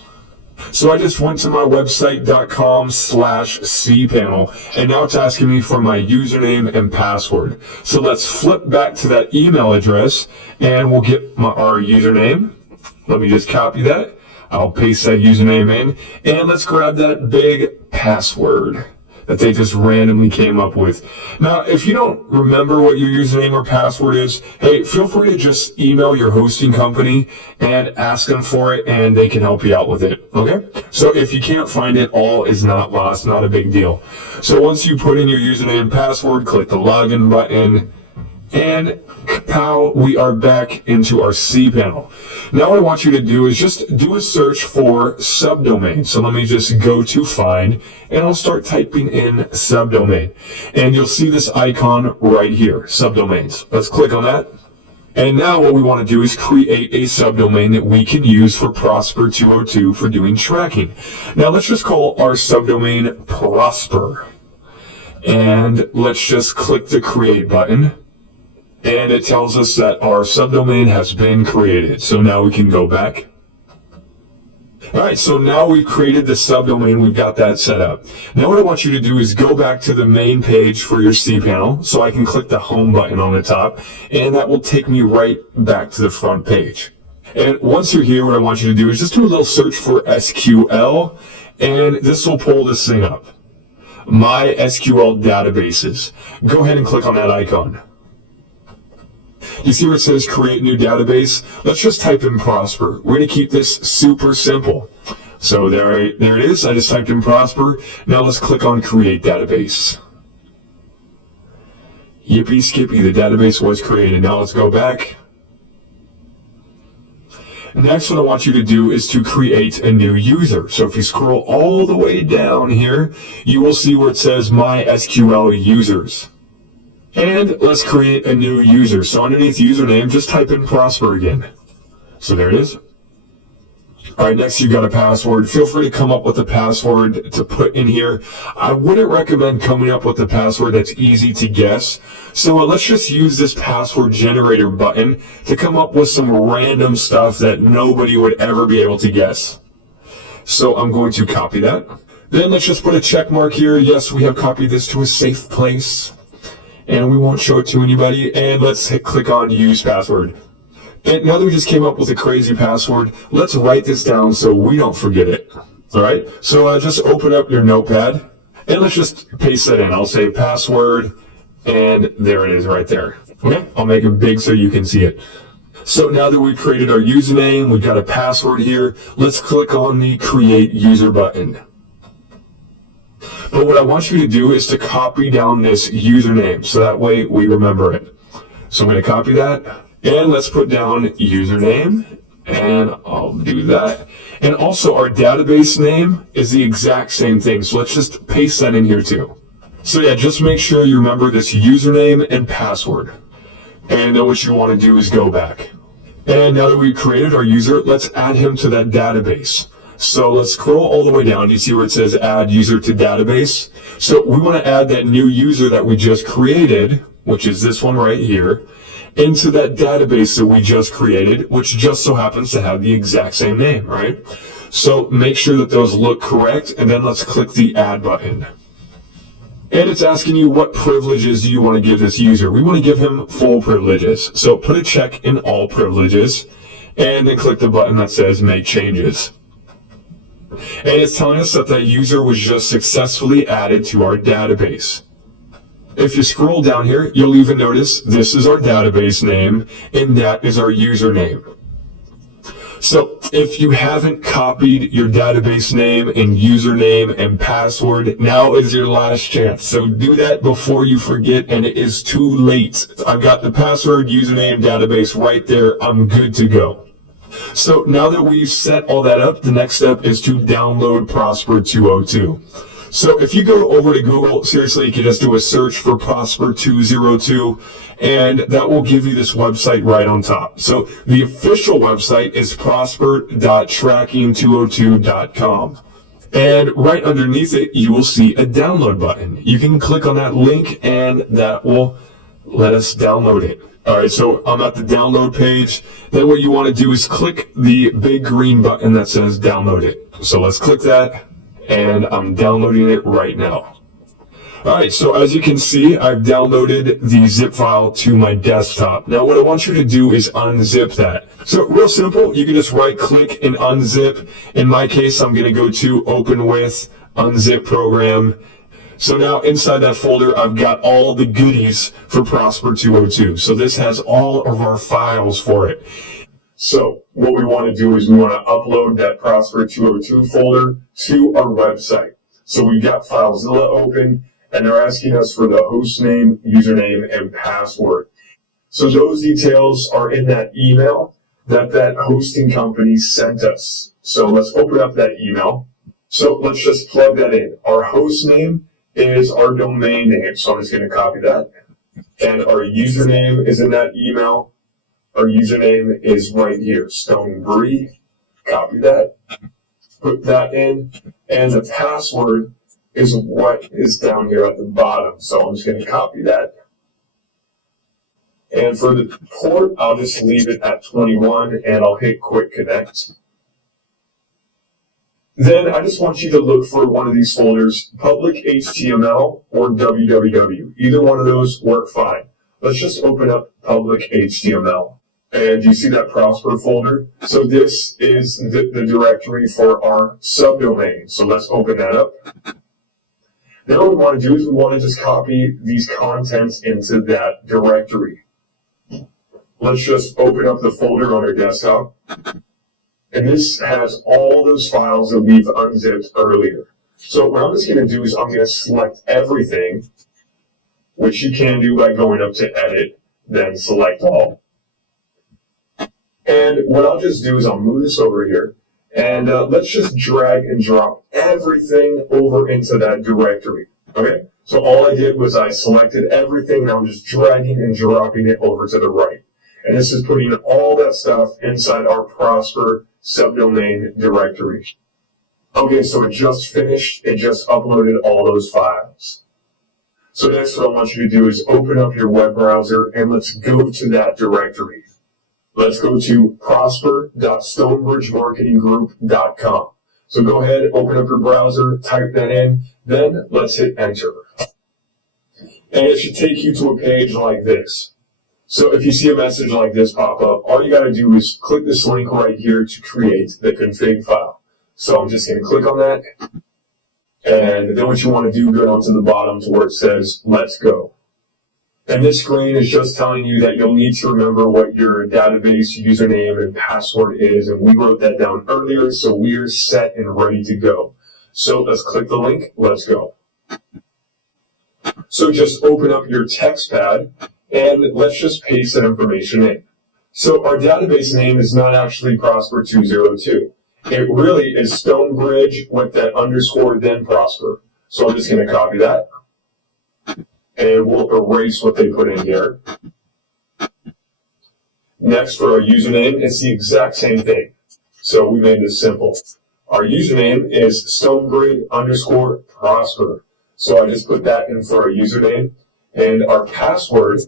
So I just went to my website.com/cPanel, and now it's asking me for my username and password. So let's flip back to that email address, and we'll get our username. Let me just copy that. I'll paste that username in, and let's grab that big password that they just randomly came up with. Now, if you don't remember what your username or password is, hey, feel free to just email your hosting company and ask them for it, and they can help you out with it, okay? So if you can't find it, all is not lost, not a big deal. So once you put in your username and password, click the login button, and pow, we are back into our cPanel. Now what I want you to do is just do a search for subdomain. So let me just go to find, and I'll start typing in subdomain. And you'll see this icon right here, subdomains. Let's click on that. And now what we want to do is create a subdomain that we can use for Prosper 202 for doing tracking. Now let's just call our subdomain Prosper. And let's just click the create button. And it tells us that our subdomain has been created. So now we can go back. All right, so now we've created the subdomain. We've got that set up. Now what I want you to do is go back to the main page for your cPanel. So I can click the home button on the top, and that will take me right back to the front page. And once you're here, what I want you to do is just do a little search for SQL, and this will pull this thing up. My SQL databases. Go ahead and click on that icon. You see where it says create new database? Let's just type in Prosper. We're going to keep this super simple. So there it is. I just typed in Prosper. Now let's click on create database. Yippee skippy, the database was created. Now let's go back. Next, what I want you to do is to create a new user. So if you scroll all the way down here, you will see where it says My SQL Users. And let's create a new user. So underneath username, just type in Prosper again. So there it is. All right, next you've got a password. Feel free to come up with a password to put in here. I wouldn't recommend coming up with a password that's easy to guess. So let's just use this password generator button to come up with some random stuff that nobody would ever be able to guess. So I'm going to copy that. Then let's just put a check mark here. Yes, we have copied this to a safe place, and we won't show it to anybody. And let's click on use password. And now that we just came up with a crazy password, let's write this down so we don't forget it. All right, so just open up your notepad and let's just paste that in. I'll say password, and there it is right there. Okay, I'll make it big so you can see it. So now that we've created our username, we've got a password here, let's click on the create user button. But what I want you to do is to copy down this username so that way we remember it. So I'm going to copy that, and let's put down username, and I'll do that. And also our database name is the exact same thing, so let's just paste that in here too. So yeah, just make sure you remember this username and password. And then what you want to do is go back. And now that we've created our user, let's add him to that database. So let's scroll all the way down. You see where it says add user to database. So we want to add that new user that we just created, which is this one right here, into that database that we just created, which just so happens to have the exact same name, right? So make sure that those look correct, and then let's click the add button. And it's asking you what privileges do you want to give this user. We want to give him full privileges. So put a check in all privileges, and then click the button that says make changes. And it's telling us that that user was just successfully added to our database. If you scroll down here, you'll even notice this is our database name, and that is our username. So if you haven't copied your database name and username and password, now is your last chance. So do that before you forget, and it is too late. I've got the password, username, database right there. I'm good to go. So now that we've set all that up, the next step is to download Prosper 202. So if you go over to Google, seriously, you can just do a search for Prosper 202, and that will give you this website right on top. So the official website is prosper.tracking202.com. And right underneath it, you will see a download button. You can click on that link, and that will let us download it. All right, so I'm at the download page. Then what you want to do is click the big green button that says download it. So let's click that, and I'm downloading it right now. Alright, so as you can see, I've downloaded the zip file to my desktop. Now what I want you to do is unzip that. So real simple, you can just right click and unzip. In my case, I'm going to go to open with, unzip program. So now inside that folder, I've got all the goodies for Prosper 202. So this has all of our files for it. So what we want to do is we want to upload that Prosper 202 folder to our website. So we've got FileZilla open, and they're asking us for the host name, username, and password. So those details are in that email that hosting company sent us. So let's open up that email. So let's just plug that in. Our host name is our domain name, so I'm just going to copy that. And our username is in that email. Our username is right here, Stonebree. Copy that. Put that in. And the password is what is down here at the bottom. So I'm just going to copy that. And for the port, I'll just leave it at 21 and I'll hit quick connect. Then I just want you to look for one of these folders, public HTML or www. Either one of those work fine. Let's just open up public HTML. And you see that Prosper folder? So this is the directory for our subdomain. So let's open that up. Now what we want to do is we want to just copy these contents into that directory. Let's just open up the folder on our desktop. And this has all those files that we've unzipped earlier. So what I'm just going to do is I'm going to select everything, which you can do by going up to Edit, then Select All. And what I'll just do is I'll move this over here, and let's just drag and drop everything over into that directory. Okay? So all I did was I selected everything, and I'm just dragging and dropping it over to the right. And this is putting all that stuff inside our Prosper subdomain directory. Okay, so it just finished. It just uploaded all those files. So next what I want you to do is open up your web browser and let's go to that directory. Let's go to prosper.stonebridgemarketinggroup.com. So go ahead, open up your browser, type that in, then let's hit enter. And it should take you to a page like this. So if you see a message like this pop up, all you got to do is click this link right here to create the config file. So I'm just going to click on that. And then what you want to do, go down to the bottom to where it says, let's go. And this screen is just telling you that you'll need to remember what your database username and password is. And we wrote that down earlier, so we're set and ready to go. So let's click the link. Let's go. So just open up your text pad and let's just paste that information in. So our database name is not actually Prosper 202. It really is Stonebridge with that underscore then Prosper. So I'm just going to copy that. And we'll erase what they put in here. Next, for our username, it's the exact same thing. So we made this simple. Our username is Stonebridge underscore Prosper. So I just put that in for our username. And our password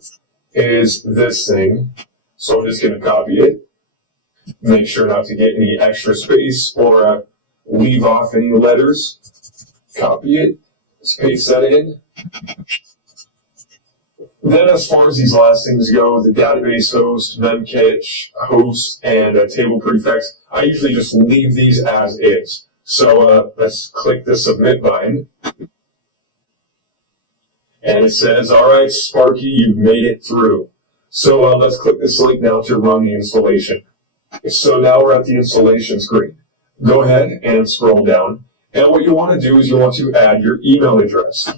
is this thing. So I'm just going to copy it. Make sure not to get any extra space or leave off any letters. Copy it. Let's paste that in. Then as far as these last things go, the database host, memcache host, and table prefix, I usually just leave these as is. So let's click the submit button. And it says, all right, Sparky, you've made it through. So let's click this link now to run the installation. So now we're at the installation screen. Go ahead and scroll down. And what you want to do is you want to add your email address.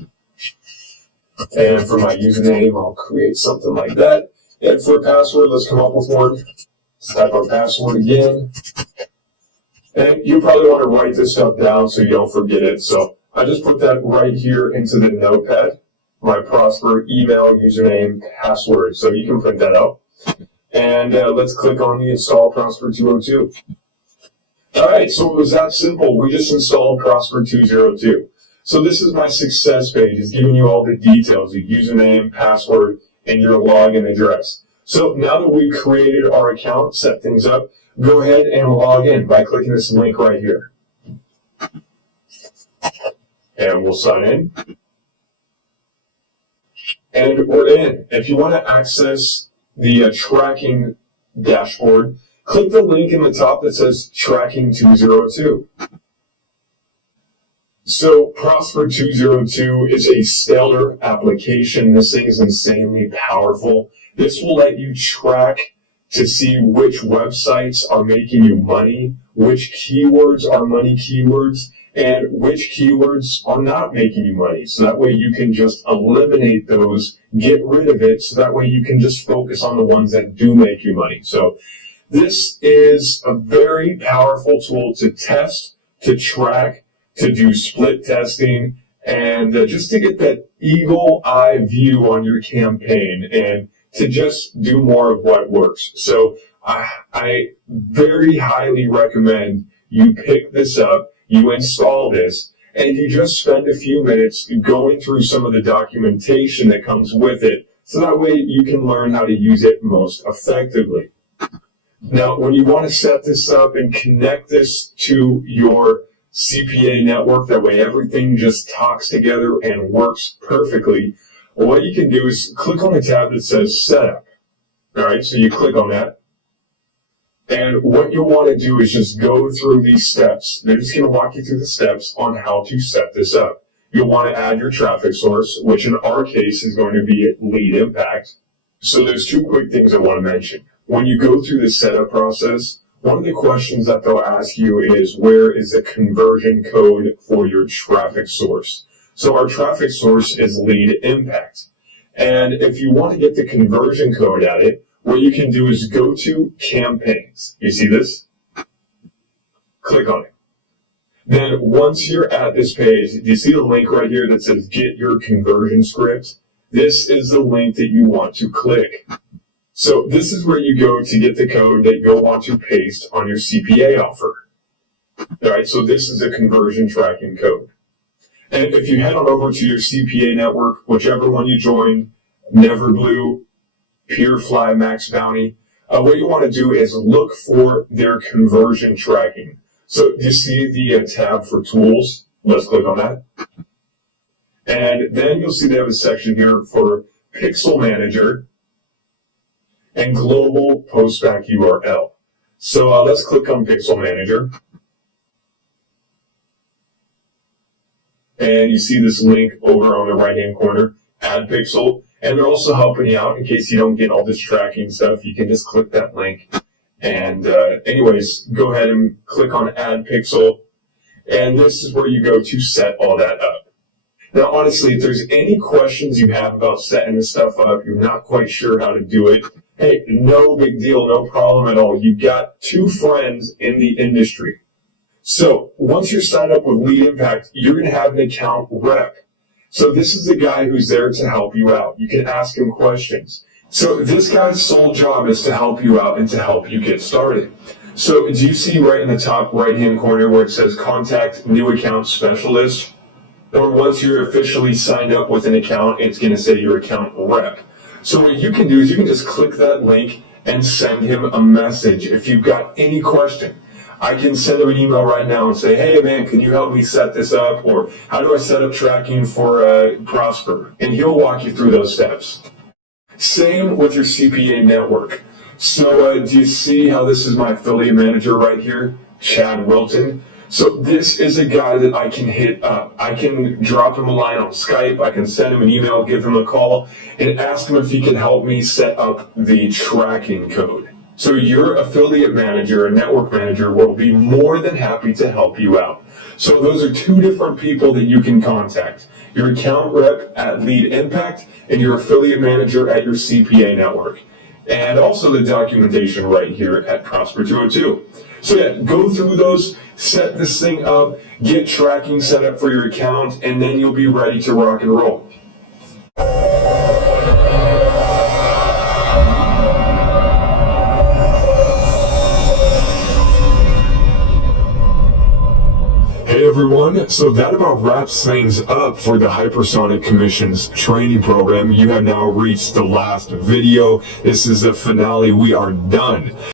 And for my username, I'll create something like that. And for a password, let's come up with one. Let's type our password again. And you probably want to write this stuff down so you don't forget it. So I just put that right here into the notepad. My Prosper email, username, password. So you can print that out. And let's click on the install Prosper 202. All right, so it was that simple. We just installed Prosper 202. So this is my success page. It's giving you all the details, the username, password, and your login address. So now that we've created our account, set things up, go ahead and log in by clicking this link right here. And we'll sign in. And we're in. If you want to access the tracking dashboard, click the link in the top that says Tracking 202. So Prosper 202 is a stellar application. This thing is insanely powerful. This will let you track to see which websites are making you money, which keywords are money keywords, and which keywords are not making you money. So that way you can just eliminate those, get rid of it, so that way you can just focus on the ones that do make you money. So this is a very powerful tool to test, to track, to do split testing, and just to get that eagle eye view on your campaign and to just do more of what works. So I very highly recommend you pick this up, you install this, and you just spend a few minutes going through some of the documentation that comes with it, so that way you can learn how to use it most effectively. Now, when you want to set this up and connect this to your CPA network, that way everything just talks together and works perfectly, what you can do is click on the tab that says Setup. All right, so you click on that. And what you'll want to do is just go through these steps. They're just going to walk you through the steps on how to set this up. You'll want to add your traffic source, which in our case is going to be Lead Impact. So there's two quick things I want to mention. When you go through the setup process, one of the questions that they'll ask you is, where is the conversion code for your traffic source? So our traffic source is Lead Impact. And if you want to get the conversion code at it, what you can do is go to Campaigns. You see this? Click on it. Then once you're at this page, do you see the link right here that says Get Your Conversion Script? This is the link that you want to click. So this is where you go to get the code that you'll want to paste on your CPA offer. All right, so this is a conversion tracking code. And if you head on over to your CPA network, whichever one you joined, Neverblue, Purefly, Max Bounty, what you want to do is look for their conversion tracking. So you see the tab for tools. Let's click on that. And then you'll see they have a section here for Pixel Manager and Global Postback URL. So let's click on Pixel Manager. And you see this link over on the right-hand corner, Add Pixel. And they're also helping you out in case you don't get all this tracking stuff. You can just click that link. And anyways, go ahead and click on Add Pixel. And this is where you go to set all that up. Now, honestly, if there's any questions you have about setting this stuff up, you're not quite sure how to do it, hey, no big deal, no problem at all. You've got two friends in the industry. So once you're signed up with Lead Impact, you're going to have an account rep. So this is the guy who's there to help you out. You can ask him questions. So this guy's sole job is to help you out and to help you get started. So do you see right in the top right-hand corner where it says Contact New Account Specialist? Or once you're officially signed up with an account, it's going to say your account rep. So what you can do is you can just click that link and send him a message if you've got any question. I can send him an email right now and say, hey man, can you help me set this up? Or how do I set up tracking for Prosper? And he'll walk you through those steps. Same with your CPA network. So do you see how this is my affiliate manager right here, Chad Wilton? So this is a guy that I can hit up. I can drop him a line on Skype. I can send him an email, give him a call, and ask him if he can help me set up the tracking code. So your affiliate manager and network manager will be more than happy to help you out. So those are two different people that you can contact. Your account rep at Lead Impact and your affiliate manager at your CPA network. And also the documentation right here at Prosper 202. So yeah, go through those, set this thing up, get tracking set up for your account, and then you'll be ready to rock and roll. Hey everyone, so that about wraps things up for the Hypersonic Commission's training program. You have now reached the last video. This is the finale. We are done.